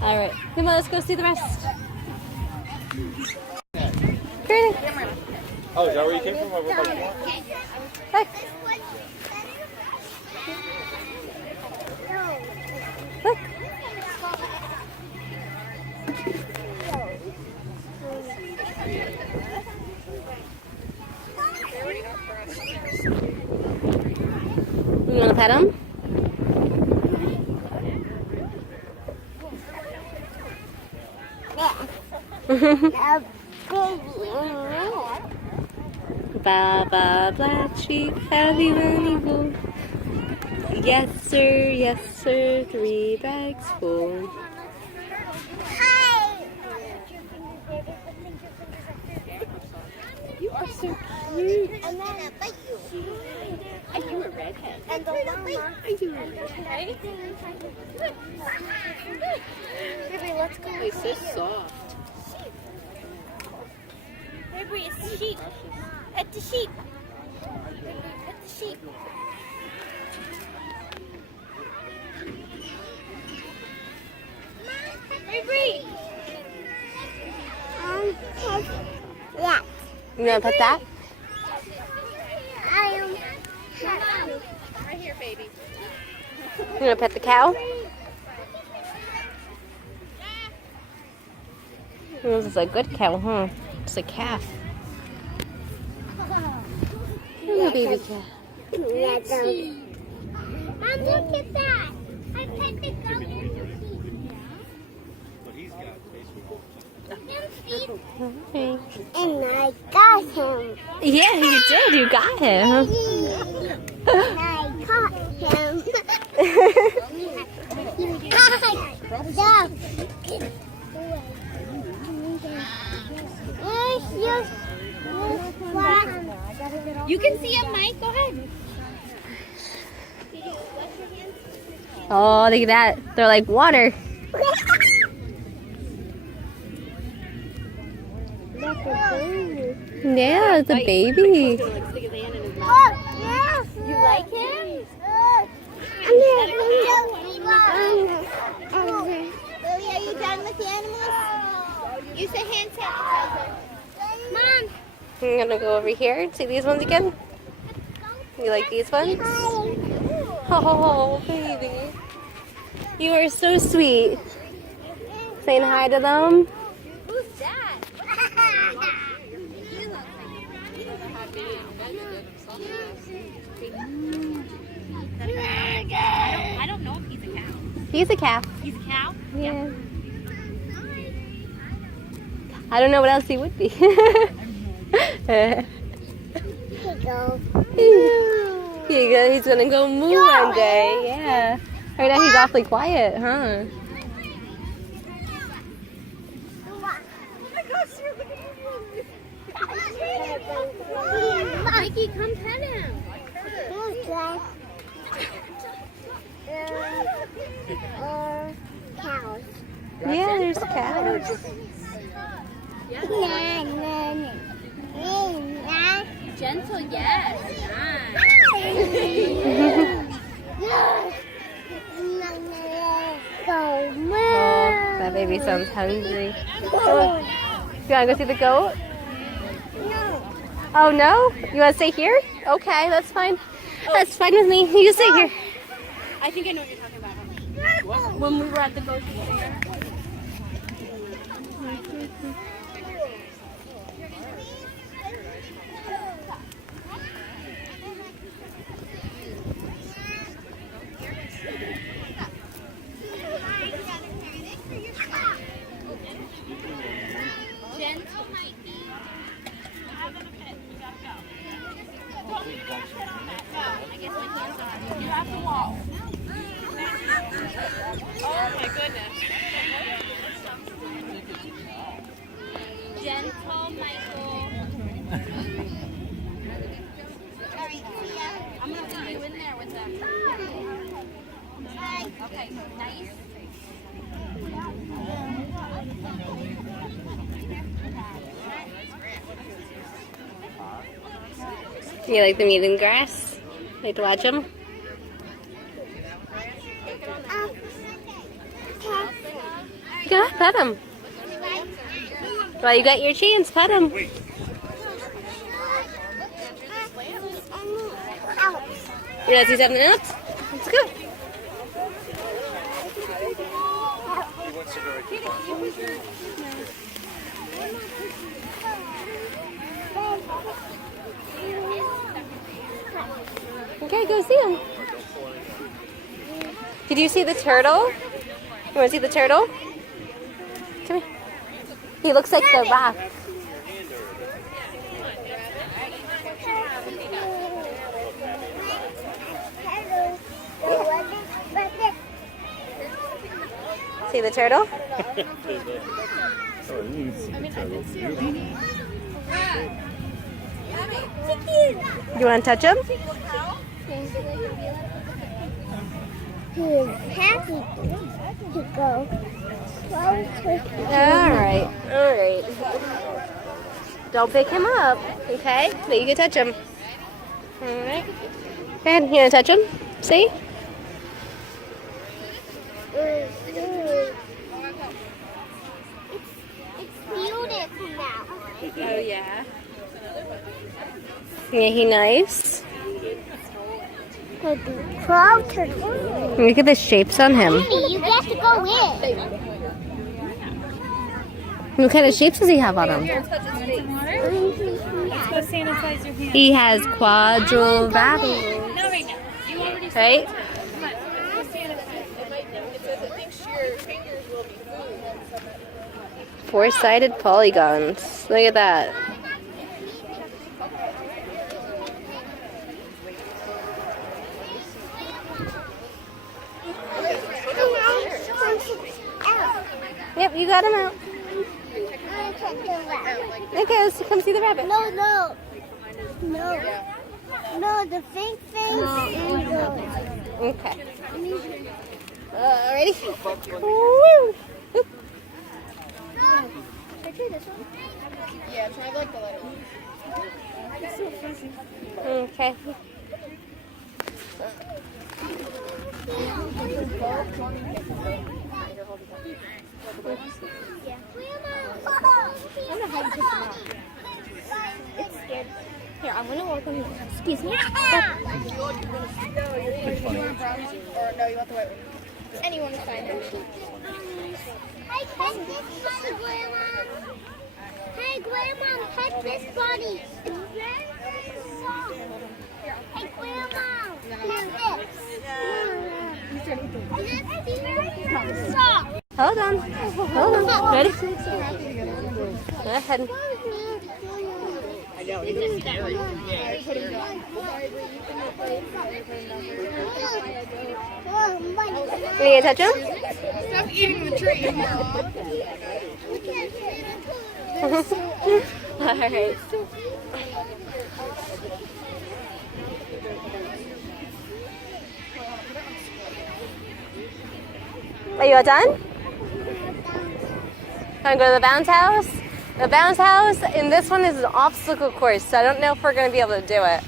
All right, come on, let's go see the rest. Great. Oh, is that where you came from? Look. Look. You want to pet him? Baba black sheep, have you any wool? Yes sir, 3 bags full. You are so cute. I'm gonna bite you. And you're a redhead. And the llama. Are you okay? Baby, let's go. It's so soft. Baby, it's the sheep. Pet the sheep. Baby, pet the sheep. Baby. Yeah. You want to pet that? I am. Right here, baby. You want to pet the cow? This is a good cow, huh? It's a calf. little baby cat. Mom, look at that. I pet the goat. And I got him. Yeah, you did. You got him. And I caught him. You can see him, Mike. Go ahead. Oh, look at that. They're like water. Yeah, it's a baby. You like him? Lily, are you done with the animals? Use the hand sanitizer. Mom. I'm gonna go over here and see these ones again. You like these ones? Oh, baby. You are so sweet. Saying hi to them. Who's that? I don't know if he's a cow. He's a calf. He's a cow? Yeah. I don't know what else he would be. Here you go. He's gonna go moo one day. Yeah. Right now he's awfully quiet, huh? Mikey, come pet him. Cows. Yeah, there's cows. Gentle, yes. Oh, that baby sounds hungry. Oh, you wanna go see the goat? Oh no? You wanna stay here? Okay, that's fine. That's fine with me. You sit here. I think I know what you're talking about. When we were at the boat fair. Gentle, Mikey. I guess my hands are. You have to walk. Oh my goodness. Gentle, Michael. I'm going to leave you in there with them. Okay, nice. You like them eating grass? Like to watch them? Yeah, pet them. Well, you got your chance. Pet them. You want to see something else? Let's go. Okay, go see him. Did you see the turtle? You want to see the turtle? Come here. He looks like the rock. See the turtle? You want to touch him? He is happy to go closer. Alright, alright. Don't pick him up, okay? But you can touch him. Alright. Go ahead, you want to touch him? See? It's beautiful now. Oh, yeah. Yeah, he nice. Closer. Look at the shapes on him. You get to go in. What kind of shapes does he have on him? It's Go sanitize your hands. He has quadril rabbit. No, right now. You already Right? Go sanitize. It says it thinks your fingers will be food. Four-sided polygons. Look at that. Yep, you got him out. Okay, let's come see the rabbit. No, no. No. No, the fake face and the... Okay. Ready? Woo! Yeah, try like the letter. Okay. I don't know how you pick them up. It's scared. Here, I'm gonna walk on you. Excuse me. Or no, you want the white one? Anyone is fine. Hey, pet this bunny, Grandma. Hey, Grandma, pet this bunny. Hey, Grandma, this. Stop. Hold on. Hold on. Ready? Go ahead. You gonna touch him? Stop eating the tree. Alright. Are you all done? Gonna go to the bounce house? The bounce house in this one is an obstacle course, so I don't know if we're gonna be able to do it.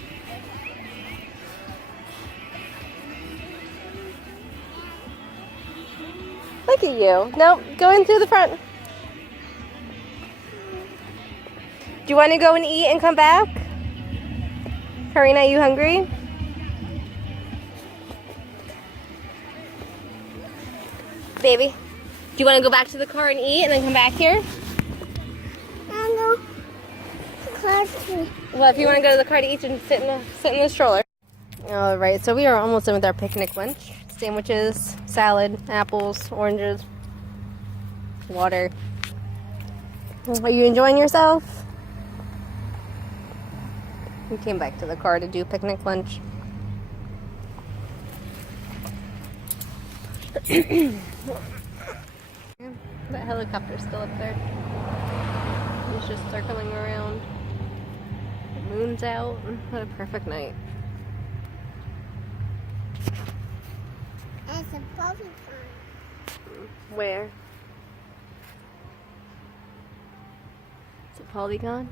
Look at you. Nope, go in through the front. Do you want to go and eat and come back? Karina, you hungry? Baby, do you want to go back to the car and eat and then come back here? I'll go. Well, if you want to go to the car to eat and sit in the stroller. All right, so we are almost done with our picnic lunch. Sandwiches, salad, apples, oranges, water. Are you enjoying yourself? We came back to the car to do picnic lunch. That helicopter's still up there. It's just circling around. The moon's out. What a perfect night. It's a polygon. Where? It's a polygon?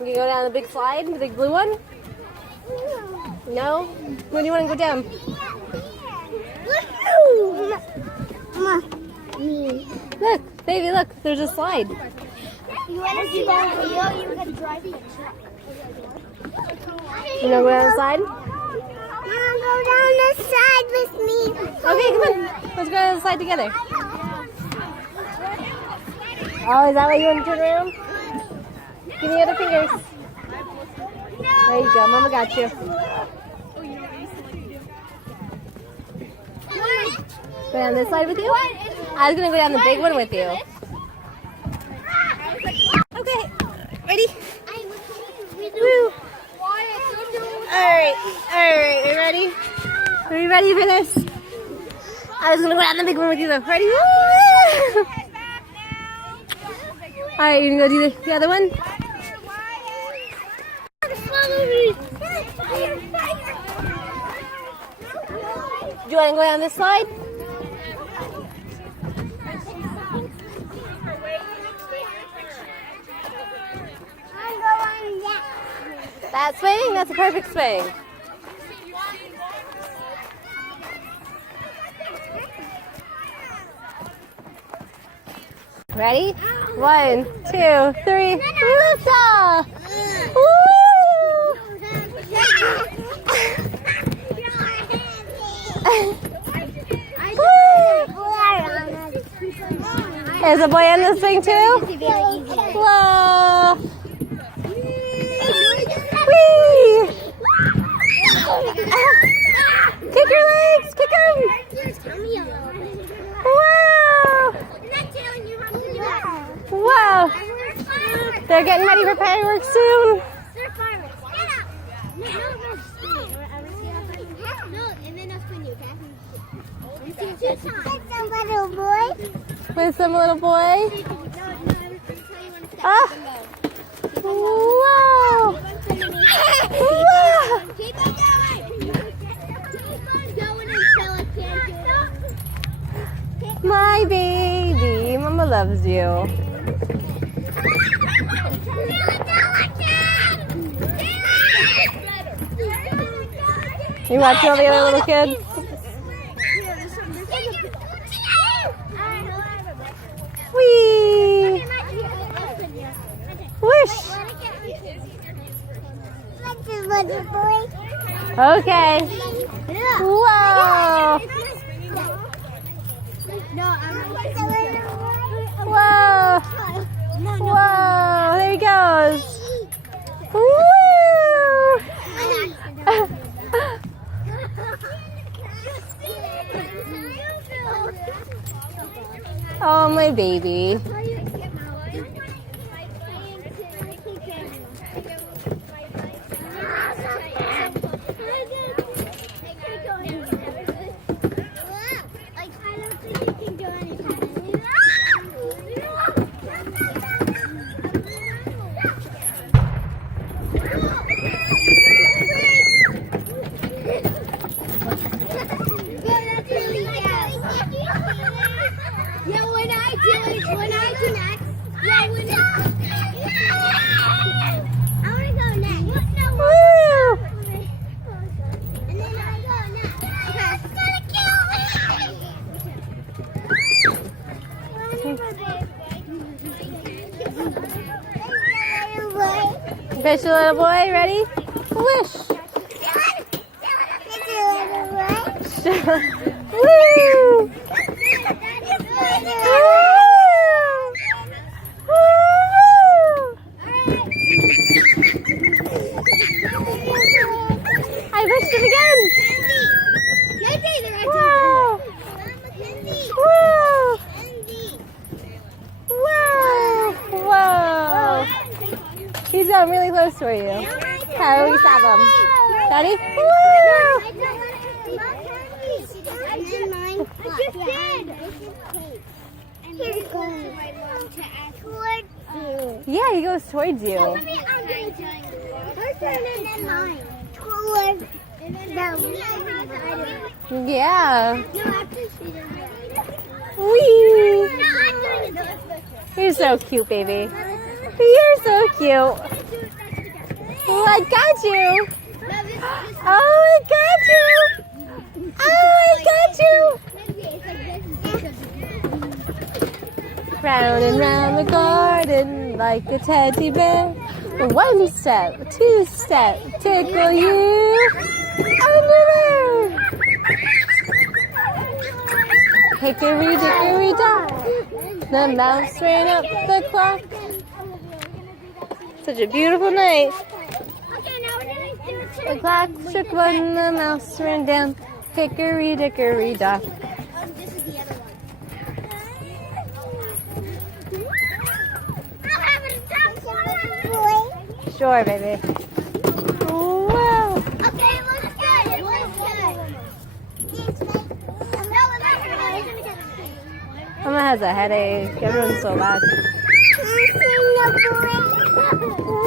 You can go down the big slide, the big blue one? No? When do you want to go down? Look, baby, look, there's a slide. You want to see that video? You can drive the truck. You want to go down the slide? Go down the side with me. Okay, come on. Let's go down the slide together. Oh, is that why you want to turn around? Give me the other fingers. There you go. Mama got you. Go down this slide with you? I was going to go down the big one with you. Okay. Ready? Woo. Alright. Alright. You ready? Are you ready for this? I was going to go down the big one with you though. Ready? Woo. Alright, you're going to go do the other one? Do you want to go down this slide? That swing? That's a perfect swing. Ready? 1, 2, 3. Lisa! Woo! Is the boy on the swing too? Whoa! Whee! Kick your legs! Kick them! Wow! Wow! They're getting ready for fireworks soon. With some little boy. Ah! Wow! Wow! My baby, Mama loves you. You watching all the other little kids? Whee! Whoosh! Okay. Whoa! Whoa! Whoa! There he goes. Woo! Oh, my baby. Fish, little boy, ready? Wish. Woo! I wished it again. Wow! Wow! Whoa! He's getting really close for you. How do we stop him? Daddy? Woo! Yeah, he goes towards you. Yeah. Whee! You're so cute, baby. You're so cute. Oh, I got you. Oh, I got you. Oh, I got you. Round and round the garden like a teddy bear. One step, two step, tickle you under there. Hickory dickory dock, the mouse ran up the clock. Such a beautiful night. The clock struck one, the mouse ran down. Hickory dickory dock. Sure, baby. Wow. Okay, it looks good. It looks good. Mama has a headache. Everyone's so loud.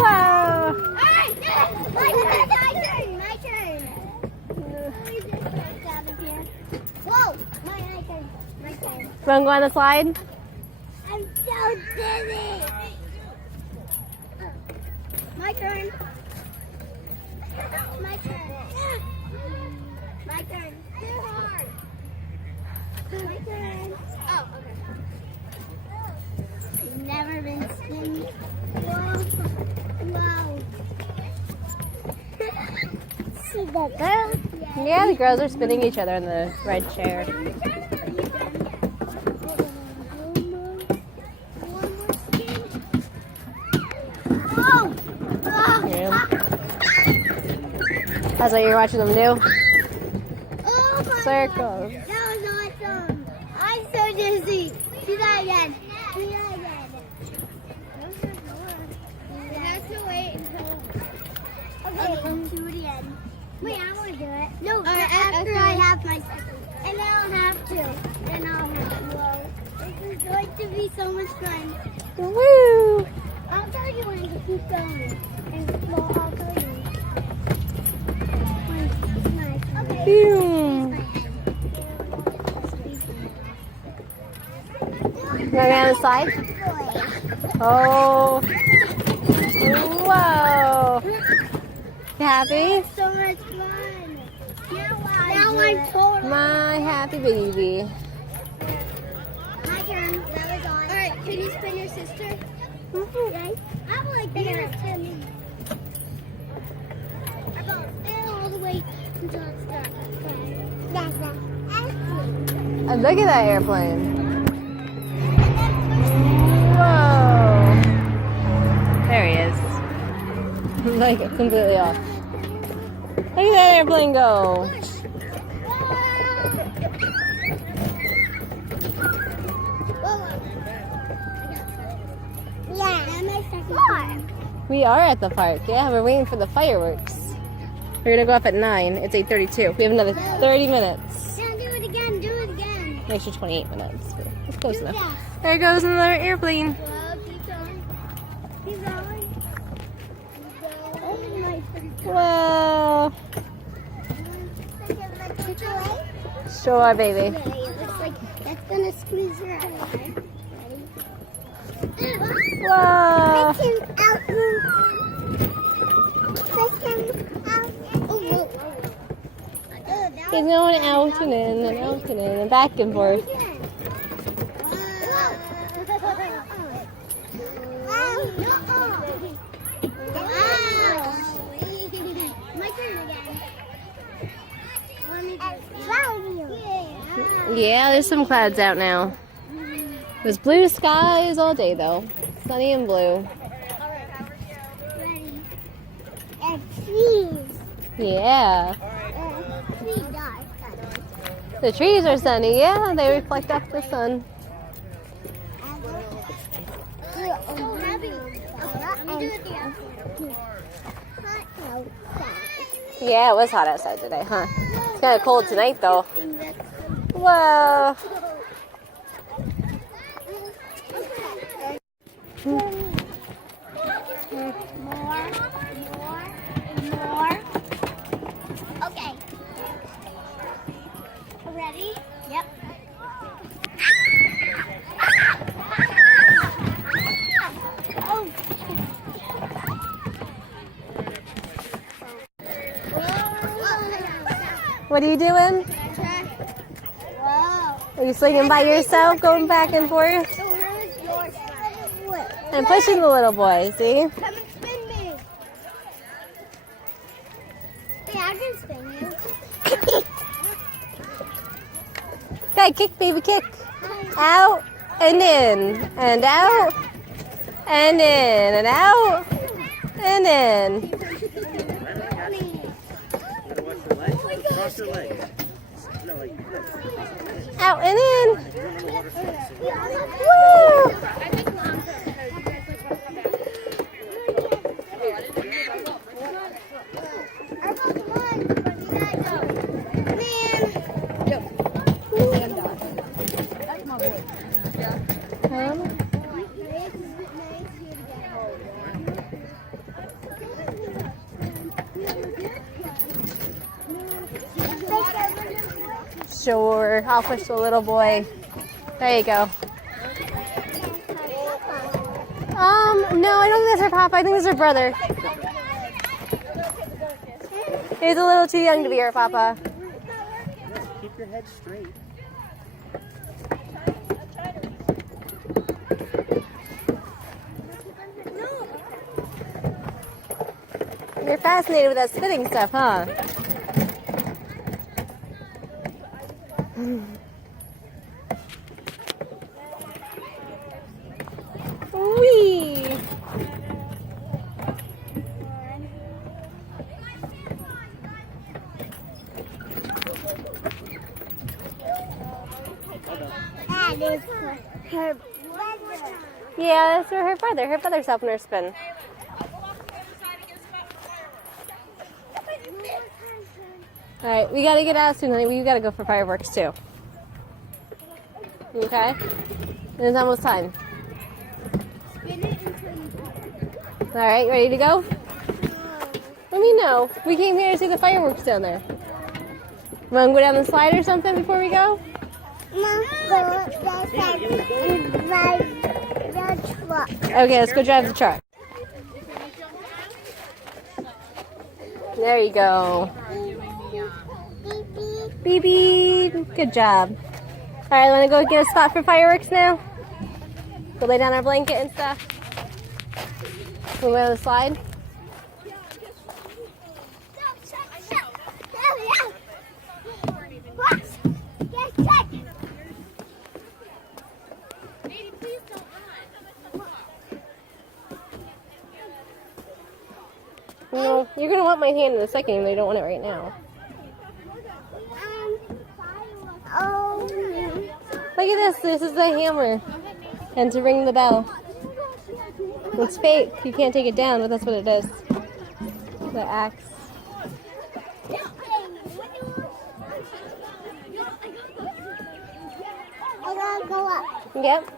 Wow. My turn. Whoa, my turn. Want to go on the slide? I'm so dizzy. My turn. My turn. My turn. Too hard. My turn. Oh, okay. Never been spinning. Whoa. Wow. See the girl? Yeah, the girls are spinning each other in the red chair. That's what you're watching them do? Oh my Circles. God. That was awesome. I'm so dizzy. Do that again. Do that again. You have to wait until. Okay, do it again. Wait, I want to do it. No, after I have my second. And then I'll have to. And I'll have to. Whoa. This is going to be so much fun. Woo! I'll tell you when to keep going. And well, I'll tell you. Okay. Phew. You want to on the slide? Oh. Whoa. You happy? So much fun. Now I'm total. My happy baby. My turn. That was on. Alright, can you spin your sister? Okay. I would like that to me. I'm going to spin all the way until it's done. That's not asking. And look at that airplane. Whoa. There he is. Like completely off. Look at that airplane go. We are at the park. Yeah, we're waiting for the fireworks. We're gonna go up at 9. It's 8:32. We have another 30 minutes. Yeah, do it again. Do it again. Extra 28 minutes. But it's close enough. There goes another airplane. Well, keep going. Keep going. Oh my Whoa. goodness. Sure, baby. It looks like that's gonna squeeze your eye. Ready? Whoa. Push him out. Push him out. Oh, whoa. He's going out and in and out and in and back and forth. Yeah, there's some clouds out now. It was blue skies all day though. Sunny and blue. And trees. Yeah. Trees are. The trees are sunny, yeah, they reflect off the sun. Yeah, it was hot outside today, huh? It's kind of cold tonight though. Whoa. More. Okay. Ready? Yep. Oh. What are you doing? Whoa. Are you swinging by yourself, going back and forth? So where is your spot? And pushing the little boy, see? Come and spin me. Hey, I can spin you. Okay, kick, baby, kick. Out and in, and out, and in, and out, and in. Cross your legs. Out and in. Woo! Sure, I'll push the little boy. There you go. No, I don't think that's her papa. I think that's her brother. He's a little too young to be her papa. Keep your head straight. You're fascinated with that spinning stuff, huh? Whee! that is for her brother. Yeah, that's for her brother. Her brother's helping her spin. All right, we gotta get out soon, honey. We gotta go for fireworks too. Okay? It's almost time. Spin it until you All right, ready to go? Let me know. We came here to see the fireworks down there. Want to go down the slide or something before we go? No, go that side and ride the truck. Okay, let's go drive the truck. There you go. Beep beep. Good job. All right, want to go get a spot for fireworks now? Go lay down our blanket and stuff. We'll go on the slide. No, you're gonna want my hand in a second, even though you don't want it right now. Oh, Look at this. This is the hammer, and to ring the bell. It's fake. You can't take it down, but that's what it is. The axe. I gotta go up. Yep.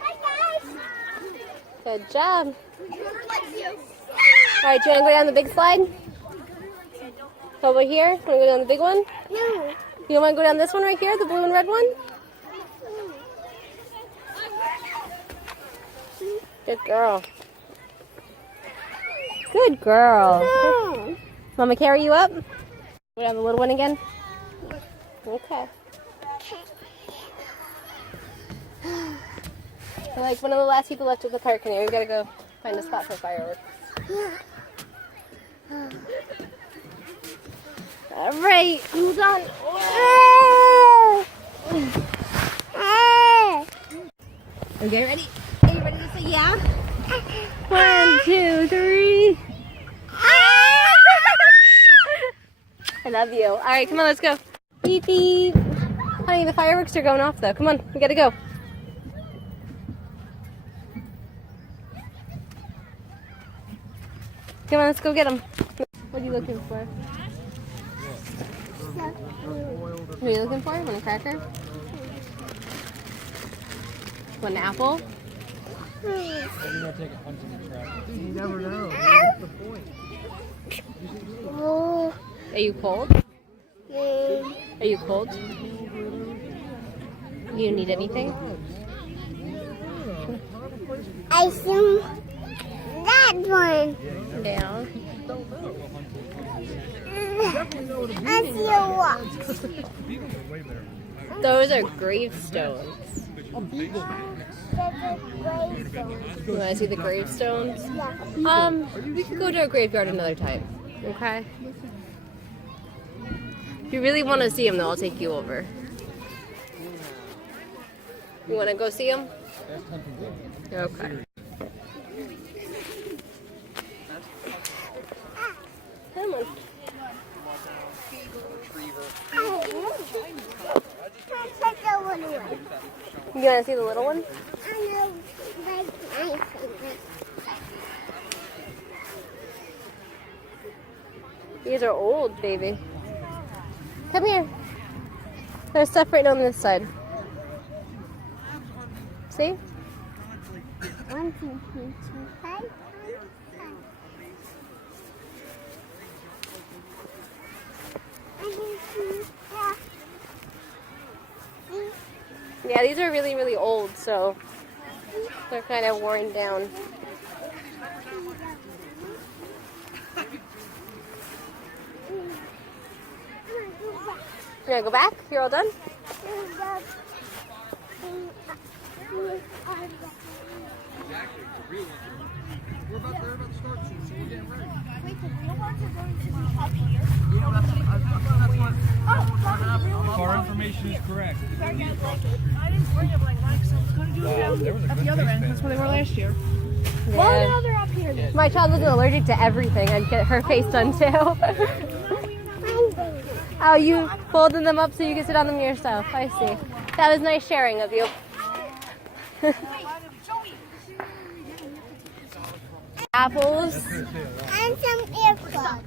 Hi guys. Good job. All right, do you want to go down the big slide? Over here? Want to go down the big one? No. You don't want to go down this one right here, the blue and red one? Good girl. Good girl. No. Mama carry you up? Go down the little one again? Okay. We're like one of the last people left at the park in here. We gotta go find a spot for fireworks. All right, who's on? Okay, ready? Are you ready to say yeah? 1, 2, 3. I love you. All right, come on, let's go. Beep, beep. Honey, the fireworks are going off, though. Come on, we gotta go. Come on, let's go get them. What are you looking for? What are you looking for? Want a cracker? Want an apple? You never know. That's the point. Are you cold? Are you cold? You need anything? I see that one. Yeah. I see a watch. Those are gravestones. You want to see the gravestones? Yeah. We can go to a graveyard another time. Okay. If you really want to see them, though, I'll take you over. You want to go see them? Okay. Come on. You want to see the little one? These are old, baby. Come here. There's stuff right on this side. See? 1, 2, 3, 4, 5. Yeah, these are really, really old, so they're kind of worn down. You want to go back? You're all done? We're about to start soon, so we're getting ready. Wait, the real ones are going to be up here. If our information is correct. I didn't bring a blanket, so I was going to do it at the other end. That's where they were last year. Yeah. Now they're up here. My child wasn't allergic to everything. I'd get her face done too. Oh, you folded them up so you can sit on them yourself. I see. That was nice sharing of you. Apples. And some earplugs.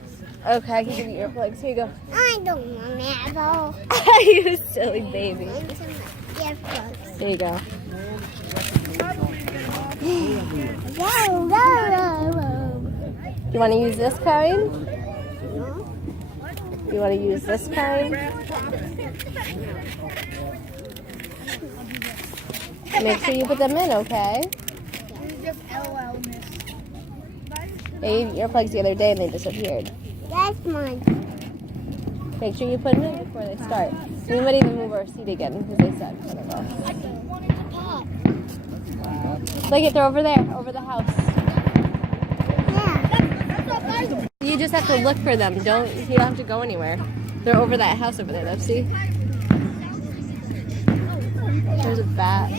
Okay, I can give you earplugs. Here you go. I don't want apple. You silly baby. And some earplugs. There you go. Whoa, whoa, whoa. You want to use this kind? No. You want to use this kind? Make sure you put them in, okay? I gave you earplugs the other day and they disappeared. That's mine. Make sure you put them in before they start. We might even move our seat again because they suck. I don't know. Look it, they're over there, over the house. Yeah. You just have to look for them. You don't have to go anywhere. They're over that house over there, though. See? There's a bat.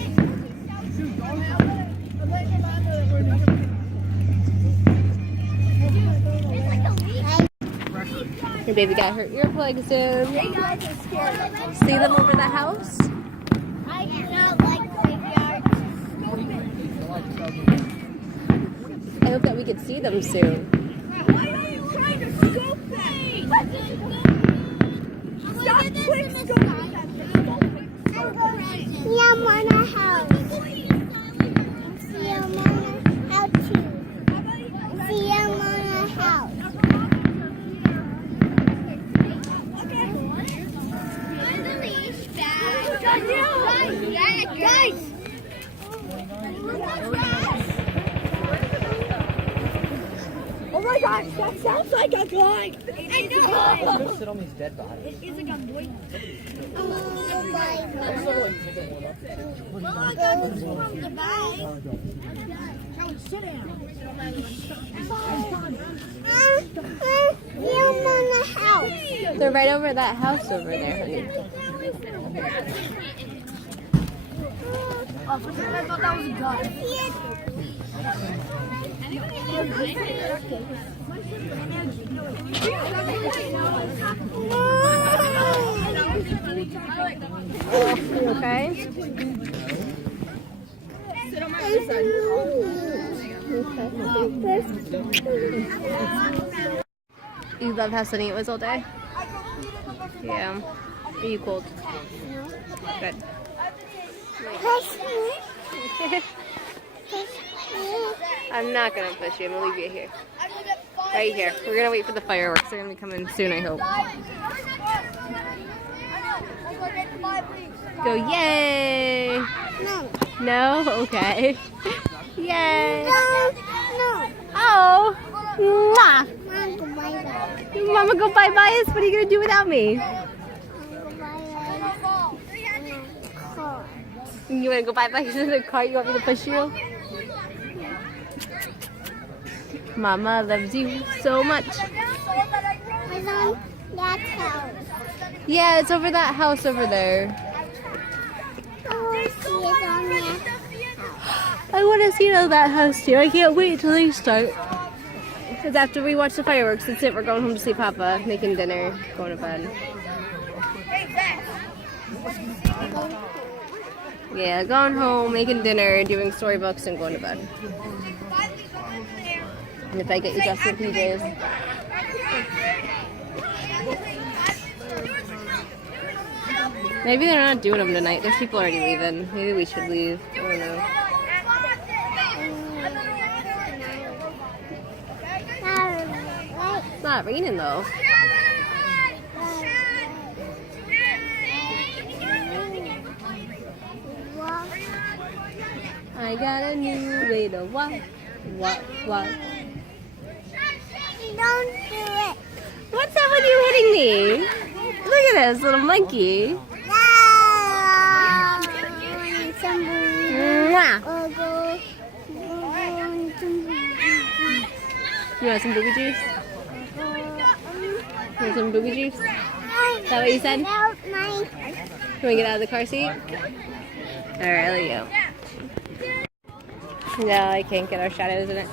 Your baby got her earplugs in. See them over the house? I do not like graveyards. I hope that we could see them soon. Why are you trying to scoop me? Stop quick scooping. Yeah, I'm on a house. See, I'm on a house too. See, I'm on a house. Guys! Oh my gosh, that sounds like a guy. I know. Sit on these dead bodies. It's like a boy. Oh, Well, I got this from the bag. Sit down. I'm on a house. They're right over that house over there, honey. Oh, for some reason I thought that was a guy. You okay? You love how sunny it was all day? Yeah. Are you cold? Good. I'm not gonna push you. I'm gonna leave you here. Right here. We're gonna wait for the fireworks. They're gonna be coming soon, I hope. Go yay! No. No? Okay. Yay! No. Oh! Mwah! Mom, go bye-bye. Mama, go bye-bye. What are you gonna do without me? Go bye-bye. You wanna go bye-bye in the car? You want me to push you? Mama loves you so much. It's on that house. Yeah, it's over that house over there. I want to see it on that. I want to see that house too. I can't wait till they start. Because after we watch the fireworks, that's it. We're going home to see Papa, making dinner, going to bed. Yeah, going home, making dinner, doing storybooks, and going to bed. And if I get you dressed in PJs. Maybe they're not doing them tonight. There's people already leaving. Maybe we should leave. I don't know. It's not raining though. I got a new way to walk. Walk. Don't do it. What's up with you hitting me? Look at this little monkey. Mwah. You want some booby juice? You want some booby juice? Is that what you said? Can we get out of the car seat? Alright, there you go. No, I can't get our shadows in it.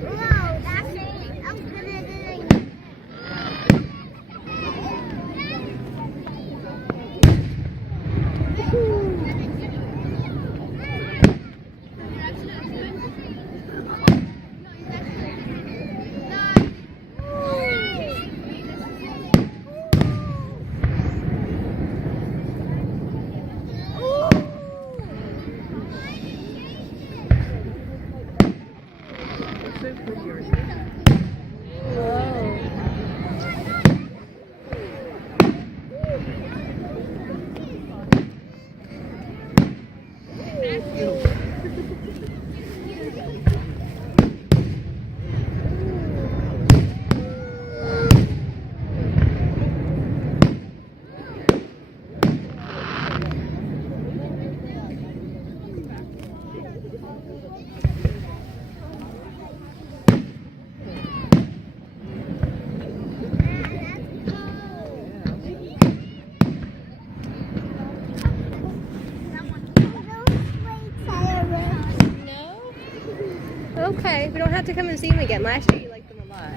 Whoa, that's it. I'm good at it. Okay, we don't have to come and see him again. Last year you liked them a lot.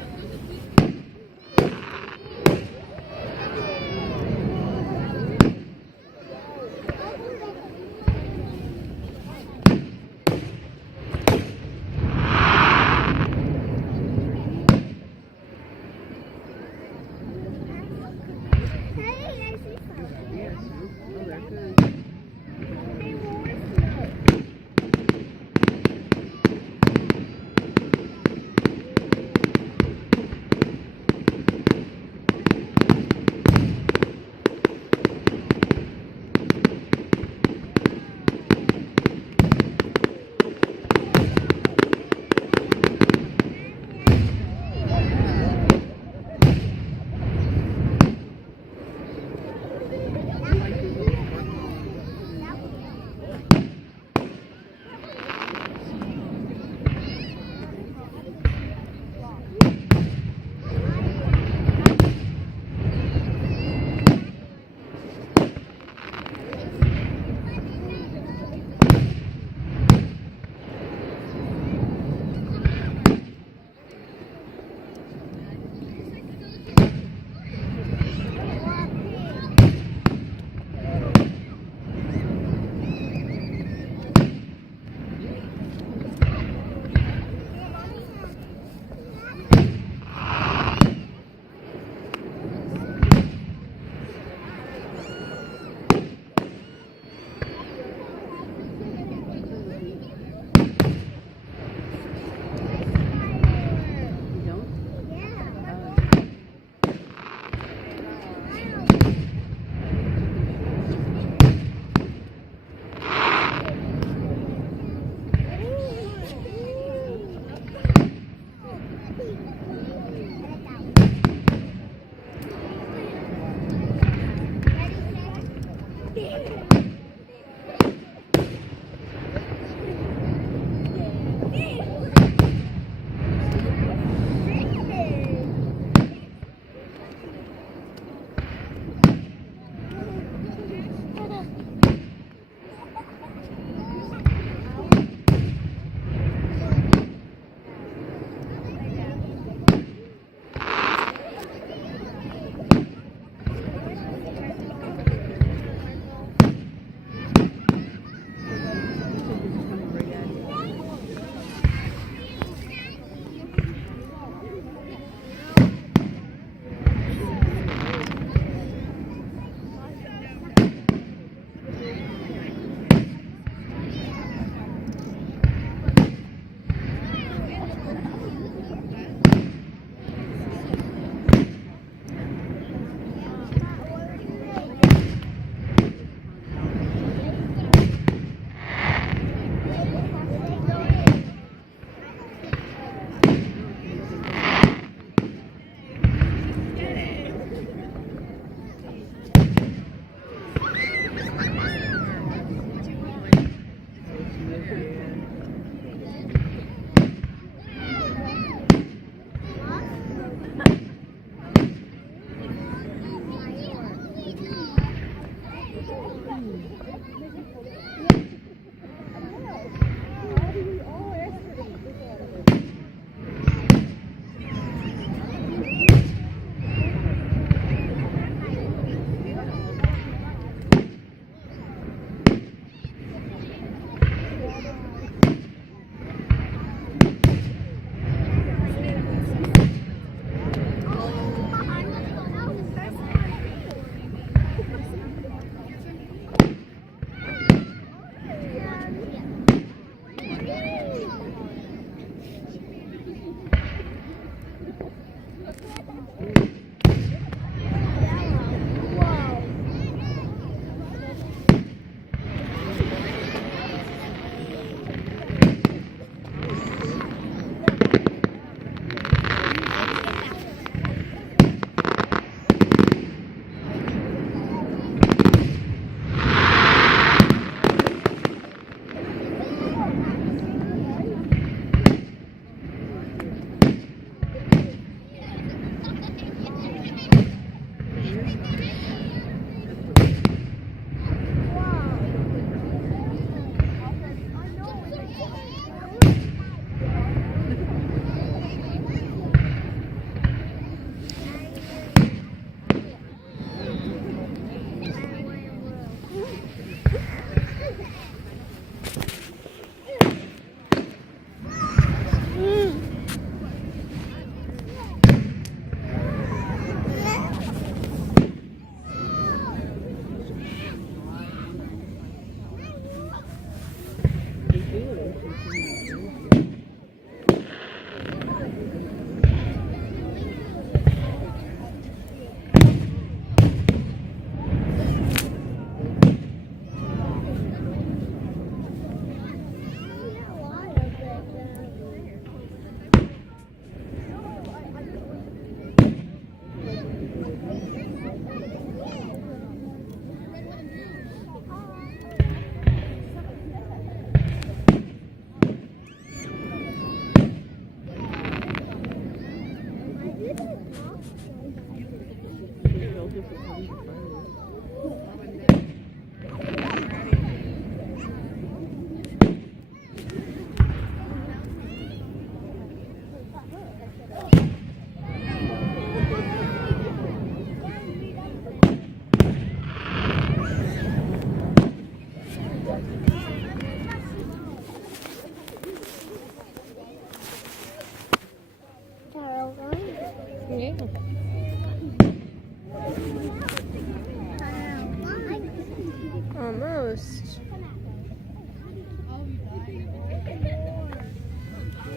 Almost.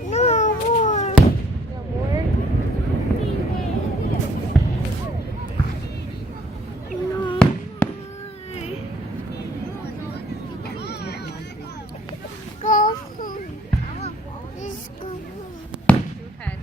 No more. No more? No more. Go home. Let's go home. Okay.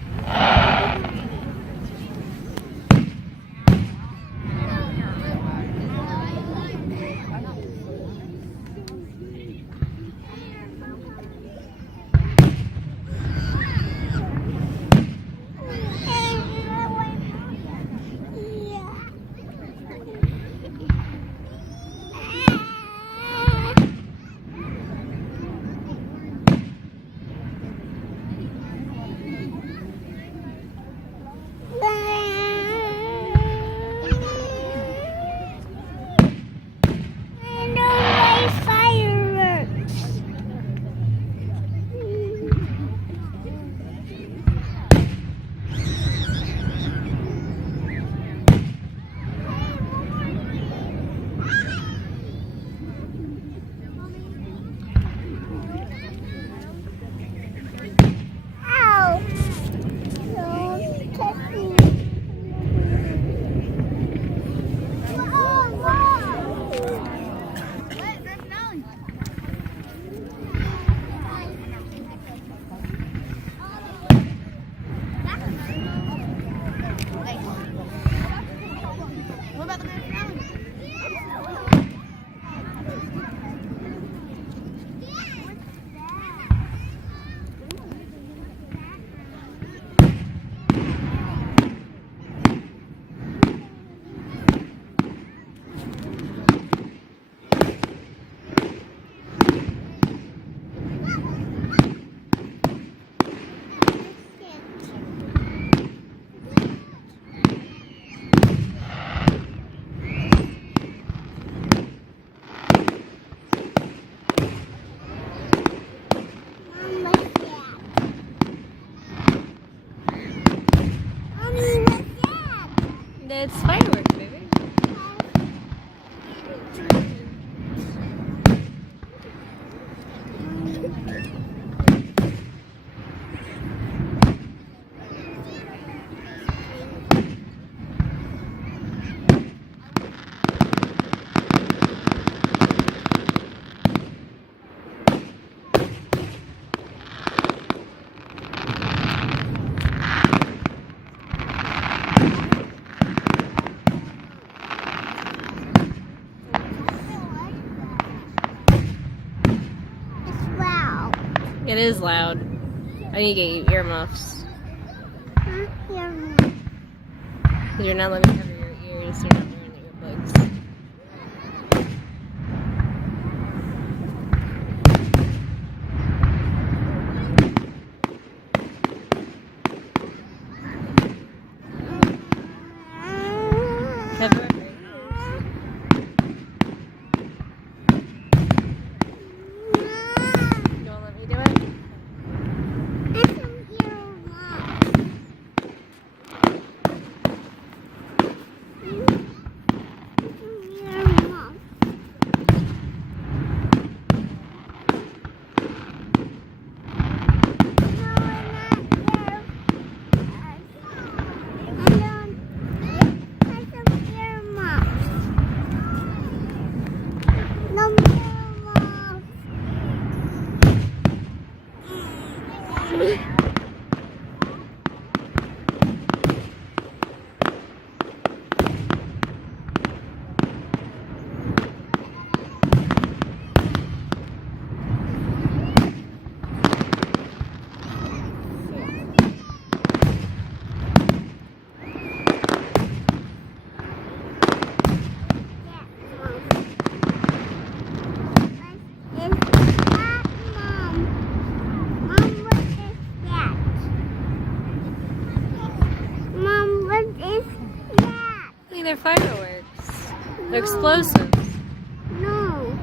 It's fireworks, baby. It is loud. I need to get you earmuffs. You're not letting me cover your ears. You're not wearing the earplugs. Cover up your ears. You won't let me do it? they're fireworks. They're explosives. No.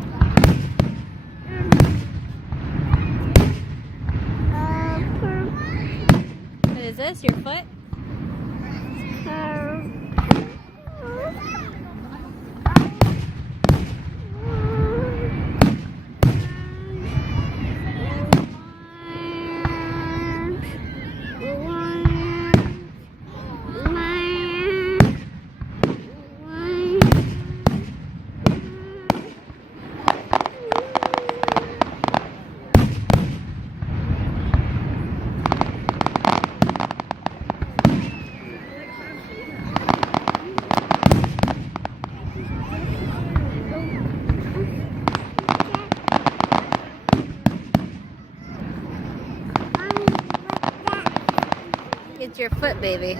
What is this? Your foot? It's your foot, baby.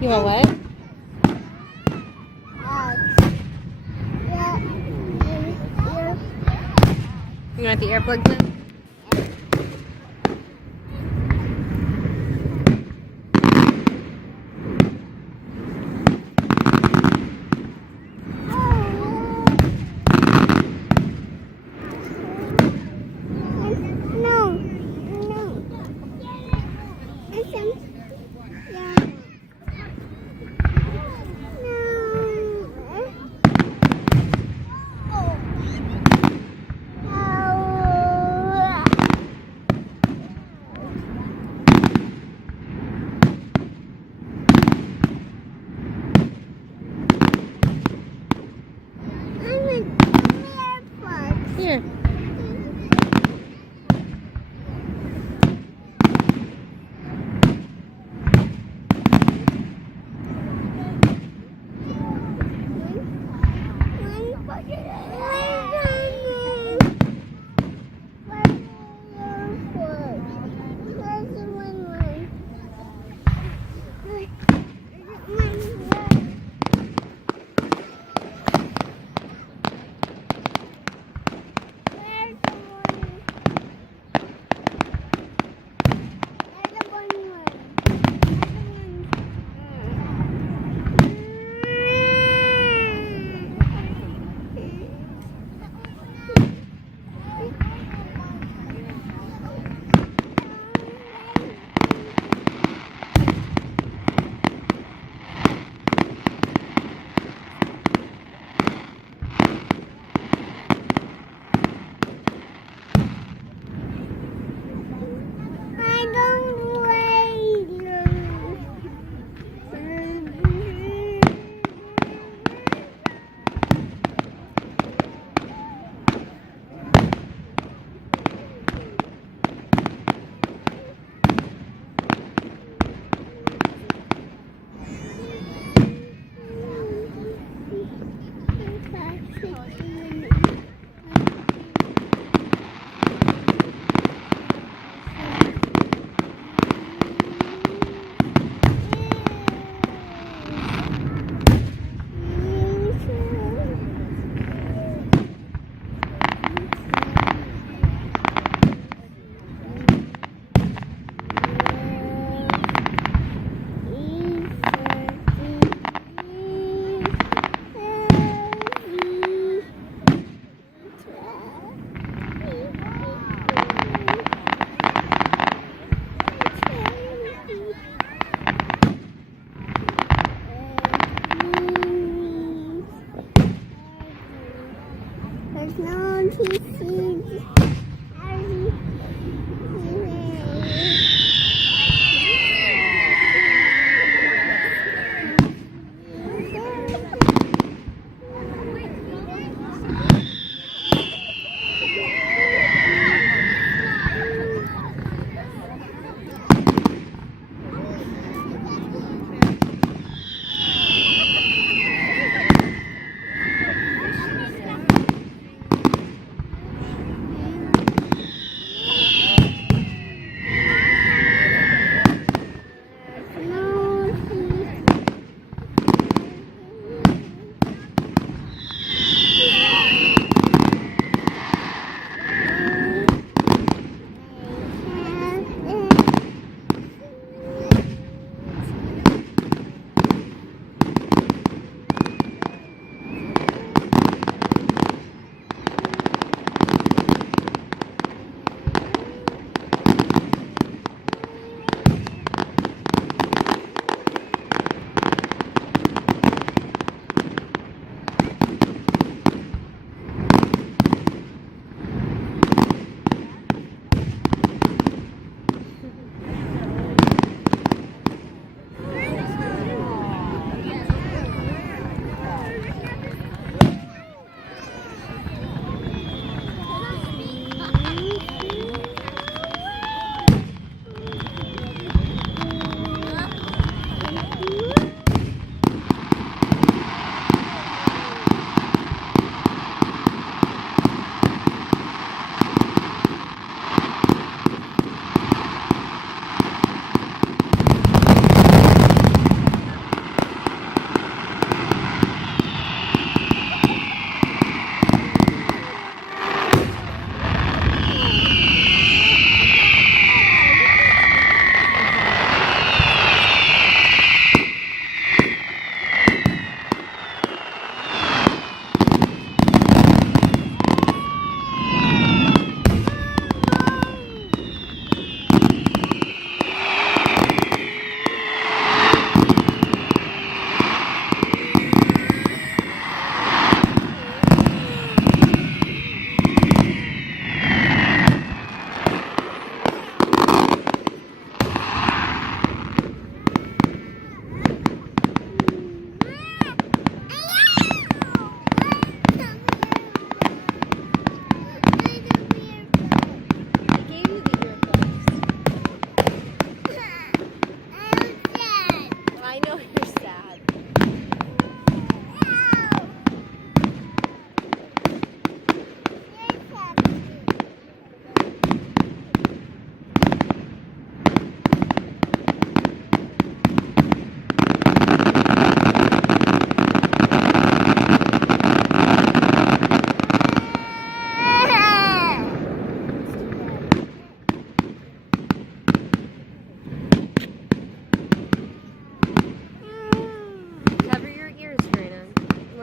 You want what? You want the earplugs in? Here.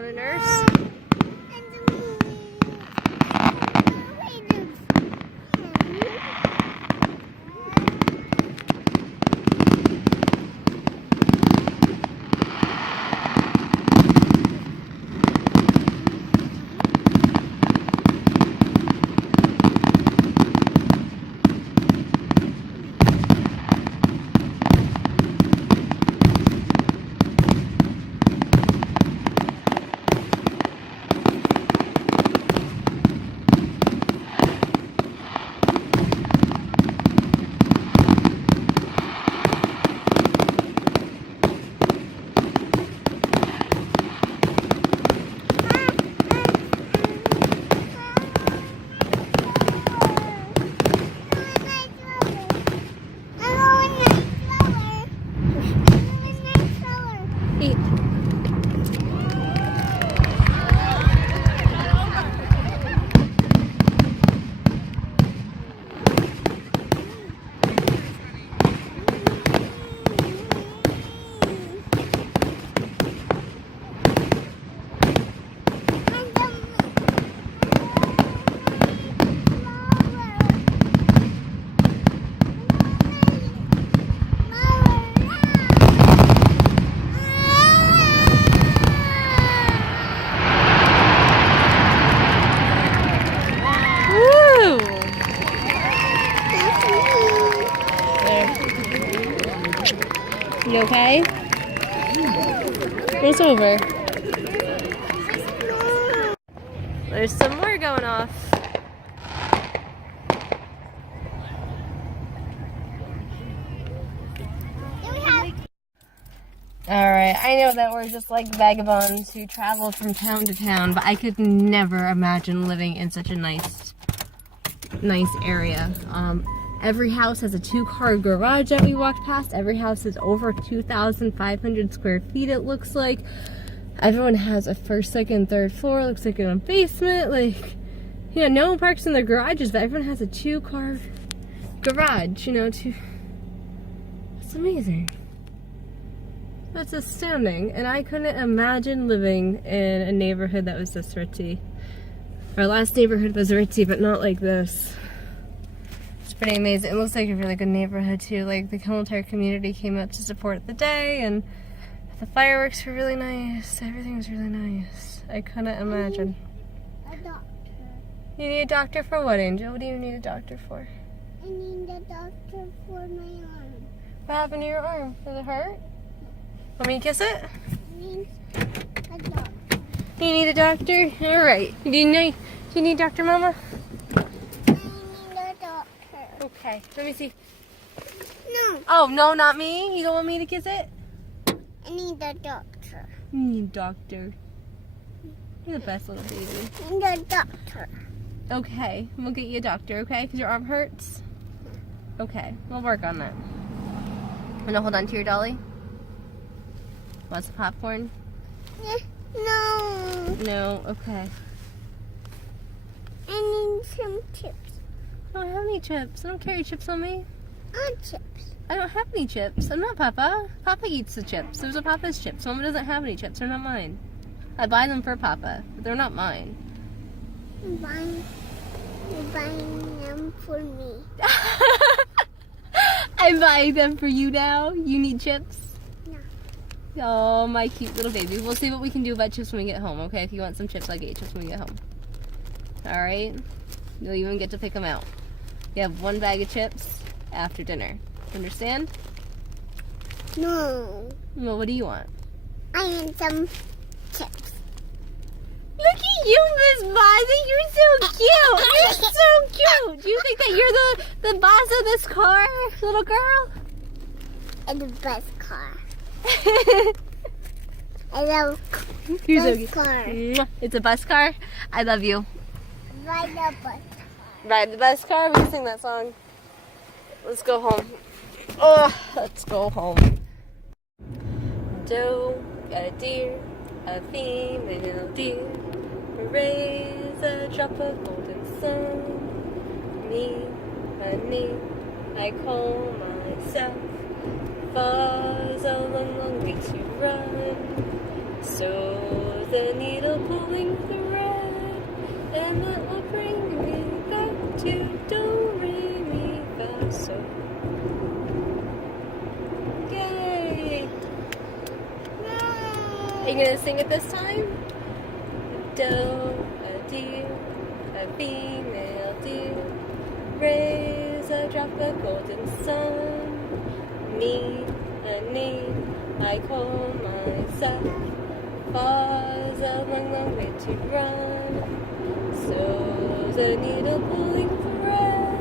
a nurse? You okay? It's over. There's some more going off. Alright, I know that we're just like vagabonds who travel from town to town, but I could never imagine living in such a nice area. Every house has a 2-car garage that we walked past. Every house is over 2,500 square feet, it looks like. Everyone has a first, second, third floor. It looks like in a basement. Like, you know, no one parks in their garages, but everyone has a 2-car garage, you know, It's amazing. That's astounding. And I couldn't imagine living in a neighborhood that was this ritzy. Our last neighborhood was ritzy, but not like this. Pretty amazing. It looks like a really good neighborhood too. Like the whole entire community came out to support the day, and the fireworks were really nice. Everything was really nice. I couldn't imagine. A doctor. You need a doctor for what, Angel? What do you need a doctor for? I need a doctor for my arm. What happened to your arm? Does it hurt? Want me to kiss it? I need a doctor. You need a doctor? Alright. Do you need Dr. Mama? Okay, let me see. No. Oh, no, not me? You don't want me to kiss it? I need a doctor. You need a doctor. You're the best little baby. I need a doctor. Okay, we'll get you a doctor, okay? Because your arm hurts? Okay, we'll work on that. Wanna hold on to your dolly? Want some popcorn? No. No, okay. I need some chips. I don't have any chips. I don't carry chips on me. Chips. I don't have any chips. I'm not Papa. Papa eats the chips. Those are Papa's chips. Mama doesn't have any chips. They're not mine. I buy them for Papa, but they're not mine. You're buying them for me. I'm buying them for you now. You need chips? No. Oh, my cute little baby. We'll see what we can do about chips when we get home, okay? If you want some chips, I'll get you chips when we get home. Alright? You'll even get to pick them out. You have 1 bag of chips after dinner. Understand? No. Well, what do you want? I need some chips. Look at you, Miss Bozzie. You're so cute. You're so cute. Do you think that you're the boss of this car, little girl? And the best car. I love You're so bus cute. car. It's a bus car. I love you. Ride the bus. Ride the bus car. We can sing that song. Let's go home. Oh, let's go home. Doe got a deer, a female deer. Raise a drop of golden sun. Me, honey, I call myself. Fuzz a long, long way to run. So a needle pulling thread, and that will bring me back to do, re, mi, fa, sol. Yay! Are you gonna sing it this time? Do, a deer, a female deer, raise a drop of golden sun. Me, a name I call myself, falls a long, long way to run. So's a needle pulling thread,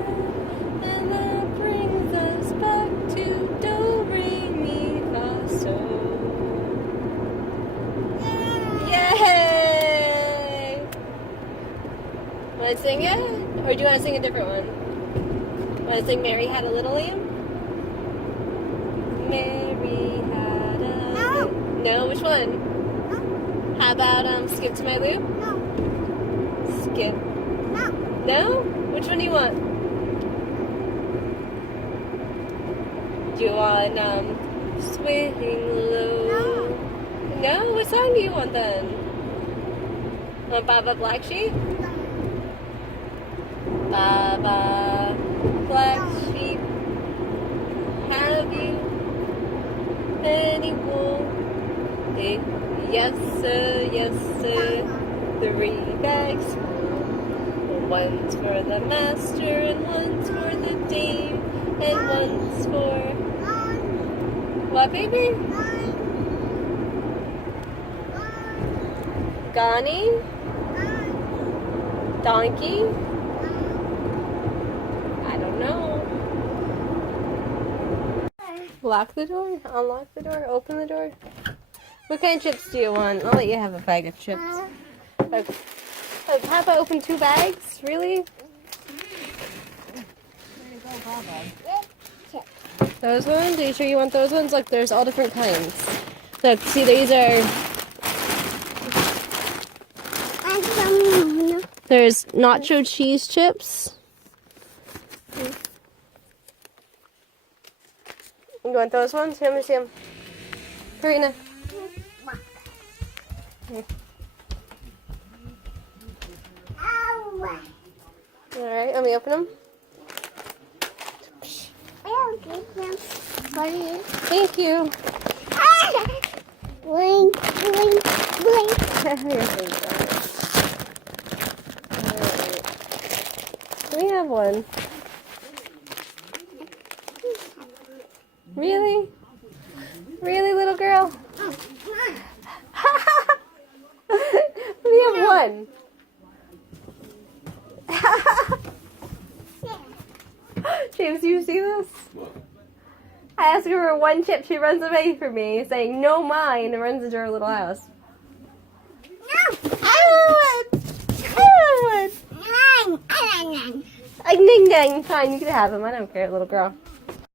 and that brings us back to do, re, mi, fa, sol. Yay! Want to sing it? Or do you want to sing a different one? Want to sing Mary Had a Little Lamb? Mary had a... No, which one? How about Skip to My Lou? Skip. No? Which one do you want? Do you want Swing Low? No? What song do you want then? Want Baba Black Sheep? Baba Black Sheep, have you any wool? Yes sir, yes sir, 3 bags full. One's for the master, and one's for the dame, and one's for... What, baby? Gani? Donkey? I don't know. Lock the door? Unlock the door? Open the door? What kind of chips do you want? I'll let you have a bag of chips. How about open 2 bags? Really? Those ones? Are you sure you want those ones? Look, there's all different kinds. Look, see, these are... There's nacho cheese chips. You want those ones? Let me see them. Karina. Here. Alright, let me open them. Thank you. Blink, blink, blink. We have one. Really? Really, little girl? We have one. James, do you see this? What? I asked her for 1 chip. She runs away from me, saying, "No, mine," and runs into her little house. No. I want one. I want one. Like, ding dang. Fine, you can have him. I don't care, little girl.